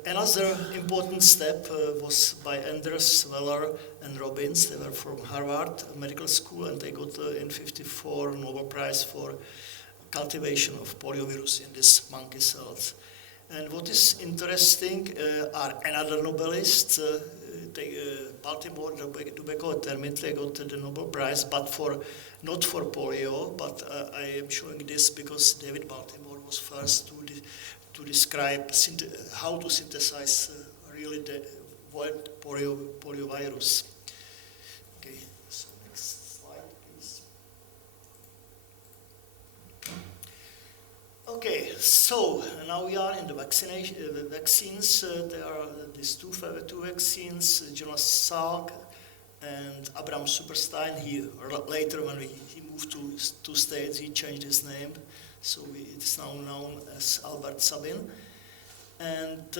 another important step was by Anders, Weller, and Robbins. They were from Harvard Medical School, and they got in '54 Nobel Prize for cultivation of poliovirus in these monkey cells. And what is interesting are another Nobelists, Baltimore, Dubeko, Termit, they got the Nobel Prize, but not for polio, but I am showing this because David Baltimore was first to describe how to synthesize really the wild polio virus. Okay, so next slide, please. Okay, so now we are in the vaccines. There are these two vaccines, Jonas Salk and Abraham Superstein. Later, when he moved to States, he changed his name. So it is now known as Albert Sabin. And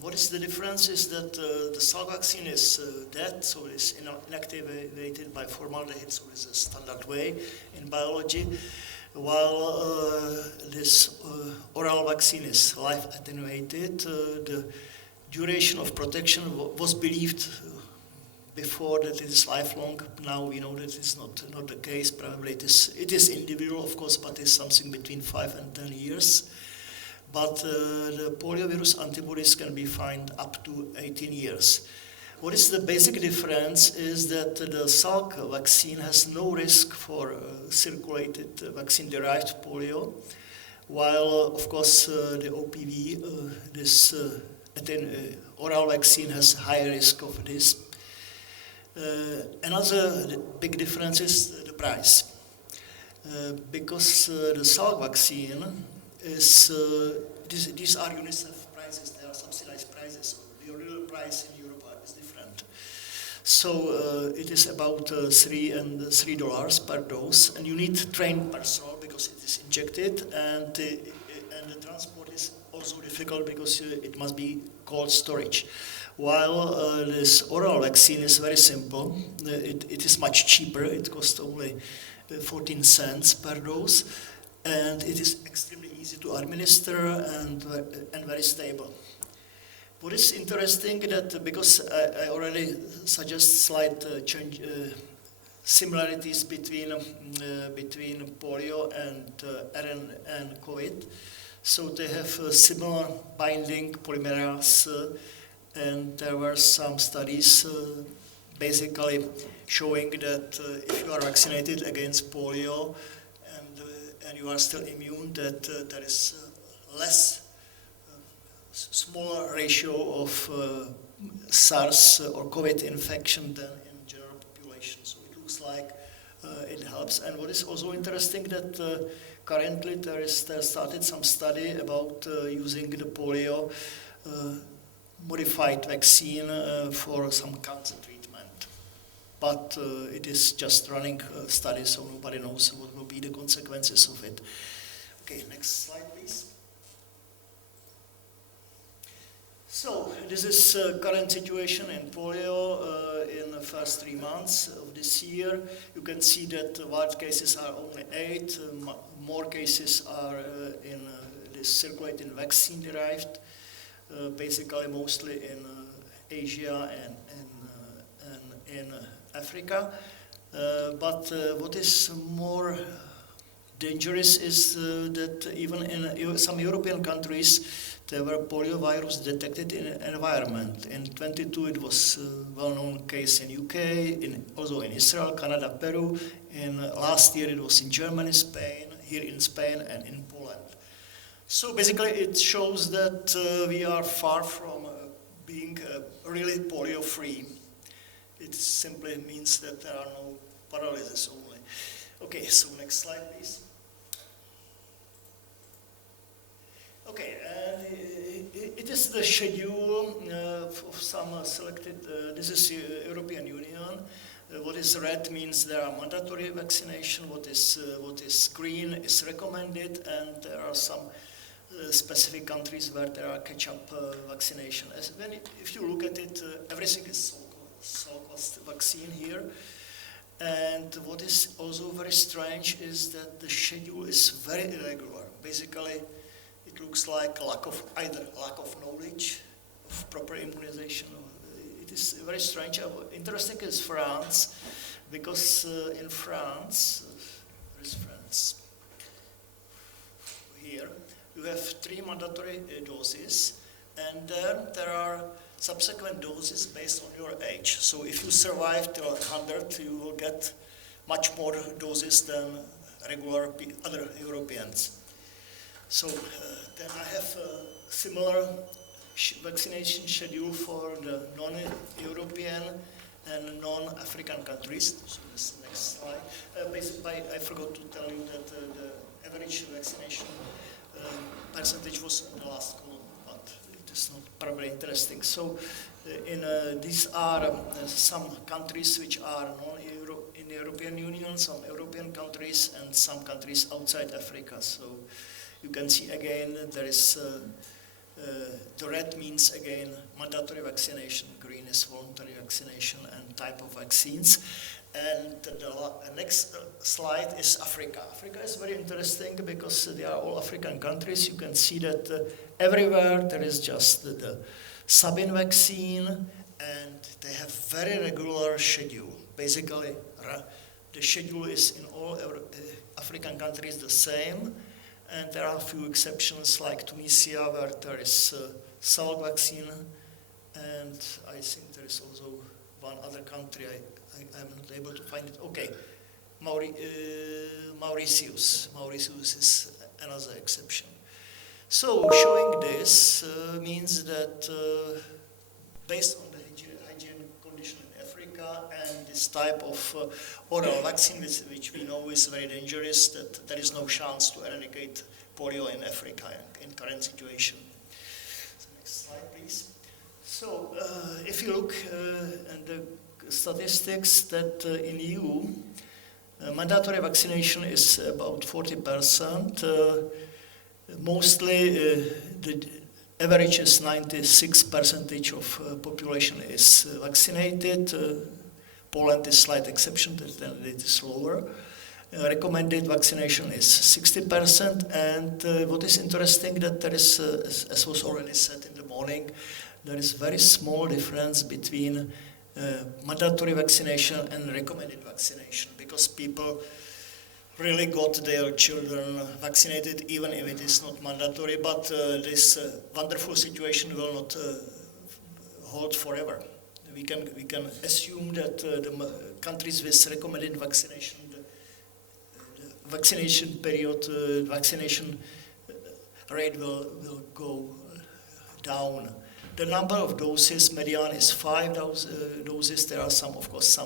what is the difference is that the Salk vaccine is dead, so it is inactivated by formaldehyde, so it is a standard way in biology, while this oral vaccine is life attenuated. The duration of protection was believed before that it is lifelong. Now we know that it's not the case. Probably it is individual, of course, but it's something between 5 and 10 years. But the poliovirus antibodies can be found up to 18 years. What is the basic difference is that the Salk vaccine has no risk for circulated vaccine-derived polio, while, of course, the OPV, this oral vaccine has high risk of this. Another big difference is the price, because the Salk vaccine is, these are UNICEF prices, they are subsidized prices, so the real price in Europe is different. So it is about $3 per dose, and you need trained personnel because it is injected, and the transport is also difficult because it must be cold storage. While this oral vaccine is very simple, it is much cheaper. It costs only 14 cents per dose, and it is extremely easy to administer and very stable. What is interesting that because I already suggest slight similarities between polio and RN and COVID, so they have a similar binding polymerase. and there were some studies basically showing that if you are vaccinated against polio and you are still immune, that there is less, smaller ratio of SARS or COVID infection than in general population. So it looks like it helps. And what is also interesting that currently there started some study about using the polio modified vaccine for some cancer treatment. But it is just running study, so nobody knows what will be the consequences of it. Okay, next slide, please. So this is current situation in polio in the first 3 months of this year. You can see that wild cases are only 8. More cases are in this circulating vaccine derived, basically mostly in Asia and in Africa. But what is more dangerous is that even in some European countries there were poliovirus detected in an environment. In 22 it was a well-known case in UK, also in Israel, Canada, Peru. Last year it was in Germany, Spain, here in Spain and in Poland. So basically it shows that we are far from being really polio-free. It simply means that there are no paralysis only. Okay, so next slide please. Okay, it is the schedule of some selected, this is European Union. What is red means there are mandatory vaccination, what is green is recommended, and there are some specific countries where there are catch-up vaccination. If you look at it, everything is so-called vaccine here. And what is also very strange is that the schedule is very irregular. Basically, it looks like either lack of knowledge of proper immunization. It is very strange. Interesting is France, because in France, where is France? Here, you have 3 mandatory doses, and then there are subsequent doses based on your age. So if you survive till 100, you will get much more doses than regular other Europeans. So then I have a similar vaccination schedule for the non-European and non-African countries. So this next slide. Basically, I forgot to tell you that the average vaccination percentage was in the last column, but it is not probably interesting. So these are some countries which are in the European Union, some European countries, and some countries outside Africa. So you can see again there is the red means again mandatory vaccination, green is voluntary vaccination and type of vaccines. And the next slide is Africa. Africa is very interesting because they are all African countries. You can see that everywhere there is just the Sabin vaccine, and they have very regular schedule. Basically, the schedule is in all African countries the same. And there are a few exceptions like Tunisia where there is Salk vaccine, and I think there is also one other country, I'm not able to find it. Okay, Mauritius. Mauritius is another exception. So showing this means that based on the hygiene condition in Africa and this type of oral vaccine, which we know is very dangerous, that there is no chance to eradicate polio in Africa in current situation. So next slide, please. So if you look at the statistics that in EU, mandatory vaccination is about 40%. Mostly the average is 96% of population is vaccinated. Poland is a slight exception, then it is lower. Recommended vaccination is 60%, and what is interesting that there is, as was already said in the morning, there is very small difference between mandatory vaccination and recommended vaccination, because people really got their children vaccinated even if it is not mandatory, but this wonderful situation will not hold forever. We can assume that the countries with recommended vaccination, the vaccination period, vaccination rate will go down. The number of doses, median is 5 doses. There are some, of course,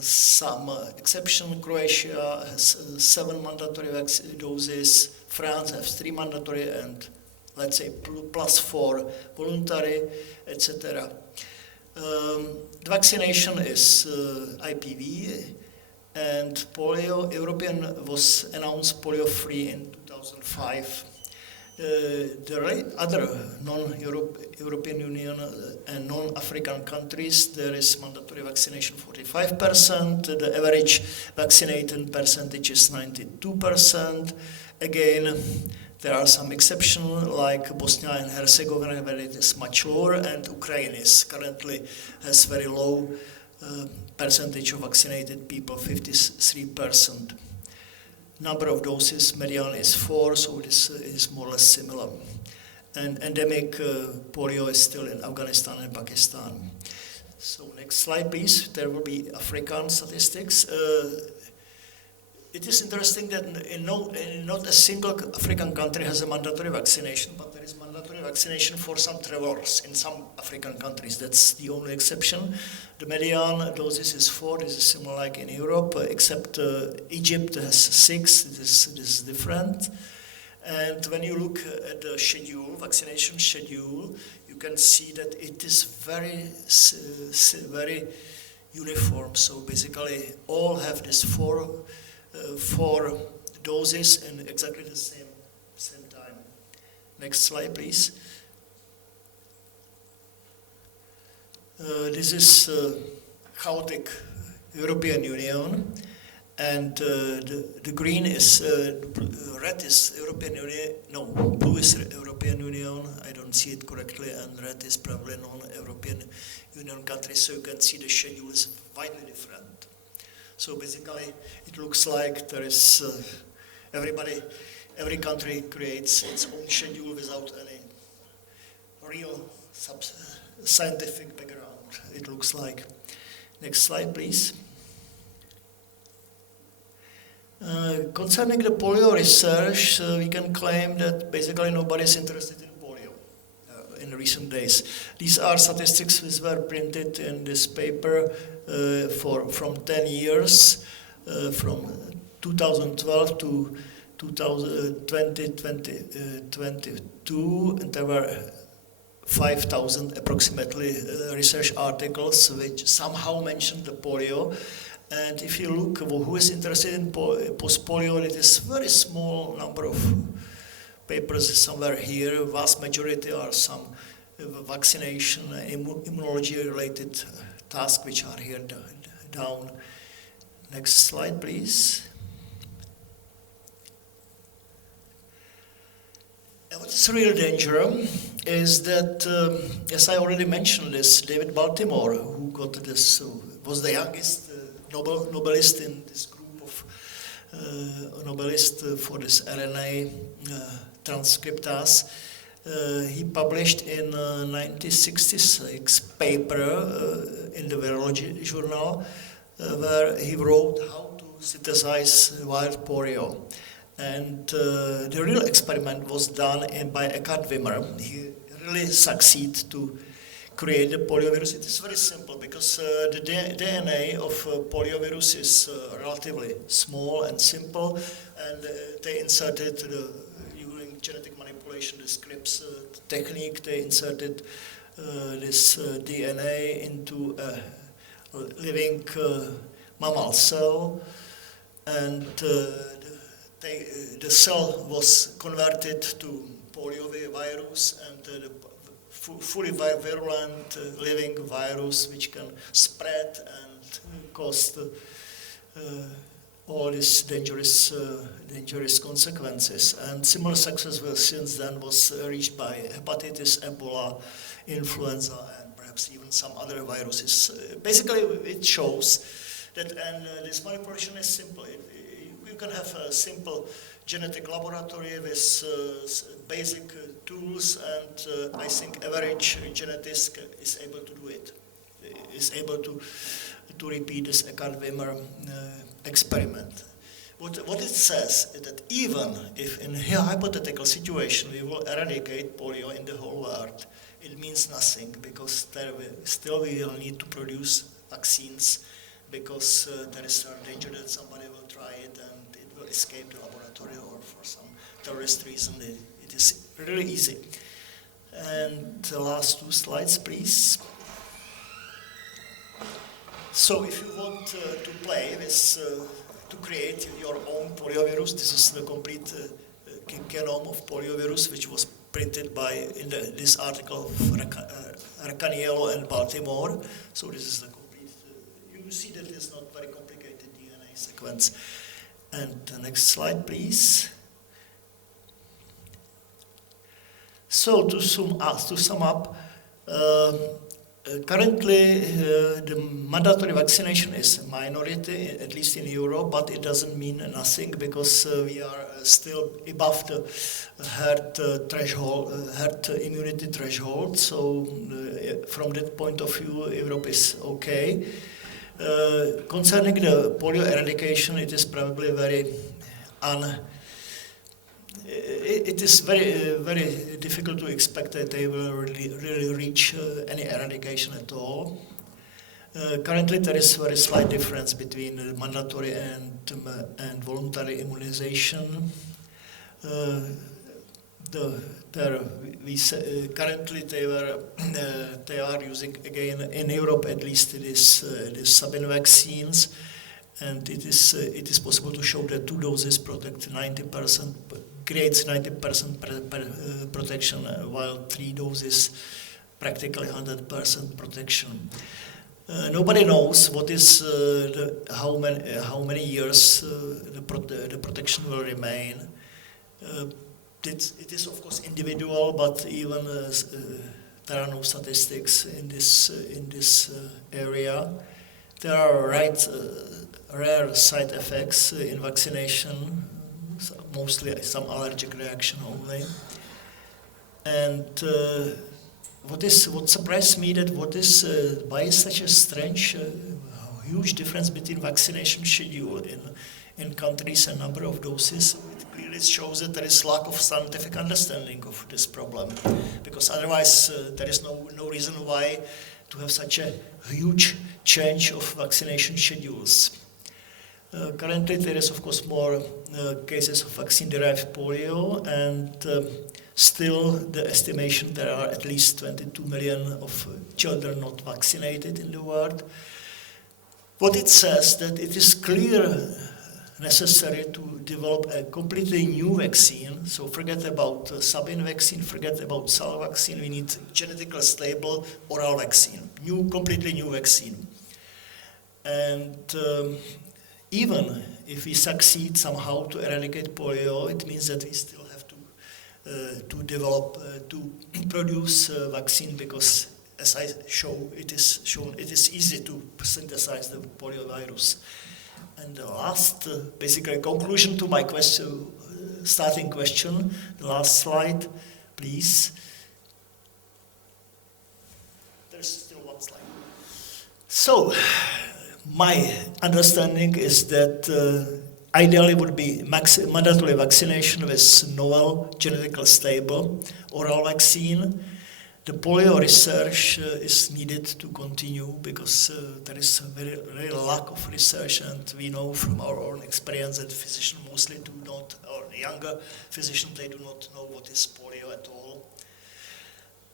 some exception. Croatia has 7 mandatory doses. France has 3 mandatory and, let's say, +4 voluntary, etc. The vaccination is IPV and polio. European was announced polio-free in 2005. The other non-European Union and non-African countries, there is mandatory vaccination 45%. The average vaccinated percentage is 92%. Again, there are some exceptions, like Bosnia and Herzegovina, where it is much lower, and Ukraine is currently has very low percentage of vaccinated people, 53%. Number of doses, median is 4, so this is more or less similar. And endemic polio is still in Afghanistan and Pakistan. So next slide, please. There will be African statistics. It is interesting that not a single African country has a mandatory vaccination, but there is mandatory vaccination for some travelers in some African countries. That's the only exception. The median doses is 4. This is similar like in Europe, except Egypt has 6. This is different. And when you look at the schedule, vaccination schedule, you can see that it is very uniform. So basically, all have this 4 doses in exactly the same time. Next slide, please. This is chaotic European Union, and the green is red is European Union. No, blue is European Union. I don't see it correctly, and red is probably non-European Union countries. So you can see the schedule is widely different. So basically, it looks like there is every country creates its own schedule without any real scientific background, it looks like. Next slide, please. Concerning the polio research, we can claim that basically nobody is interested in polio in recent days. These are statistics which were printed in this paper from 10 years, from 2012 to 2022, and there were 5,000 approximately research articles which somehow mentioned the polio. And if you look who is interested in post-polio, it is a very small number of papers somewhere here. Vast majority are some vaccination, immunology-related tasks which are here down. Next slide, please. What's real danger is that, as I already mentioned, this David Baltimore, who got this, was the youngest Nobelist in this group of Nobelists for this RNA transcriptase. He published in 1966 paper in the virology journal where he wrote how to synthesize wild polio. And the real experiment was done by Eckhard Wimmer. He really succeeded to create the poliovirus. It is very simple because the DNA of poliovirus is relatively small and simple, and they inserted using genetic manipulation, the Scripps technique, they inserted this DNA into a living mammal cell, and the cell was converted to poliovirus, and the fully virulent living virus which can spread and cause all these dangerous consequences. And similar success since then was reached by hepatitis, Ebola, influenza, and perhaps even some other viruses. Basically, it shows that, and this manipulation is simple. You can have a simple genetic laboratory with basic tools, and I think average genetist is able to do it, is able to repeat this Eckart-Wimmer experiment. What it says is that even if in a hypothetical situation we will eradicate polio in the whole world, it means nothing, because still we will need to produce vaccines, because there is a danger that somebody will try it and it will escape the laboratory, or for some terrorist reason. It is really easy. And the last 2 slides, please. So if you want to play with, to create your own poliovirus, this is the complete genome of poliovirus, which was printed in this article of Raccaniello and Baltimore. So this is the complete, you see that it's not very complicated DNA sequence. And the next slide, please. So to sum up, currently the mandatory vaccination is a minority, at least in Europe, but it doesn't mean nothing, because we are still above the herd immunity threshold. So from that point of view, Europe is okay. Concerning the polio eradication, it is probably it is very difficult to expect that they will really reach any eradication at all. Currently, there is a very slight difference between mandatory and voluntary immunization. Currently, they are using, again in Europe at least, it is Sabin vaccines, and it is possible to show that 2 doses protect 90%. Creates 90% protection, while 3 doses practically 100% protection. Nobody knows what is how many years the protection will remain. It is of course individual, but even there are no statistics in this area. There are rare side effects in vaccination. Mostly some allergic reaction only. And what surprised me that why is such a strange, huge difference between vaccination schedule in countries and number of doses. It clearly shows that there is lack of scientific understanding of this problem, because otherwise there is no reason why to have such a huge change of vaccination schedules. Currently, there is, of course, more cases of vaccine-derived polio, and still the estimation there are at least 22 million of children not vaccinated in the world. What it says that it is clear necessary to develop a completely new vaccine. So forget about Sabin vaccine, forget about cell vaccine. We need genetically stable oral vaccine, completely new vaccine. And even if we succeed somehow to eradicate polio, it means that we still have to produce vaccine, because as I show, it is easy to synthesize the poliovirus. And the last, basically, conclusion to my question, starting question, the last slide, please. There's still one slide. So, my understanding is that ideally would be mandatory vaccination with novel, genetically stable oral vaccine. The polio research is needed to continue, because there is a very lack of research, and we know from our own experience that physicians mostly do not, or younger physicians, they do not know what is polio at all.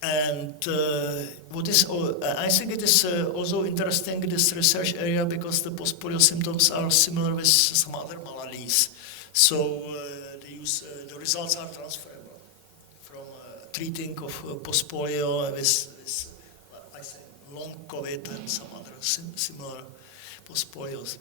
And I think it is also interesting, this research area, because the post-polio symptoms are similar with some other maladies. So the results are transferable from treating of post-polio with I say, long COVID and some other similar post-polios.